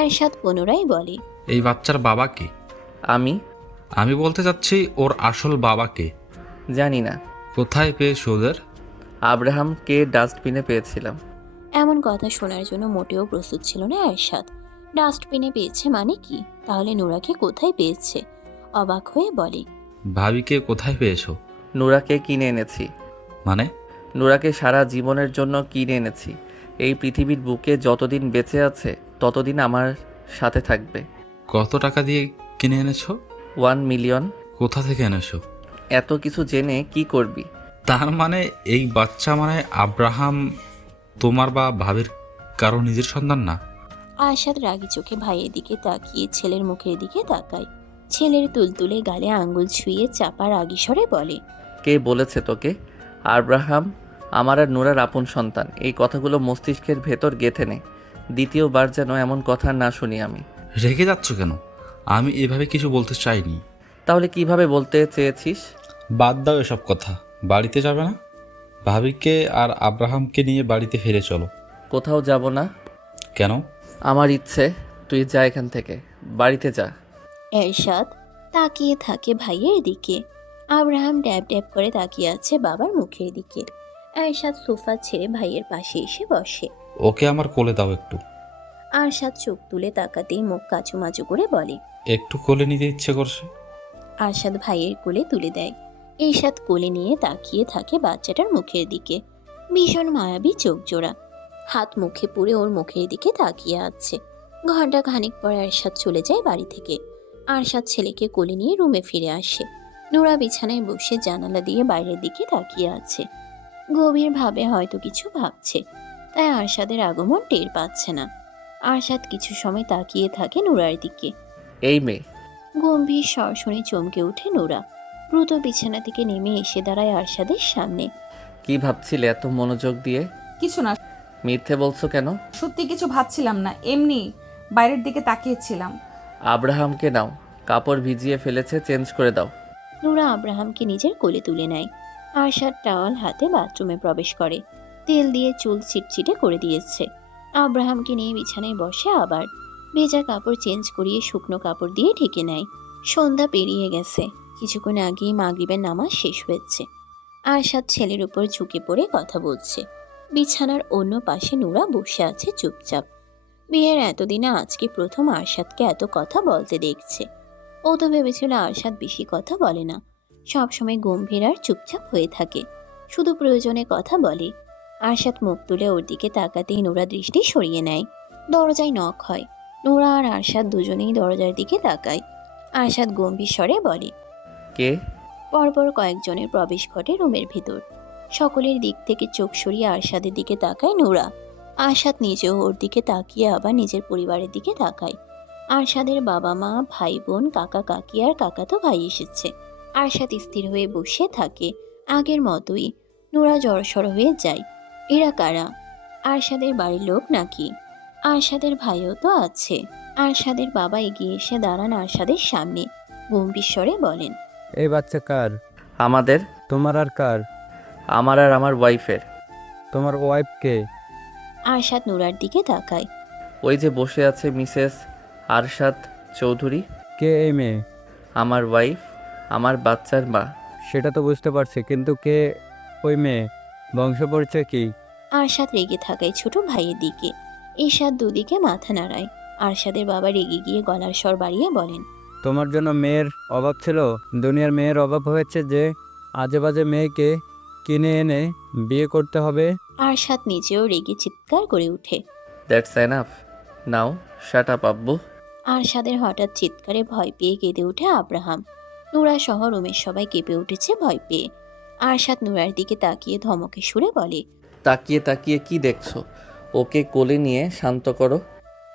এরশাদ পুনরায় বলে, এই বাচ্চার বাবা কে? আমি আমি বলতে চাচ্ছি ওর আসল বাবা কে? জানি না। কোথায় পেয়েছো ওদের? আব্রাহামকে ডাস্টবিনে পেয়েছিলাম। এমন কথা শোনার জন্য মোটেও প্রস্তুত ছিল না এরশাদ। ডাস্টবিনে পেয়েছে মানে কি? তাহলে নুরাকে কোথায় পেয়েছে? অবাক হয়ে বলে, ভাবিকে কোথায় পেয়েছো? নুরাকে কিনে এনেছি। মানে? নুরাকে সারা জীবনের জন্য কিনে এনেছি। এই পৃথিবীর বুকে যতদিন বেঁচে আছে ততদিন আমার সাথে থাকবে। কত টাকা দিয়ে কিনে এনেছো? 1 মিলিয়ন। কোথা থেকে এনেছো? এত কিছু জেনে কি করবি? তার মানে এই বাচ্চা মানে আব্রাহাম তোমার বা ভাবির কারো নিজের সন্তান না? আরশাদ রাগী চোখে ভাইয়ের দিকে তাকিয়ে ছেলের মুখের দিকে তাকায়। ছেলের তুলতুলে গালে আঙ্গুল ছুঁয়ে চাপা রাগী স্বরে বলে, কে বলেছে তোকে আব্রাহাম আমার আর নুরার আপন সন্তান? এই কথাগুলো মস্তিষ্কের ভেতর গেঁথে নে। দ্বিতীয়বার যেন এমন কথা না শুনি আমি। রেগে যাচ্ছ কেন? আমি এভাবে কিছু বলতে চাইনি। তাহলে কিভাবে বলতে চেয়েছিস? বাদ দাও এসব কথা। বাড়িতে যাবে না? ভাবিকে আর আব্রাহামকে নিয়ে বাড়িতে ফিরে চলো। কোথাও যাব না। কেন? আমার ইচ্ছে তুই যা এখান থেকে, বাড়িতে যা। এরশাদ তাকিয়ে থাকে ভাইয়ের দিকে। আব্রাহাম ড্যাব ড্যাব করে তাকিয়ে আছে বাবার মুখের দিকে। এরশাদ সোফা ছেড়ে ভাইয়ের পাশে এসে বসে। ওকে আমার কোলে দাও একটু। আরশাদ চোখ তুলে তাকাতেই মুখ কাচুমাচু করে বলে, একটু কোলে নিতে ইচ্ছে করছে। আরশাদ ভাইয়ের কোলে তুলে দেয়। এরশাদ কোলে নিয়ে তাকিয়ে থাকে বাচ্চাটার মুখের দিকে। ভীষণ মায়াবী চোখ জোড়া, হাত মুখে পুরে ওর মুখের দিকে তাকিয়ে আছে। ঘন্টা খানিক পর আরশাদ চলে যায় বাড়ি থেকে। আরশাদ ছেলেকে কোলে নিয়ে রুমে ফিরে আসে। নুরা বিছানায় বসে জানালা দিয়ে বাইরের দিকে তাকিয়ে আছে। গভীরভাবে হয়তো কিছু ভাবছে, তাই আরশাদের আগমন টের পাচ্ছে না। আরশাদ কিছু সময় তাকিয়ে থাকে নুরার দিকে। এই মেয়ে। গম্ভীর স্বর শুনে চমকে ওঠে নুরা। দ্রুত বিছানা থেকে নেমে এসে দাঁড়ায় আরশাদের সামনে। কি ভাবছিলে এত মনোযোগ দিয়ে? কিছু না, মিথ্যে বলছো কেন? সত্যি কিছু ভাবছিলাম না, এমনি বাইরের দিকে তাকিয়েছিলাম। আব্রাহামকে নাও, কাপড় ভিজিয়ে ফেলেছে, চেঞ্জ করে দাও। নুরা আব্রাহামকে নিজের কোলে তুলে নেয়। আরশাদ টাওয়াল হাতে বাথরুমে প্রবেশ করে। তেল দিয়ে চুল ছিটছিটে করে দিয়েছে। আব্রাহামকে নিয়ে বিছানায় বসে আবার ভেজা কাপড় চেঞ্জ করিয়ে শুকনো কাপড় দিয়ে ঢেকে নেয়। সন্ধ্যা পেরিয়ে গেছে। কিছুক্ষণ আগেই মাগরিবের নামাজ শেষ হয়েছে। আরশাদ ছেলের উপর ঝুঁকে পড়ে কথা বলছে। বিছানার অন্য পাশে নুরা বসে আছে চুপচাপ। বিয়ের এতদিনে আজকে প্রথম আরশাদকে এত কথা বলতে দেখছে। ও তো ভেবেছিল আরশাদ বেশি কথা বলে না, সবসময় গম্ভীর আর চুপচাপ হয়ে থাকে, শুধু প্রয়োজনে কথা বলে। আরশাদ মুখ তুলে ওর দিকে তাকাতেই নোরা দৃষ্টি সরিয়ে নেয়। দরজায় নক হয়। নোরা আর আরশাদ দুজনেই দরজার দিকে তাকায়। আরশাদ গম্ভীর স্বরে বলে। কে? পরপর কয়েকজনের প্রবেশ ঘটে রুমের ভিতর। সকলের দিক থেকে চোখ সরিয়ে আরশাদের দিকে তাকায় নোরা। আরশাদ নিজেও ওর দিকে তাকিয়ে আবার নিজের পরিবারের দিকে তাকায়। আরশাদের বাবা মা, ভাই বোন, কাকা কাকি আর কাকাতো ভাই এসেছে। আরশাদ স্থির হয়ে বসে থাকে আগের মতোই। নোরা জড়সড় হয়ে যায়। এরা কারা? আরশাদের বাড়ির লোক নাকি? আরশাদের ভাইও তো আছে। আরশাদের বাবা এগিয়ে এসে দাঁড়ান আরশাদের সামনে, গম্ভীর স্বরে বলেন। এই বাচ্চা কার? আমাদের। তোমার আর কার? আমার আর আমার ওয়াইফের। তোমার ওয়াইফ কে? আরশাদ নোরার দিকে তাকায়। ওই যে বসে আছে মিসেস আরশাদ চৌধুরী। কে এই মেয়ে? আমার ওয়াইফ, আমার বাচ্চার মা। সেটা তো বুঝতে পারছি, কিন্তু কে ওই মেয়ে? বংশ পরিচয় কি? আরশাদ রেগে থাকায় ছোট ভাইয়ের দিকে। ঈশাদ দুদিকে মাথা নাড়ায়। আরশাদের বাবা রেগে গিয়ে গলার স্বর বাড়িয়ে বলেন। তোমার জন্য মেয়ের অভাব ছিল? দুনিয়ার মেয়ের অভাব হয়েছে যে আজে বাজে মেয়েকে কিনে এনে বিয়ে করতে হবে? আরশাদ নিজেও রেগে চিৎকার করে ওঠে। That's enough now, shut up আব্বু। আরশাদের হঠাৎ চিৎকারে ভয় পেয়ে কেঁদে ওঠে আব্রাহাম। নুরা সহ রুমের সবাই কেঁপে উঠেছে ভয় পেয়ে। আরশাদ নুরার দিকে তাকিয়ে ধমকে সুরে বলে। তাকিয়ে তাকিয়ে কি দেখছো? ওকে কোলে নিয়ে শান্ত করো।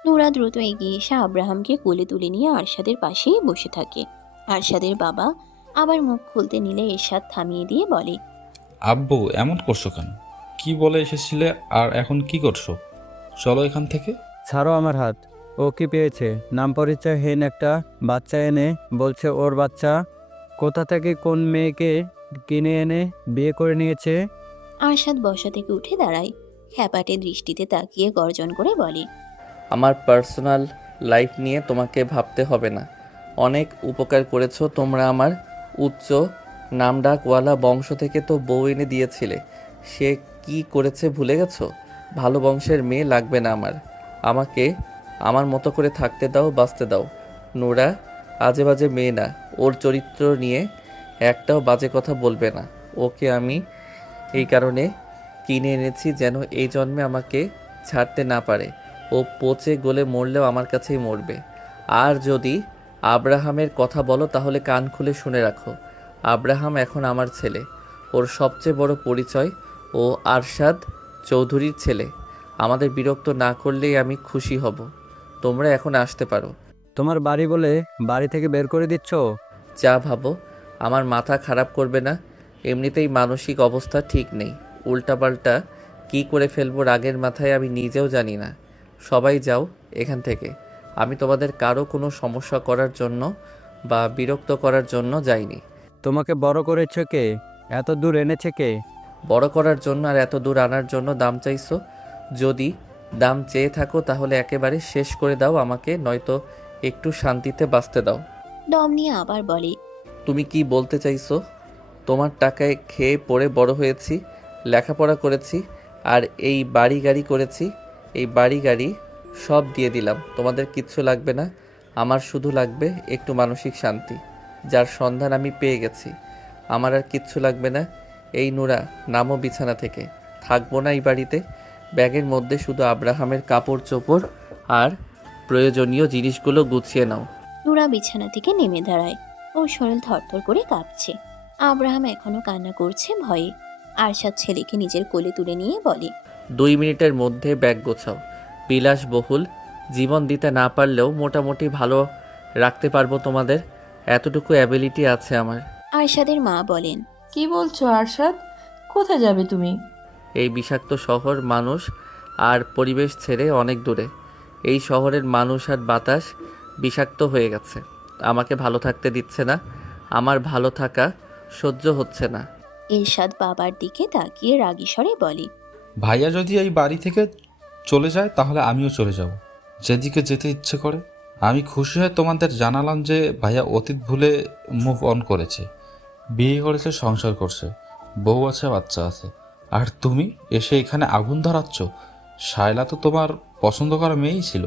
নুরা দ্রুত এগিয়ে এসে আব্রাহামকে কোলে তুলে নিয়ে আরশাদের পাশেই বসে থাকে। আরশাদের বাবা আবার মুখ খুলতে নিলে এরশাদ থামিয়ে দিয়ে বলে। আব্বু এমন করছো কেন? কি বলে এসেছিলে আর এখন কি করছো? চলো এখান থেকে। ছাড়ো আমার হাত। ও কি পেয়েছে? নাম পরিচয়হীন একটা বাচ্চা এনে বলছে ওর বাচ্চা। কোথা থেকে কোন মেয়েকে কিনে এনে বিয়ে করে নিয়েছে? আরশাদ বসা থেকে উঠে দাঁড়ায়। খ্যাপাটে দৃষ্টিতে তাকিয়ে গর্জন করে বলে। আমার পার্সোনাল লাইফ নিয়ে তোমাকে ভাবতে হবে না। অনেক উপকার করেছো তোমরা আমার। উচ্চ নামডাকওয়ালা বংশ থেকে তো বউ এনে দিয়েছিলে। সে কি করেছে ভুলে গেছো? ভালো বংশের মেয়ে লাগবে না আমার। আমাকে আমার মতো করে থাকতে দাও, বাঁচতে দাও। নোরা আজে বাজে মেয়ে না। ওর চরিত্র নিয়ে একটাও বাজে কথা বলবে না। ওকে আমি এই কারণে কিনে এনেছি যেন এই জন্মে আমাকে ছাড়তে না পারে। ও পচে গলে মরলেও আমার কাছেই মরবে। আর যদি আব্রাহামের কথা বলো তাহলে কান খুলে শুনে রাখো। আব্রাহাম এখন আমার ছেলে। ওর সবচেয়ে বড় পরিচয় ও আরশাদ চৌধুরীর ছেলে। আমাদের বিরক্ত না করলেই আমি খুশি হব। তোমরা এখন আসতে পারো। তোমার বাড়ি বলে বাড়ি থেকে বের করে দিচ্ছ? যা ভাবো। আমার মাথা খারাপ করবে না। এমনিতেই মানসিক অবস্থা ঠিক নেই। উল্টাপাল্টা কি করে ফেলবো রাগের মাথায় আমি নিজেও জানি না। সবাই যাও এখান থেকে। আমি তোমাদের কারো কোনো সমস্যা করার জন্য বা বিরক্ত করার জন্য যাইনি। তোমাকে বড় করেছে কে? এত দূর এনেছে কে? বড় করার জন্য আর এত দূর আনার জন্য দাম চাইছো? যদি দাম চেয়ে থাকো তাহলে একেবারে শেষ করে দাও আমাকে, নয়তো একটু শান্তিতে বাঁচতে দাও। দম নিয়ে আবার বলে। তুমি কি বলতে চাইছো? তোমার টাকায় খেয়ে পড়ে বড় হয়েছি, লেখাপড়া করেছি, আর এই বাড়ি গাড়ি করেছি। এই বাড়ি গাড়ি সব দিয়ে দিলাম। তোমাদের কিচ্ছু লাগবে না। আমার শুধু লাগবে একটু মানসিক শান্তি, যার সন্ধান আমি পেয়ে গেছি। আমার আর কিচ্ছু লাগবে না। এই নুরা, নামো বিছানা থেকে। থাকবো না এই বাড়িতে। ব্যাগের মধ্যে শুধু আব্রাহামের কাপড় চোপড় আর প্রয়োজনীয় জিনিসগুলো গুছিয়ে নাও। নুরা বিছানা থেকে নেমে দাঁড়ায়। ওর শরীর থরথর করে কাঁপছে। আব্রাহাম এখনো কান্না করছে ভয়ে। আরশাদ ছেলেকে নিজের কোলে তুলে নিয়ে বলে। 2 মিনিটের মধ্যে ব্যাগ গোছাও। বিলাসবহুল জীবন দিতে না পারলেও মোটামুটি ভালো রাখতে পারবো তোমাদের। এতটুকু অ্যাবিলিটি আছে আমার। আরশাদের মা বলেন। কি বলছো আরশাদ? কোথায় যাবে তুমি? এই বিষাক্ত শহর, মানুষ আর পরিবেশ ছেড়ে অনেক দূরে। এই শহরের মানুষ আর বাতাস বিষাক্ত হয়ে গেছে। আমাকে ভালো থাকতে দিচ্ছে না। আমার ভালো থাকা সহ্য হচ্ছে না। এরশাদ বাবার দিকে তাকিয়ে রাগী স্বরে বলে। ভাইয়া যদি এই বাড়ি থেকে চলে যায় তাহলে আমিও চলে যাব, যেদিকে যেতে ইচ্ছে করে। আমি খুশি হয়ে তোমাদের জানালাম যে ভাইয়া অতীত ভুলে মুভ অন করেছে, বিয়ে করেছে, সংসার করছে। বউ আছে, বাচ্চা আছে, আর তুমি এসে এখানে আগুন ধরাচ্ছ? শায়লা তো তোমার পছন্দ করা মেয়েই ছিল।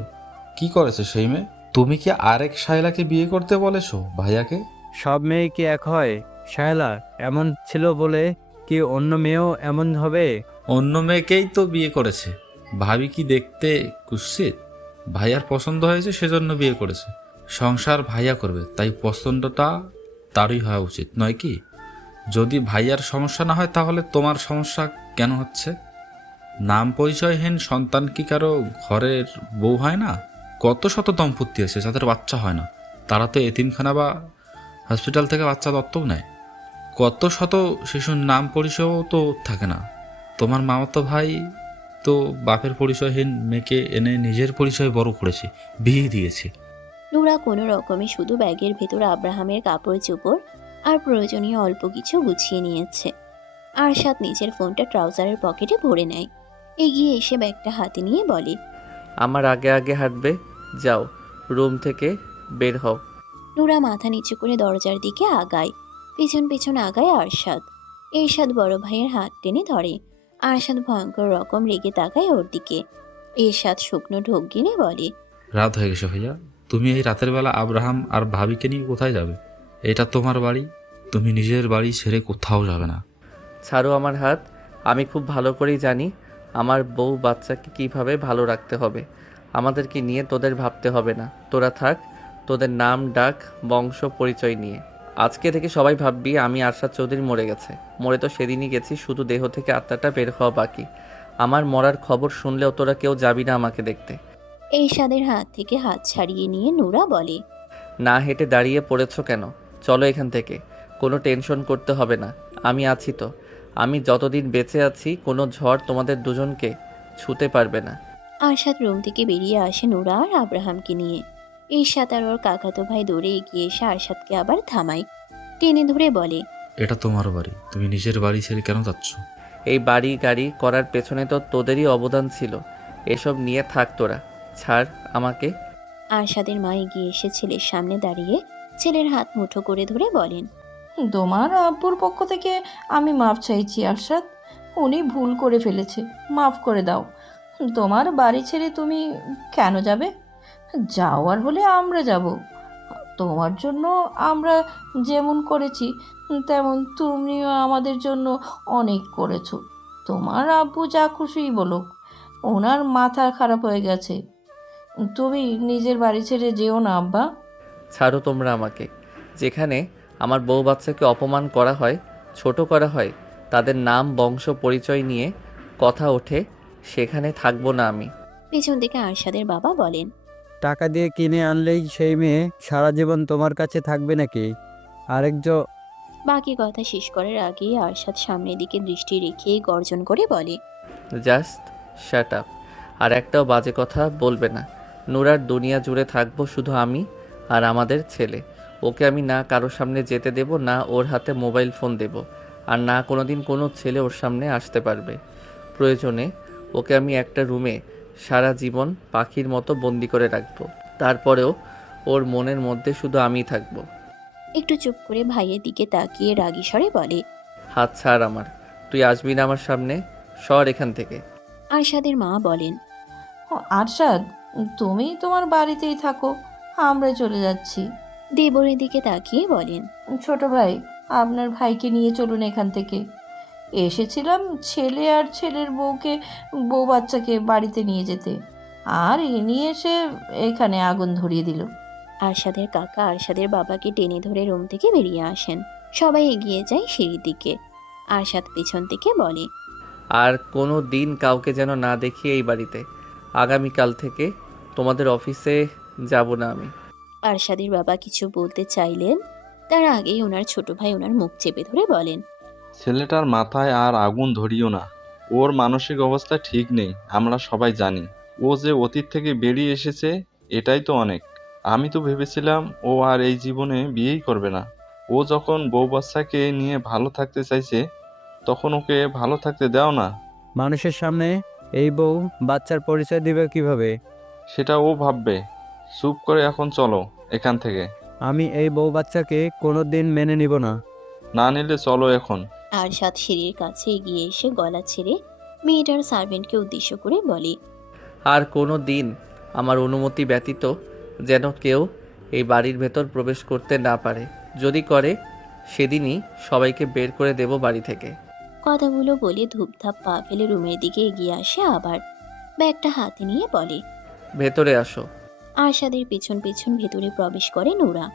কি করেছে সেই মেয়ে? তুমি কি আরেক শায়লাকে বিয়ে করতে বলেছো ভাইয়াকে? সব মেয়ে কি এক হয়? শায়লা এমন ছিল বলে কি অন্য মেয়েও এমন হবে? অন্য মেয়েকেই তো বিয়ে করেছে। ভাবি কি দেখতে কুৎসিত? ভাইয়ার পছন্দ হয়েছে সেজন্য বিয়ে করেছে। সংসার ভাইয়া করবে, তাই পছন্দটা তারই হওয়া উচিত নয় কি? যদি ভাইয়ার সমস্যা না হয় তাহলে তোমার সমস্যা কেন হচ্ছে? নাম পরিচয়হীন সন্তান কি কারো ঘরের বউ হয় না? কত শত দম্পতি আছে যাদের বাচ্চা হয় না, তারা তো এতিমখানা বা হসপিটাল থেকে বাচ্চা দত্তক নেয়। কত শত শিশুর নাম পরিচয়ও তো থাকে না। তোমার মামাতো ভাই তো বাপের পরিচয়হীন মেয়েকে এনে নিজের পরিচয় বড় করেছে, বিয়ে দিয়েছে। নুরা কোনো রকমে শুধু ব্যাগের ভেতর আব্রাহামের কাপড় চোপড় আর প্রয়োজনীয় অল্প কিছু গুছিয়ে নিয়েছে। আরশাদ নিজের ফোনটা ট্রাউজারের পকেটে ভরে নেয়। এগিয়ে এসে ব্যাগটা হাতে নিয়ে বলে, আমার আগে আগে হাঁটবে, যাও রুম থেকে বের হও। নুরা মাথা নিচু করে দরজার দিকে আগায়। পেছন পেছন আগায় আরশাদ। এরশাদ বড় ভাইয়ের হাত টেনে ধরে। আরশাদ ভয়ঙ্কর রকম রেগে তাকায় ওর দিকে। এরশাদ শুকনো ঢোক গিলে বলে, রাত হয়ে গেছে ভাইয়া, তুমি এই রাতের বেলা আব্রাহাম আর ভাবিকে নিয়ে কোথায় যাবে? এটা তোমার বাড়ি, তুমি নিজের বাড়ি ছেড়ে কোথাও যাবে না। ছাড়ো আমার হাত। আমি খুব ভালো করেই জানি আমার বউ বাচ্চাকে কিভাবে ভালো রাখতে হবে। আমাদেরকে নিয়ে তোদের ভাবতে হবে না। তোরা থাক তোদের নাম ডাক বংশ পরিচয় নিয়ে। আজকে থেকে সবাই ভাববি আমি আরশাদ চৌধুরী মরে গেছে। মরে তো সেদিনই গেছি, শুধু দেহ থেকে আত্মাটা বের হওয়া বাকি। আমার মরার খবর শুনলেও তোরা কেউ যাবি না আমাকে দেখতে। এরশাদের হাত থেকে হাত ছাড়িয়ে নিয়ে নুরা বলে, না হেঁটে দাঁড়িয়ে পড়েছো কেন? চলো এখান থেকে। কোনো টেনশন করতে হবে না, আমি আছি তো। আমি যতদিন বেঁচে আছি কোনো ঝড় তোমাদের দুজনকে ছুতে পারবে না। আরশাদ রুম থেকে বেরিয়ে আসে নুরা আর আব্রাহামকে নিয়ে। এরশাদ আর ওর কাকাতো ভাই দৌড়ে এগিয়ে এসে আরশাদকে আবার থামায়। টেনে ধরে বলে, এটা তোমার বাড়ি, তুমি নিজের বাড়ি ছেড়ে কেন যাচ্ছ? এই বাড়ি গাড়ি করার পেছনে তো তোদেরই অবদান ছিল। এসব নিয়ে থাক তোরা, ছাড় আমাকে। আরশাদের মা এগিয়ে এসে ছেলের সামনে দাঁড়িয়ে ছেলের হাত মুঠো করে ধরে বলেন, তোমার আব্বুর পক্ষ থেকে আমি মাপ চাইছি আরশাদ। উনি ভুল করে ফেলেছে, মাফ করে দাও। তোমার বাড়ি ছেড়ে তুমি কেন যাবে? যাওয়ার হলে আমরা যাব। তোমার জন্য আমরা যেমন করেছি তেমন তুমিও আমাদের জন্য অনেক করেছো। তোমার আব্বু যা খুশিই বলুক, ওনার মাথা খারাপ হয়ে গেছে। তুমি নিজের বাড়ি ছেড়ে যেও না আব্বা। ছাড়ো তোমরা আমাকে। যেখানে আমার বউ বাচ্চাকে অপমান করা হয়, ছোট করা হয়, তাদের নাম বংশ পরিচয় নিয়ে কথা ওঠে, সেখানে থাকবো না আমি। পেছন থেকে আরশাদের বাবা বলেন, টাকা দিয়ে কিনে আনলেই সেই মেয়ে সারা জীবন তোমার কাছে থাকবে নাকি? আরেকজন বাকি কথা শেষ করার আগেই আরশাদ সামনের দিকে দৃষ্টি রেখে গর্জন করে বলে, জাস্ট শাট আপ। আর একটাও বাজে কথা বলবে না। নুরার দুনিয়া জুড়ে থাকবো শুধু আমি আর আমাদের ছেলে। ওকে আমি না কারোর সামনে যেতে দেব, না ওর হাতে মোবাইল ফোন দেব, আর না কোনোদিন কোনো ছেলে ওর সামনে আসতে পারবে। প্রয়োজনে ওকে আমি একটা রুমে সারা জীবন পাখির মতো বন্দি করে রাখবো। তারপরেও ওর মনের মধ্যে শুধু আমিই থাকবো। একটু চুপ করে ভাইয়ের দিকে তাকিয়ে রাগী স্বরে বলে, হাত ছাড় আমার। তুই আসবি না আমার সামনে, সর এখান থেকে। আরশাদের মা বলেন, আরশাদ, তুমি তোমার বাড়িতেই থাকো, আমরা চলে যাচ্ছি। দেবরের দিকে তাকিয়ে বলেন, ছোট ভাই, আপনার ভাইকে নিয়ে চলুন এখান থেকে। এসেছিলাম ছেলে আর ছেলের বউ বাচ্চাকে বাড়িতে নিয়ে যেতে, আর ইনি এসে এখানে আগুন ধরিয়ে দিল। আরশাদের কাকা আরশাদের বাবাকে টেনে ধরে রুম থেকে বেরিয়ে আসেন। সবাই এগিয়ে যায় সিঁড়ির দিকে। আরশাদ পেছন থেকে বলে, আর কোনো দিন কাউকে যেন না দেখি এই বাড়িতে। আগামীকাল থেকে তোমাদের অফিসে যাব না আমি। আরশাদের বাবা কিছু বলতে চাইলেন, তার আগেই ওনার ছোট ভাই ওনার মুখ চেপে ধরে বলেন, ছেলেটার মাথায় আর আগুন ধরিও না। ওর মানসিক অবস্থা ঠিক নেই, আমরা সবাই জানি। ও যে অতীত থেকে বেরিয়ে এসেছে এটাই তো অনেক। আমি তো ভেবেছিলাম ও আর এই জীবনে বিয়েই করবে না। ও যখন বউ বাচ্চাকে নিয়ে ভালো থাকতে চাইছে তখন ওকে ভালো থাকতে দাও না। মানুষের সামনে এই বউ বাচ্চার পরিচয় দিবে কিভাবে? সেটা ও ভাববে। চুপ করে এখন চলো এখান থেকে। আমি এই বউ বাচ্চাকে কোনো দিন মেনে নিব না। না নিলে চলো এখন। আরশাদ সিঁড়ির কাছে এগিয়ে এসে গলা ছেড়ে মেয়েটার সার্ভেন্টকে উদ্দেশ্য করে বলে, আর কোনো দিন আমার অনুমতি ব্যতীত যেন কেউ এই বাড়ির ভেতর প্রবেশ করতে না পারে। যদি করে সেদিনই সবাইকে বের করে দেব বাড়ি থেকে। কথাগুলো বলে ধূপধাপ পা ফেলে রুমের দিকে এগিয়ে আসে, আবার ব্যাগটা হাতে নিয়ে বলে, ভেতরে আসো। আরশাদের পেছন পেছন ভেতরে প্রবেশ করে নূরা।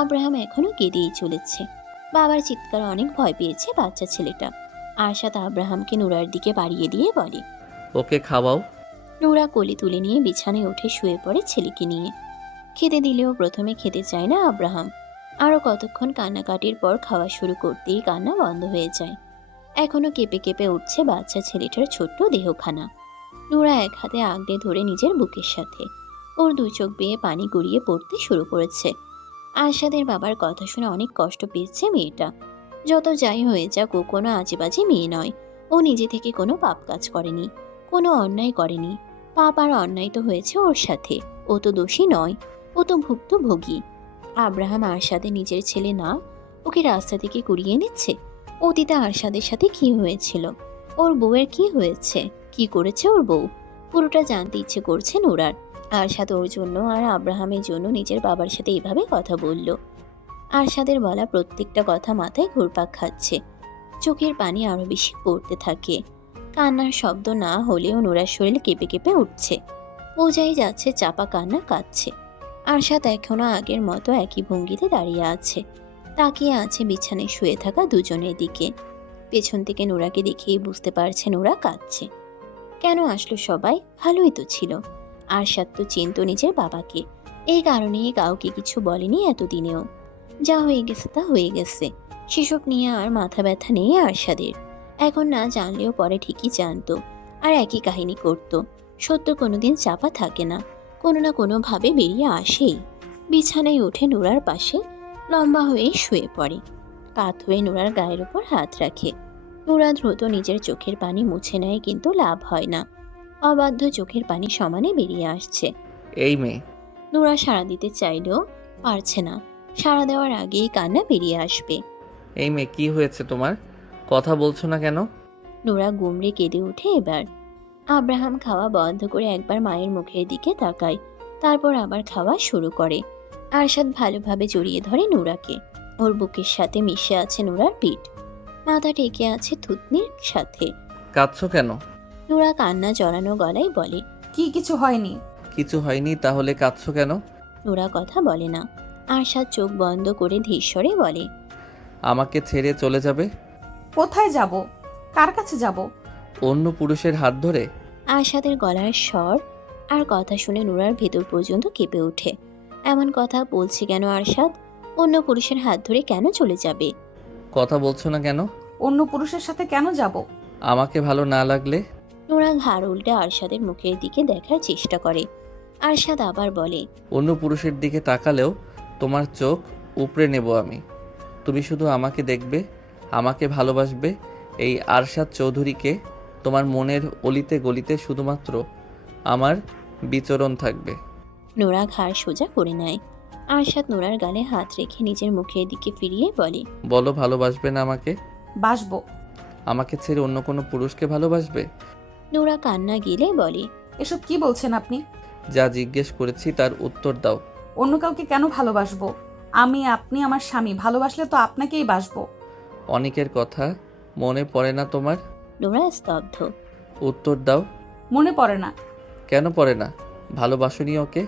আব্রাহাম এখনো কেঁদেই চলেছে। বাবার চিৎকার অনেক ভয় পেয়েছে বাচ্চা ছেলেটা। আরশাদ আব্রাহামকে নূরার দিকে বাড়িয়ে দিয়ে বলে, ওকে খাওয়াও। নূরা কোলে তুলে নিয়ে বিছানায় উঠে শুয়ে পড়ে ছেলেকে নিয়ে। খেতে দিলেও প্রথমে খেতে চায় না আব্রাহাম। আরও কতক্ষণ কান্নাকাটির পর খাওয়া শুরু করতেই কান্না বন্ধ হয়ে যায়। এখনো কেঁপে কেঁপে উঠছে বাচ্চা ছেলেটার ছোট্ট দেহখানা। নূরা এক হাতে আগলে ধরে নিজের বুকের সাথে। ওর দুই চোখ বেয়ে পানি গড়িয়ে পড়তে শুরু করেছে। আরশাদের বাবার কথা শুনে অনেক কষ্ট পেয়েছে মেয়েটা। যত যাই হয়ে যাক, ও কোনো আজেবাজে মেয়ে নয়। ও নিজে থেকে কোনো পাপ কাজ করেনি, কোনো অন্যায় করেনি। পাপ আর অন্যায় তো হয়েছে ওর সাথে। ও তো দোষী নয়, ও তো ভুক্তভোগী। আব্রাহাম আরশাদের নিজের ছেলে না, ওকে রাস্তা থেকে কুড়িয়ে নিচ্ছে। অতীতে আরশাদের সাথে কি হয়েছিল, ওর বউয়ের কি হয়েছে, কি করেছে ওর বউ, পুরোটা জানতে ইচ্ছে করছে নূরার। আরশাদ ওর জন্য আর আব্রাহামের জন্য নিজের বাবার সাথে এভাবে কথা বলল। আরশাদের বলা প্রত্যেকটা কথা মাথায় ঘুরপাক খাচ্ছে। চোখের পানি আরো বেশি পড়তে থাকে। কান্নার শব্দ না হলেও নূরার শরীর কেঁপে কেঁপে উঠছে। বোঝাই যাচ্ছে চাপা কান্না কাঁদছে। আরশাদ এখনো আগের মতো একই ভঙ্গিতে দাঁড়িয়ে আছে, তাকিয়ে আছে বিছানায় শুয়ে থাকা দুজনের দিকে। পেছন থেকে নূরাকে দেখেই বুঝতে পারছে নূরা কাঁদছে। কেন আসলো সবাই? ভালোই তো ছিল। আরশাদ তো চিনত নিজের বাবাকে, এই কারণেই কাউকে কিছু বলেনি এতদিনেও। যা হয়ে গেছে তা হয়ে গেছে, সেসব নিয়ে আর মাথা ব্যথা নেই আরশাদের। এখন না জানলেও পরে ঠিকই জানতো, আর একই কাহিনী করত। সত্য কোনোদিন চাপা থাকে না, কোনো না কোনোভাবে বেরিয়ে আসেই। বিছানায় উঠে নূরার পাশে লম্বা হয়ে শুয়ে পড়ে। কাত হয়ে নূরার গায়ের উপর হাত রাখে। নূরা দ্রুত নিজের চোখের পানি মুছে নেয়, কিন্তু লাভ হয় না। অবাধ্য চোখের পানি সমানে বেরিয়ে আসছে। এই মেয়ে। নূরা সাড়া দিতে চাইলেও পারছে না। সাড়া দেওয়ার আগেই কান্না বেরিয়ে আসবে। এই মেয়ে, কি হয়েছে তোমার? কথা বলছো না কেন? নূরা গুমড়ে কেঁদে ওঠে এবার। আব্রাহাম খাওয়া বন্ধ করে একবার মায়ের মুখের দিকে তাকায়, তারপর আবার খাওয়া শুরু করে। আরশাদ ভালোভাবে জড়িয়ে ধরে নূরাকে। ওর বুকের সাথে মিশে আছে নূরার পিঠ, মাথা টেকে আছে থুতনির সাথে। কাঁদছো কেন? নূরা কান্না জড়ানো গলায় বলে, কি কিছু হয়নি। কিছু হয়নি, তাহলে কাঁদছো কেন? নূরা কথা বলে না। আরশাদ চোখ বন্ধ করে ধীরস্বরে বলে, আমাকে ছেড়ে চলে যাবে? কোথায় যাব? কার কাছে যাব? অন্য পুরুষের হাত ধরে? আরশাদের গলার স্বর আর কথা শুনে নূরার ভেতর পর্যন্ত কেঁপে ওঠে। এমন কথা বলছে কেন আরশাদ? অন্য পুরুষের হাত ধরে কেন চলে যাবে? কথা বলছো না কেন? অন্য পুরুষের সাথে কেন যাব? আমাকে ভালো না লাগলে? নূরা ঘাড় উল্টে আরশাদের মুখের দিকে দেখার চেষ্টা করে। আরশাদ আবার বলে, অন্য পুরুষের দিকে তাকালেও তোমার চোখ উপড়ে নেব আমি। তুমি শুধু আমাকে দেখবে, আমাকে ভালোবাসবে। এই আরশাদ চৌধুরীকে তোমার মনের অলিতে গলিতে শুধুমাত্র আমার বিচরণ থাকবে। নূরা ঘাড় সোজা করে নেয়। আরশাদ নূরার গালে হাত রেখে নিজের মুখের দিকে ফিরিয়ে বলে, বলো, ভালোবাসবে না আমাকে? বাসবো। আমাকে ছেড়ে অন্য কোনো পুরুষকে ভালোবাসবে? নূরা কান্না গিলে বলে, এসব কি বলছেন আপনি? যা জিজ্ঞেস করেছি তার উত্তর দাও। অন্য কাউকে কেন ভালোবাসবো? আপনি আমার স্বামী, ভালোবাসলে তো আপনাকেই বাসবো। অনেকের কথা মনে পড়ে না তোমার? নূরা স্তব্ধ। উত্তর দাও। মনে পড়ে না। কেন পড়ে না? ভালোবাসনি ওকে?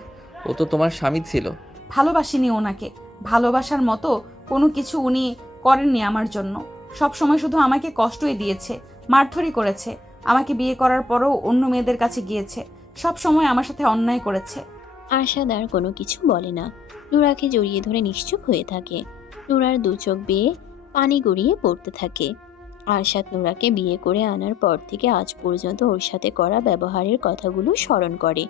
ও তো তোমার স্বামী ছিল। ভালোবাসিনি ওনাকে। ভালোবাসার মতো কোনো কিছু উনি করেননি আমার জন্য। সব সময় শুধু আমাকে কষ্টই দিয়েছে, মারধরি করেছে। আমাকে বিয়ে করার পরও অন্য মেয়েদের কাছে গিয়েছে। সব সময় আমার সাথে অন্যায় করেছে। আরশাদ আর কোনো কিছু বলে না। নূরাকে জড়িয়ে ধরে নিশ্চুপ হয়ে থাকে। নূরার দু চোখ বেয়ে পানি গড়িয়ে পড়তে থাকে। আরশাদ নূরাকে বিয়ে করে আনার পর থেকে আজ পর্যন্ত ওর সাথে করা ব্যবহারের কথাগুলো স্মরণ করে।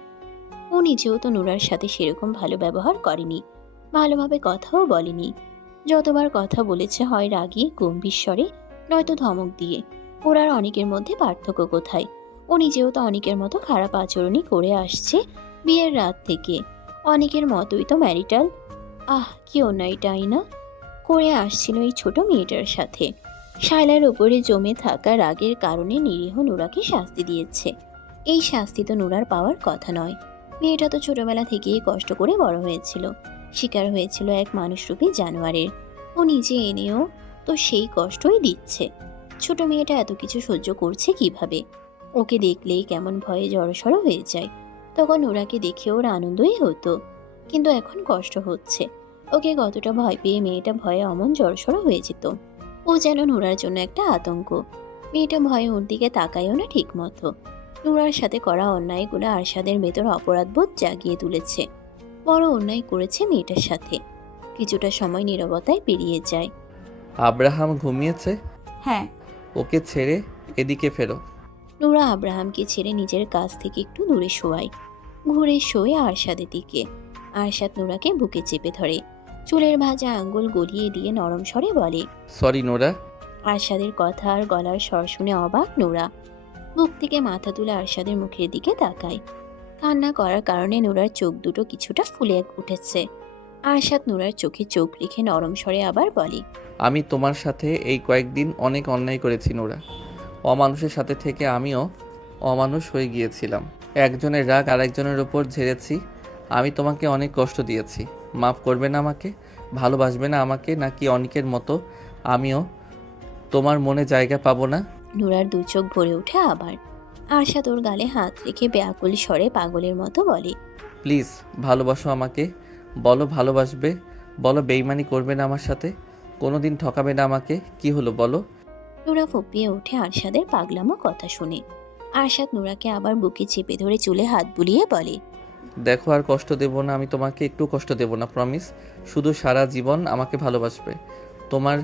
ও নিজেও তো নূরার সাথে সেরকম ভালো ব্যবহার করেনি, ভালোভাবে কথাও বলেনি। যতবার কথা বলেছে হয় রাগী গম্ভীর স্বরে, নয়তো ধমক দিয়ে। ওর আর অনেকের মধ্যে পার্থক্য কোথায়? ও নিজেও তো অনেকের মতো খারাপ আচরণই করে আসছে বিয়ের রাত থেকে। অনেকের মতোই তো ম্যারিটাল কি অন্যায়টাই না করে আসছিল এই ছোট মেয়েটার সাথে। শায়লার উপরে জমে থাকা রাগের কারণে নিরীহ নুরাকে শাস্তি দিয়েছে। এই শাস্তি তো নুরার পাওয়ার কথা নয়। মেয়েটা তো ছোটবেলা থেকেই কষ্ট করে বড় হয়েছিল, শিকার হয়েছিল এক মানুষরূপী জানোয়ারের। ও নিজে এনেও তো সেই কষ্টই দিচ্ছে। ছোট মেয়েটা এত কিছু সহ্য করছে কিভাবে? ওকে দেখলেই কেমন ভয়ে জড়সড় হয়ে যায়। তখন নুরাকে দেখে ওর আনন্দই হতো, কিন্তু এখন কষ্ট হচ্ছে। ওকে কতটা ভয় পেয়ে মেয়েটা ভয়ে অমন জড়সড় হয়ে যেত। ও যেন নুরার জন্য একটা আতঙ্ক। মেয়েটা ভয়ে ওর দিকে তাকায়ও না ঠিক মতো। নুরার সাথে করা অন্যায়গুলো আরশাদের ভেতর অপরাধবোধ জাগিয়ে তুলেছে। বড় অন্যায় করেছে মেয়েটার সাথে। কিছুটা সময় নীরবতায় পেরিয়ে যায়। আব্রাহাম ঘুমিয়েছে? হ্যাঁ। ওকে ছেড়ে এদিকে ফেরো। নুরা আব্রাহামকে ছেড়ে নিজের কাছ থেকে একটু দূরে শোয়ায়। ঘুরে শোয়ে আরশাদের দিকে। আরশাদ নুরাকে বুকে চেপে ধরে, চুলের ভাজা আঙ্গুল গলিয়ে দিয়ে নরম স্বরে বলে, সরি নোরা। আরশাদের কথা আর গলার স্বর শুনে অবাক নুরা। বুক থেকে মাথা তুলে আরশাদের মুখের দিকে তাকায়। কান্না করার কারণে নুরার চোখ দুটো কিছুটা ফুলে উঠেছে। আরশাদ নুরার চোখে চোখ রেখে নরম স্বরে আবার বলে, আমি তোমার সাথে এই কয়েকদিন অনেক অন্যায় করেছি নোরা। অমানুষের সাথে থেকে আমিও অমানুষ হয়ে গিয়েছিলাম। একজনের রাগ আরেকজনের ওপর ঝেড়েছি। আমি তোমাকে অনেক কষ্ট দিয়েছি। মাফ করবে না আমাকে? ভালোবাসবে না আমাকে? নাকি অনেকের মতো আমিও তোমার মনে জায়গা পাবো না? নুরার দু চোখ ভরে ওঠে আবার। আরশাদ ওর গালে হাত রেখে ব্যাকুল স্বরে পাগলের মতো বলে, প্লিজ ভালোবাসো আমাকে। বলো ভালোবাসবে। বলো বেইমানি করবে না আমার সাথে। কোনোদিন ঠকাবে না আমাকে। কি হলো বলো? নুরা ফুপিয়ে ওঠে আরশাদের পাগলামো কথা শুনে। আরশাদ নুরাকে আবার বুকে চেপে ধরে চুলে হাত বুলিয়ে বলে, দেখো আর কষ্ট দেব না আমি তোমাকে, একটু কষ্ট দেব না, প্রমিস। শুধু সারা জীবন আমাকে ভালোবাসবে। তোমার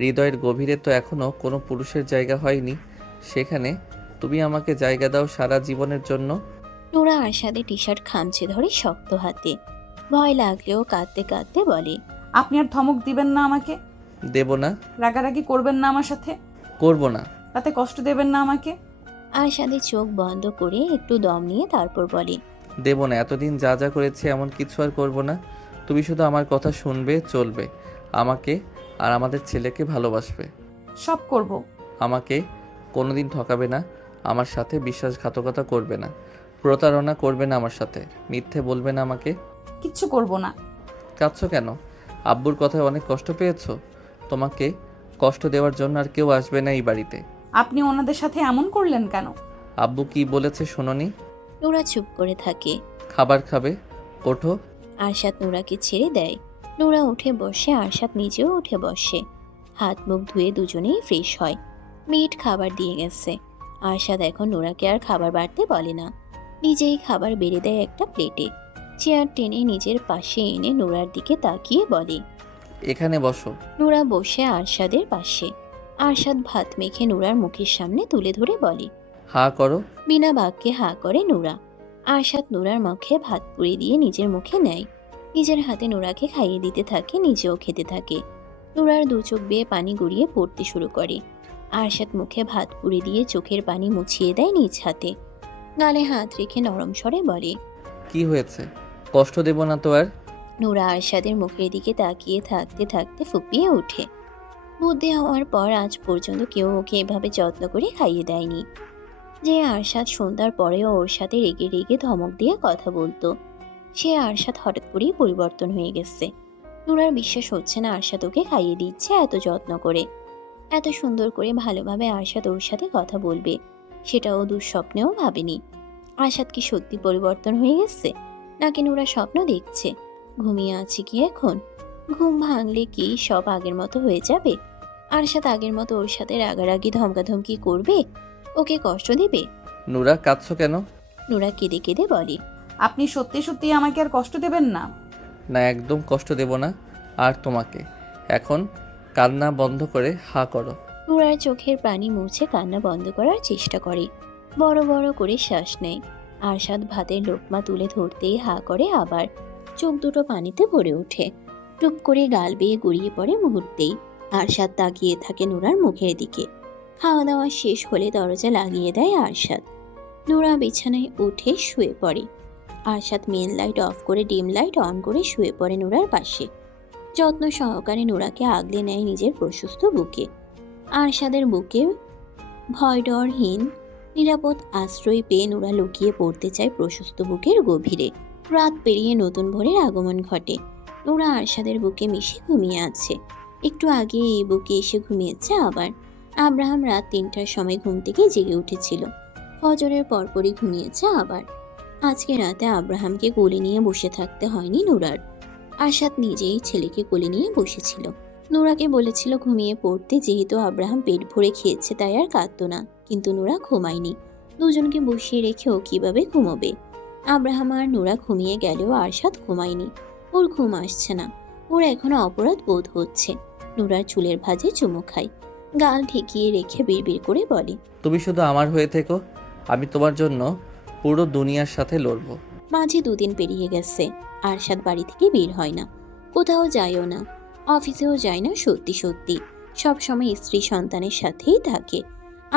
হৃদয়ের গভীরে তো এখনো কোনো পুরুষের জায়গা হয়নি, সেখানে তুমি আমাকে জায়গা দাও সারা জীবনের জন্য। নুরা আরশাদের টি শার্ট খামচে ধরে শক্ত হাতে। ভয় লাগলেও কাঁদতে কাঁদতে বলে, আপনি আর ধমক দিবেন না আমাকে? দেব না। রাগারাগি করবেন না আমার সাথে? করব না। তাতে কষ্ট দেবেন না আমাকে? আরশাদের চোখ বন্ধ করে একটু দম নিয়ে তারপর বলে, দেব না। এতদিন যা যা করেছি এমন কিছু আর করব না। তুমি শুধু আমার কথা শুনবে, চলবে, আমাকে আর আমাদের ছেলেকে ভালোবাসবে। সব করব। আমাকে কোনোদিন ঠকাবে না, আমার সাথে বিশ্বাসঘাতকতা করবে না, প্রতারণা করবে না আমার সাথে, মিথ্যে বলবে না আমাকে। কিচ্ছু করব না। কাঁদছো কেন? আব্বুর কথায় অনেক কষ্ট পেয়েছো? তোমাকে কষ্ট দেওয়ার জন্য আর কেউ আসবে না এই বাড়িতে। আপনি ওনাদের সাথে এমন করলেন কেন? আব্বু কি বলেছে শোনোনি? নুরা চুপ করে থাকে। খাবার খাবে? ওঠো। আরশাদ নুরাকে ছেড়ে দেয়। নুরা উঠে বসে, আরশাদ নিজেও উঠে বসে। হাত মুখ ধুয়ে দুজনেই ফ্রেশ হয়। মিট খাবার দিয়ে গেছে। আরশাদ এখন নুরাকে আর খাবার বাড়তে বলে না, নিজেই খাবার বেড়ে দেয় একটা প্লেটে। চেয়ার টেনে নিজের পাশে এনে নুরার দিকে তাকিয়ে বলে, এখানে বসো। নুরা বসে আরশাদের পাশে। আরশাদ ভাত মেখে নুরার মুখের সামনে তুলে ধরে বলে, হা করো। বিনা বাক্যে হা করে নুরা। আরশাদ নুরার মুখে ভাত পুড়ে দিয়ে নিজের মুখে নেয়। নিজের হাতে নুরাকে খাইয়ে দিতে থাকে, নিজেও খেতে থাকে। নুরার দু চোখ বেয়ে পানি গড়িয়ে পড়তে শুরু করে। আরশাদ মুখে ভাত পুড়ে দিয়ে চোখের পানি মুছিয়ে দেয় নিজ হাতে। গালে হাত রেখে নরম স্বরে বলে, কি হয়েছে? কষ্ট দেব না তো আর? নুরা আরশাদের মুখের দিকে তাকিয়ে থাকতে থাকতে ফুপিয়ে ওঠে। বুদ্ধি হওয়ার পর আজ পর্যন্ত কেউ ওকে এভাবে যত্ন করে খাইয়ে দেয়নি। যে আরশাদ সন্ধ্যার পরেও ওর সাথে রেগে রেগে ধমক দিয়ে কথা বলতো, সে আরশাদ হঠাৎ করেই পরিবর্তন হয়ে গেছে। নুরার বিশ্বাস হচ্ছে না আরশাদ ওকে খাইয়ে দিচ্ছে এত যত্ন করে, এত সুন্দর করে ভালোভাবে আরশাদ ওর সাথে কথা বলবে, সেটাও দুঃস্বপ্নেও ভাবেনি। আরশাদ কি সত্যি পরিবর্তন হয়ে গেছে, নাকি নুরা স্বপ্ন দেখছে? ঘুমিয়ে আছে কি এখন? ঘুম ভাঙলে কি সব আগের মতো হয়ে যাবে? আরশাদ আগের মতো ওর সাথে রাগারাগি ধমকাধমকি করবে, ওকে কষ্ট দেবে? নুরা কাঁদছো কেন? নুরা কেঁদে কেঁদে বলে, আপনি সত্যি সত্যি আমাকে আর কষ্ট দেবেন না? না, একদম কষ্ট দেব না আর তোমাকে। এখন কান্না বন্ধ করে হা করো। নুরার চোখের পানি মুছে কান্না বন্ধ করার চেষ্টা করে। বড় বড় করে শ্বাস নেয়। আরশাদ ভাতের লোকমা তুলে ধরতেই হা করে আবার। চোখ দুটো পানিতে ভরে ওঠে। টুপ করে গাল বেয়ে গড়িয়ে পড়ে মুহূর্তেই। আরশাদ তাকিয়ে থাকে নুরার মুখের দিকে। খাওয়া দাওয়া শেষ হলে দরজা লাগিয়ে দেয় আরশাদ। নুরা বিছানায় উঠে শুয়ে পড়ে। আরশাদ মেন লাইট অফ করে ডিম লাইট অন করে শুয়ে পড়ে নুরার পাশে। যত্ন সহকারে নুরাকে আগলে নেয় নিজের প্রশস্ত বুকে। আরশাদের বুকে ভয়ডরহীন নিরাপদ আশ্রয় পেয়ে নোরা লুকিয়ে পড়তে চায় প্রশস্ত বুকের গভীরে। রাত পেরিয়ে নতুন ভোরের আগমন ঘটে। নোরা আরশাদের বুকে মিশে ঘুমিয়ে আছে। একটু আগে এই বুকে এসে ঘুমিয়েছে আবার। আব্রাহাম রাত ৩টার সময় ঘুম থেকে জেগে উঠেছিল। ফজরের পরপরই ঘুমিয়েছে আবার। আজকে রাতে আব্রাহামকে কোলে নিয়ে বসে থাকতে হয়নি নোরার। আরশাদ নিজেই ছেলেকে কোলে নিয়ে বসেছিল। নোরাকে বলেছিল ঘুমিয়ে পড়তে, যেহেতু আব্রাহাম পেট ভরে খেয়েছে তাই আর কাঁদত না। কিন্তু নোরা ঘুমায়নি। দুজনকে বসিয়ে রেখেও কিভাবে ঘুমোবে? আব্রাহাম আর নোরা ঘুমিয়ে গেলেও আরশাদ ঘুমায়নি। ওর ঘুম আসছে না। ওর এখনো অপরাধ বোধ হচ্ছে। নোরার চুলের ভাঁজে চুমু খায়, গাল ঠেকিয়ে রেখে বিড়বিড় করে বলে, তুমি শুধু আমার হয়ে থেকো, আমি তোমার জন্য পুরো দুনিয়ার সাথে লড়বো। মাঝে 2 দিন পেরিয়ে গেছে। আরশাদ বাড়ি থেকে বের হয় না, কোথাও যায়ও না, অফিসেও যায় না। সত্যি সত্যি সব সময় স্ত্রী সন্তানের সাথেই থাকে।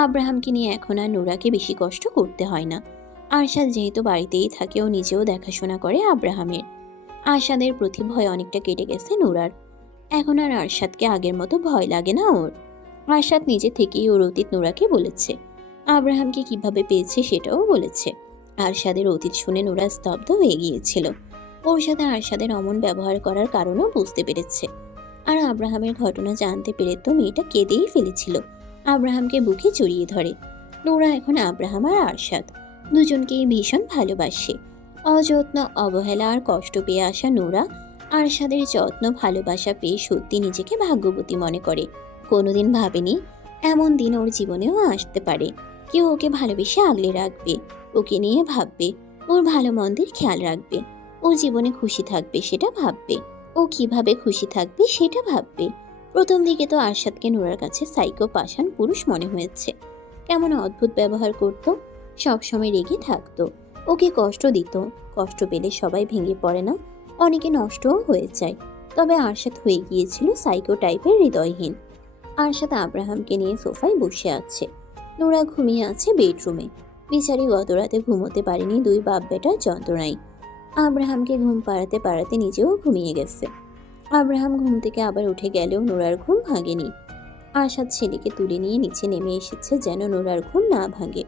আব্রাহামকে নিয়ে এখন আর নোরাকে বেশি কষ্ট করতে হয় না। আরশাদ যেহেতু বাড়িতেই থাকে, ও নিজেও দেখাশোনা করে আব্রাহামের। আরশাদের প্রতি ভয় অনেকটা কেটে গেছে নোরার। এখন আর আরশাদকে আগের মতো ভয় লাগে না ওর। আরশাদ নিজে থেকেই ওর অতীত নোরাকে বলেছে। আব্রাহামকে কিভাবে পেয়েছে সেটাও বলেছে। আরশাদের অতীত শুনে নোরা স্তব্ধ হয়ে গিয়েছিল। ওর সাথে আরশাদের অমন ব্যবহার করার কারণও বুঝতে পেরেছে। আর আব্রাহামের ঘটনা জানতে পেরে তো মেয়েটা কেঁদেই ফেলেছিল। আব্রাহামকে বুকে জড়িয়ে ধরে। নোরা এখন আব্রাহাম আর আরশাদ দুজনকেই ভীষণ ভালোবাসে। অযত্ন, অবহেলা আর কষ্ট পেয়ে আসা নোরা আরশাদের যত্ন, ভালোবাসা পেয়ে সত্যি নিজেকে ভাগ্যবতী মনে করে। কোনোদিন ভাবেনি এমন দিন ওর জীবনেও আসতে পারে। কেউ ওকে ভালোবেসে আগলে রাখবে, ওকে নিয়ে ভাববে, ওর ভালো মন্দের খেয়াল রাখবে, ওর জীবনে খুশি থাকবে সেটা ভাববে, ও কিভাবে খুশি থাকবে সেটা ভাববে। প্রথম দিকে তো আরশাদকে নোরার কাছে সাইকো পাষাণ পুরুষ মনে হয়েছে। কেমন অদ্ভুত ব্যবহার করত, সবসময় রেগে থাকতো, ওকে কষ্ট দিত। কষ্ট পেলে সবাই ভেঙে পড়ে না, অনেকে নষ্টও হয়ে যায়। তবে আরশাদ হয়ে গিয়েছিল সাইকো টাইপের হৃদয়হীন। আরশাদ আব্রাহামকে নিয়ে সোফায় বসে আছে। নোরা ঘুমিয়ে আছে বেডরুমে। বিচারি গত রাতে ঘুমোতে পারেনি 2 বাপ বেটার যন্ত্রণায়। আব্রাহামকে ঘুম পাড়াতে পাড়াতে নিজেও ঘুমিয়ে গেছে। আব্রাহাম ঘুম থেকে আবার উঠে গেলেও নোরার ঘুম ভাঙেনি। আরশাদ ছেলেকে তুলে নিয়ে নিচে নেমে এসেছে যেন নোরার ঘুম না ভাঙে।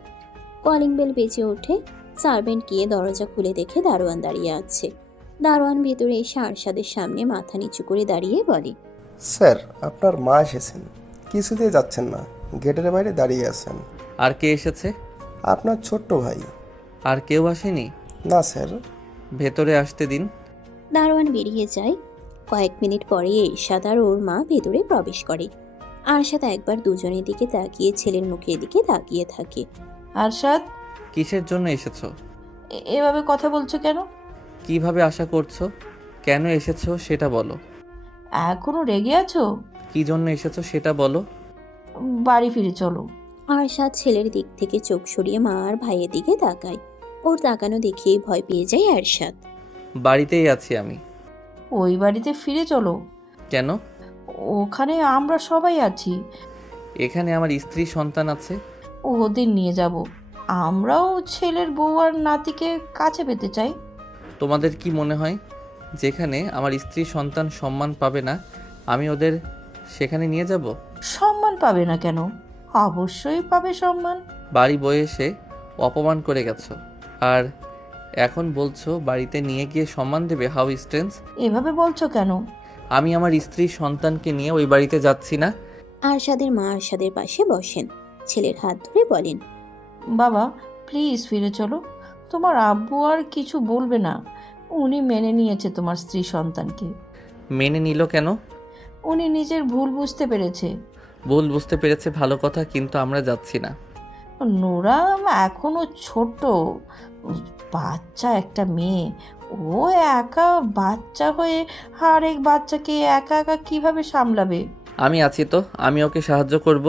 কলিং বেল বেজে ওঠে। সার্ভেন্ট গিয়ে দরজা খুলে দেখে দারোয়ান দাঁড়িয়ে আছে। দারোয়ান ভেতরে এসে আরশাদের সামনে মাথা নিচু করে দাঁড়িয়ে বলে, স্যার, আপনার মা এসেছেন, কিছুতেই যাচ্ছেন না, গেটের বাইরে দাঁড়িয়ে আছেন। আর কে এসেছে? আপনার ছোট্ট ভাই। আর কেউ আসেনি? না স্যার। ভেতরে আসতে দিন। দারোয়ান বেরিয়ে যায়। কয়েক মিনিট পরে এরশাদ আর ওর মা ভেতরে প্রবেশ করে। আরশাদ একবার দুজনের দিকে তাকিয়ে ছেলের মুখের দিকে তাকিয়ে থাকে। আরশাদ, কিসের জন্য এসেছো? এভাবে কথা বলছো কেন? কিভাবে আশা করছো? কেন এসেছো সেটা বলো। এখনো রেগে আছো? কি জন্য এসেছো সেটা বলো। বাড়ি ফিরে চলো। আরশাদ ছেলের দিক থেকে চোখ সরিয়ে মা আর ভাইয়ের দিকে তাকায়। ওর তাকানো দেখিয়েই ভয় পেয়ে যায় আরশাদ। বাড়িতেই আছি আমি। ওই বাড়িতে ফিরে চলো। কেন? ওখানে আমরা সবাই আছি। এখানে আমার স্ত্রী সন্তান আছে। ওদের নিয়ে যাব। আমরাও ছেলের বউ আর নাতিকে কাছে পেতে চাই। তোমাদের কি মনে হয় যেখানে আমার স্ত্রী সন্তান সম্মান পাবে না আমি ওদের সেখানে নিয়ে যাব? সম্মান পাবে না কেন? অবশ্যই পাবে সম্মান। বাড়ি বয়ে এসে অপমান করে গেছো, আর এখন বলছো বাড়িতে নিয়ে গিয়ে সম্মান দেবে? How strange. এভাবে বলছো কেন? আমি আমার স্ত্রী সন্তানকে নিয়ে ওই বাড়িতে যাচ্ছি না। আরশাদের মা আরশাদের পাশে বসেন, ছেলের হাত ধরে বলেন, বাবা প্লিজ ফিরে চলো। তোমার আব্বু আর কিছু বলবে না। উনি মেনে নিয়েছে তোমার স্ত্রী সন্তানকে। মেনে নিল কেন? উনি নিজের ভুল বুঝতে পেরেছে। ভুল বুঝতে পেরেছে ভালো কথা, কিন্তু আমরা যাচ্ছি না। নোরা এখনো ছোট বাচ্চা, একটা মেয়ে। ও একা বাচ্চা হয়ে আরেক বাচ্চাকে একা একা কিভাবে সামলাবে? আমি আছি তো, আমি ওকে সাহায্য করব।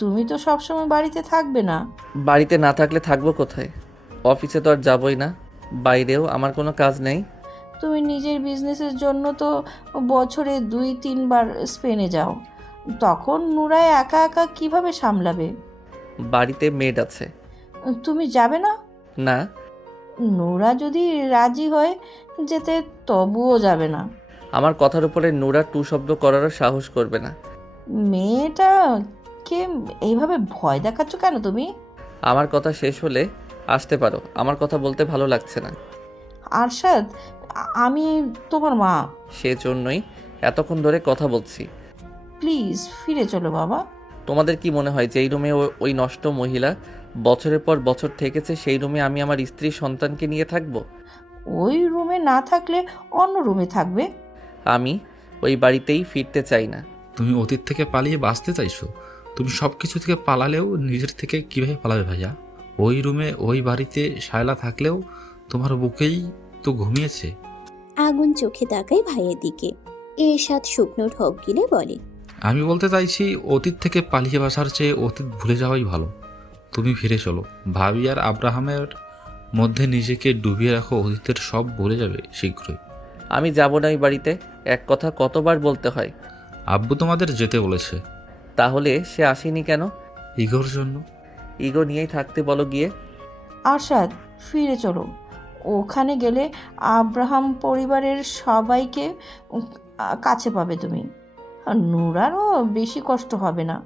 তুমি তো সবসময় বাড়িতে থাকবে না। বাড়িতে না থাকলে থাকবো কোথায়? অফিসে তো আর যাবই না, বাইরেও আমার কোনো কাজ নেই। তুমি নিজের বিজনেসের জন্য তো বছরে 2-3 বার স্পেনে যাও, তখন নুরায় একা একা কিভাবে সামলাবে? বাড়িতে মেড আছে। তুমি যাবে না? না। নোরা যদি রাজি হয় যেতে, তবুও যাবে না। আমার কথার উপরে নোরা টু শব্দ করারও সাহস করবে না। মেয়েটা আমাকে এইভাবে ভয় দেখাচ্ছ কেন তুমি? আমার কথা শেষ হলে আসতে পারো, আমার কথা বলতে ভালো লাগছে না। আরশাদ, আমি তোমার মা। সেজন্যই এতক্ষণ ধরে কথা বলছি। প্লিজ ফিরে চলো বাবা। তোমাদের কি মনে হয় যেই রুমে ওই নষ্ট মহিলা বছরের পর বছর থেকেছে সেই রুমে আমি আমার স্ত্রী সন্তানকে নিয়ে থাকবো? ওই রুমে না থাকলে অন্য রুমে থাকবে। আমি ওই বাড়িতেই ফিরতে চাই না। তুমি অতীত থেকে পালিয়ে বাঁচতে চাইছো? তুমি সব কিছু থেকে পালালেও নিজের থেকে কিভাবে পালাবে ভাইয়া? ওই রুমে ওই বাড়িতে শায়লা থাকলেও তোমার বুকেই তো ঘুমিয়েছে। আগুন চোখে তাকায় ভাইয়ের দিকে। এরশাদ শুকনো ঢোক গিলে বলে, আমি বলতে চাইছি অতীত থেকে পালিয়ে বাঁচার চেয়ে অতীত ভুলে যাওয়াই ভালো। তুমি ফিরে চলো। ভাবি আর আব্রাহামের মধ্যে নিজেকে ডুবিয়ে রাখো, অতীতের সব ভুলে যাবে শীঘ্রই। আমি যাব না ওই বাড়িতে। এক কথা কতবার বলতে হয়? আব্বু তোমাদের যেতে বলেছে। তাহলে সে আসেনি কেন? ইগোর জন্য। ইগো নিয়েই থাকতে বলো গিয়ে। আরশাদ, ফিরে চলো। ওখানে গেলে আব্রাহাম পরিবারের সবাইকে কাছে পাবে তুমি। আর নুরারও বেশি কষ্ট হবে না।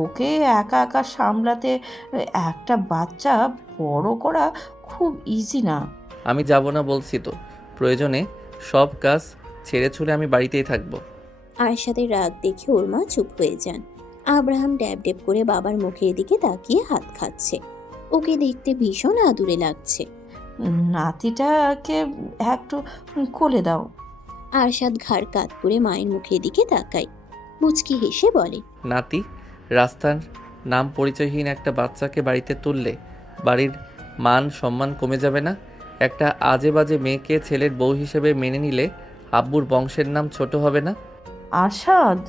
ওকে একা একা সামলাতে একটা বাচ্চা বড় করা খুব ইজি না। আমি যাব না বলছি তো। প্রয়োজনে সব কাজ ছেড়ে ছুড়ে আমি বাড়িতেই থাকবো। আরশাদের রাগ দেখে ওর মা চুপ হয়ে যান। আব্রাহাম ড্যাব ড্যাব করে বাবার মুখের দিকে তাকিয়ে হাত খাচ্ছে। ওকে দেখতে ভীষণ আদুরে লাগছে। নাতিটাকে একটু কোলে দাও। আরশাদ ঘাড় কাত করে মায়ের মুখের দিকে তাকায়। মুচকি হেসে বলে, নাতি? রাস্তার নাম পরিচয়হীন একটা বাচ্চাকে বাড়িতে তুললে বাড়ির মান সম্মান কমে যাবে না? একটা আজে বাজে মেয়েকে ছেলের বউ হিসেবে মেনে নিলে আব্বুর বংশের নাম ছোট হবে না? আরশাদ।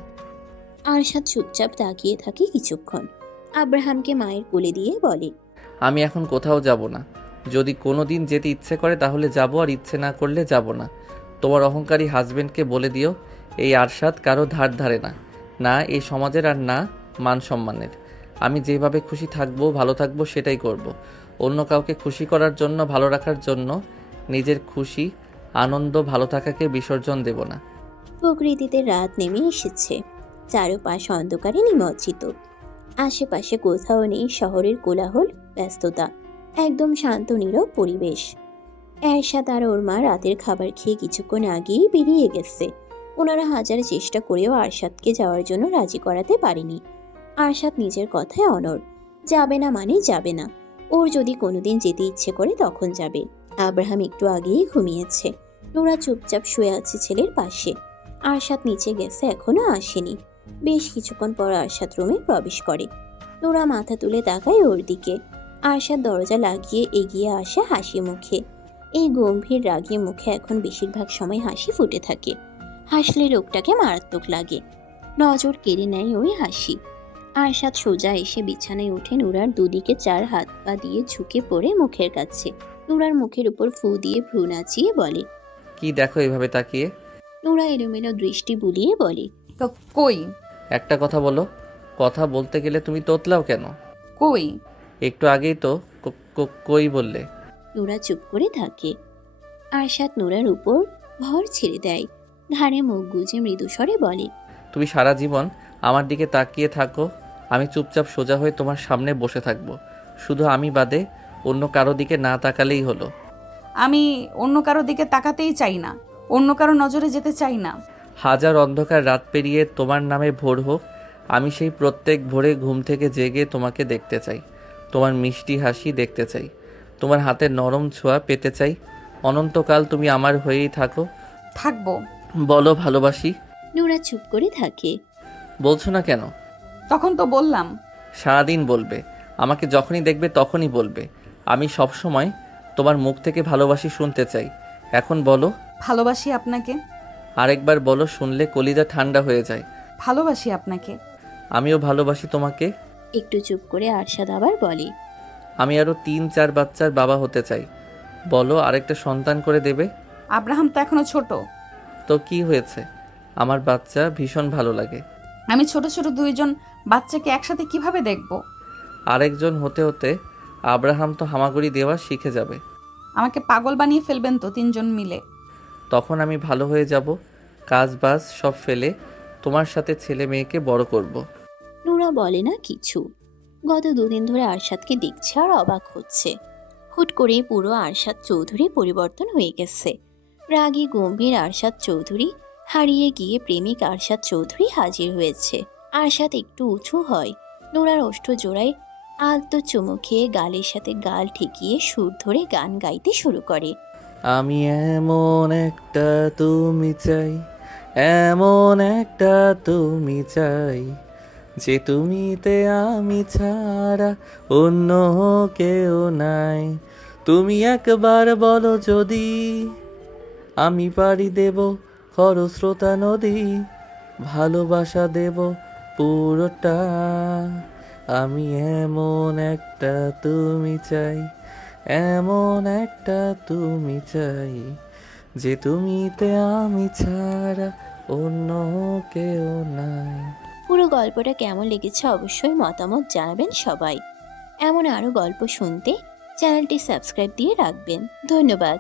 আরশাদ চুপচাপ তাকিয়ে থাকে কিছুক্ষণ। আব্রাহামকে মায়ের কোলে দিয়ে বলে, আমি এখন কোথাও যাব না। যদি কোনো দিন যেতে ইচ্ছে করে তাহলে যাব, আর ইচ্ছে না করলে যাব না। তোমার অহংকারী হাজবেন্ডকে বলে দিও এই আরশাদ কারো ধার ধারে না, না এই সমাজের আর না মান সম্মানের। আমি যেভাবে খুশি থাকবো, ভালো থাকবো, সেটাই করব। অন্য কাউকে খুশি করার জন্য, ভালো রাখার জন্য নিজের খুশি আনন্দ ভালো থাকাকে বিসর্জন দেব না। প্রকৃতিতে রাত নেমে এসেছে। চারপাশ অন্ধকারে নিমজ্জিত। আশেপাশে কোথাও নেই শহরের কোলাহল, ব্যস্ততা। একদম শান্ত নীরব পরিবেশ। এরশাদ আর ওর মা রাতের খাবার খেয়ে কিছুক্ষণ আগেই বেরিয়ে গেছে। ওনারা হাজার চেষ্টা করেও আরশাদকে যাওয়ার জন্য রাজি করাতে পারেনি। আরশাদ নিজের কথায় অনড়। যাবে না মানে যাবে না। ওর যদি কোনোদিন যেতে ইচ্ছে করে তখন যাবে। আব্রাহাম একটু আগেই ঘুমিয়েছে। নোরা চুপচাপ শুয়ে আছে ছেলের পাশে। আরশাদ নিচে গেছে, এখনো আসেনি। বেশ কিছুক্ষণ পর আরশাদ রুমে প্রবেশ করে। নোরা মাথা তুলে তাকায় ওর দিকে। আরশাদ দরজা লাগিয়ে এগিয়ে আসে হাসি মুখে। এই গম্ভীর রাগী মুখে এখন বেশিরভাগ সময় হাসি ফুটে থাকে। হাসলে লোকটাকে মারাত্মক লাগে। নজর কেড়ে নেয় ওই হাসি। আরশাদ সোজা এসে বিছানায় উঠে নুরার দুদিকে চার হাত পা দিয়ে ঝুঁকে পড়ে মুখের কাছে। নুরার মুখের উপর ফু দিয়ে ভ্রু নাচিয়ে বলে, কি দেখো এভাবে তাকিয়ে? নুরা এলোমেলো দৃষ্টি বুলিয়ে বলে, তো কই? একটা কথা বলো। কথা বলতে গেলে তুমি তোতলাও কেন? কই? একটু আগেই তো কই বললে। নুরা চুপ করে থাকে। আরশাদ নুরার উপর ভর ছেড়ে দেয়। ঘাড়ে মুখ গুজে মৃদু স্বরে বলে, তুমি সারা জীবন আমার দিকে তাকিয়ে থাকো, আমি চুপচাপ সোজা হয়ে তোমার সামনে বসে থাকবো। শুধু আমি বাদে অন্য কারো দিকে না তাকালেই হলো। আমি অন্য কারো দিকে তাকাতেই চাই না, অন্য কারো নজরে যেতে চাই না। হাজার অন্ধকার রাত পেরিয়ে তোমার নামে ভোর হোক, আমি সেই প্রত্যেক ভোরে ঘুম থেকে জেগে তোমাকে দেখতে চাই। তোমার মিষ্টি হাসি দেখতে চাই, তোমার হাতের নরম ছোঁয়া পেতে চাই। অনন্তকাল তুমি আমার হয়েই থাকো। থাকবো। বলো ভালোবাসি। নুরা চুপ করে থাকে। বলছো না কেন? তখন তো বললাম। সারাদিন বলবে, আমাকে যখনই দেখবে তখনই বলবে। আমি সব সময় তোমার মুখ থেকে ভালোবাসি শুনতে চাই। এখন বলো। ভালোবাসি আপনাকে। আরেকবার বলো, শুনলে কলিজা ঠান্ডা হয়ে যায়। ভালোবাসি আপনাকে। আমিও ভালোবাসি তোমাকে। একটু চুপ করে আরশাদ আবার বলে, আমি আরো 3-4 বাচ্চার বাবা হতে চাই। বলো, আরেকটা সন্তান করে দেবে? আব্রাহাম তো এখনো ছোট। তো কি হয়েছে, আমার বাচ্চা ভীষণ ভালো লাগে। আমি ছোট ছোট দুইজন বাচ্চাকে একসাথে কিভাবে দেখব? আরেকজন হতে হতে আব্রাহাম তো হামাগুড়ি দেওয়া শিখে যাবে। আমাকে পাগল বানিয়ে ফেলবেন তো তিনজন মিলে। তখন আমি ভালো হয়ে যাব, কাজ বাজ সব ফেলে তোমার সাথে ছেলে মেয়েকে বড় করব। নুরা বলে না কিছু। গত 2 দিন ধরে আরশাদকে দেখছে আর অবাক হচ্ছে। হুট করে পুরো আরশাদ চৌধুরী পরিবর্তন হয়ে গেছে। রাগী গম্ভীর আরশাদ চৌধুরী হারিয়ে গিয়ে প্রেমিক আরশাদ চৌধুরী হাজির হয়েছে। আরশাদ একটু উঁচু হয়, নুরার ওষ্ঠ জোড়ায় আলতো চুমু খেয়ে গালের সাথে গাল ঠেকিয়ে সুর ধরে গান গাইতে শুরু করে। আমি এমন একটা তুমি চাই, এমন একটা তুমি চাই, যে তুমিতে আমি ছাড়া অন্য কেউ নাই। তুমি একবার বলো যদি, আমি পাড়ি দেব খরস্রোতা নদী, ভালোবাসা দেব পুরোটা। আমি এমন একটা তুমি চাই, এমন একটা তুমি চাই, যে তুমিতে আমি ছাড়া অন্য কেউ নাই। পুরো গল্পটা কেমন লেগেছে অবশ্যই মতামত জানাবেন সবাই। এমন আরও গল্প শুনতে চ্যানেলটি সাবস্ক্রাইব দিয়ে রাখবেন। ধন্যবাদ।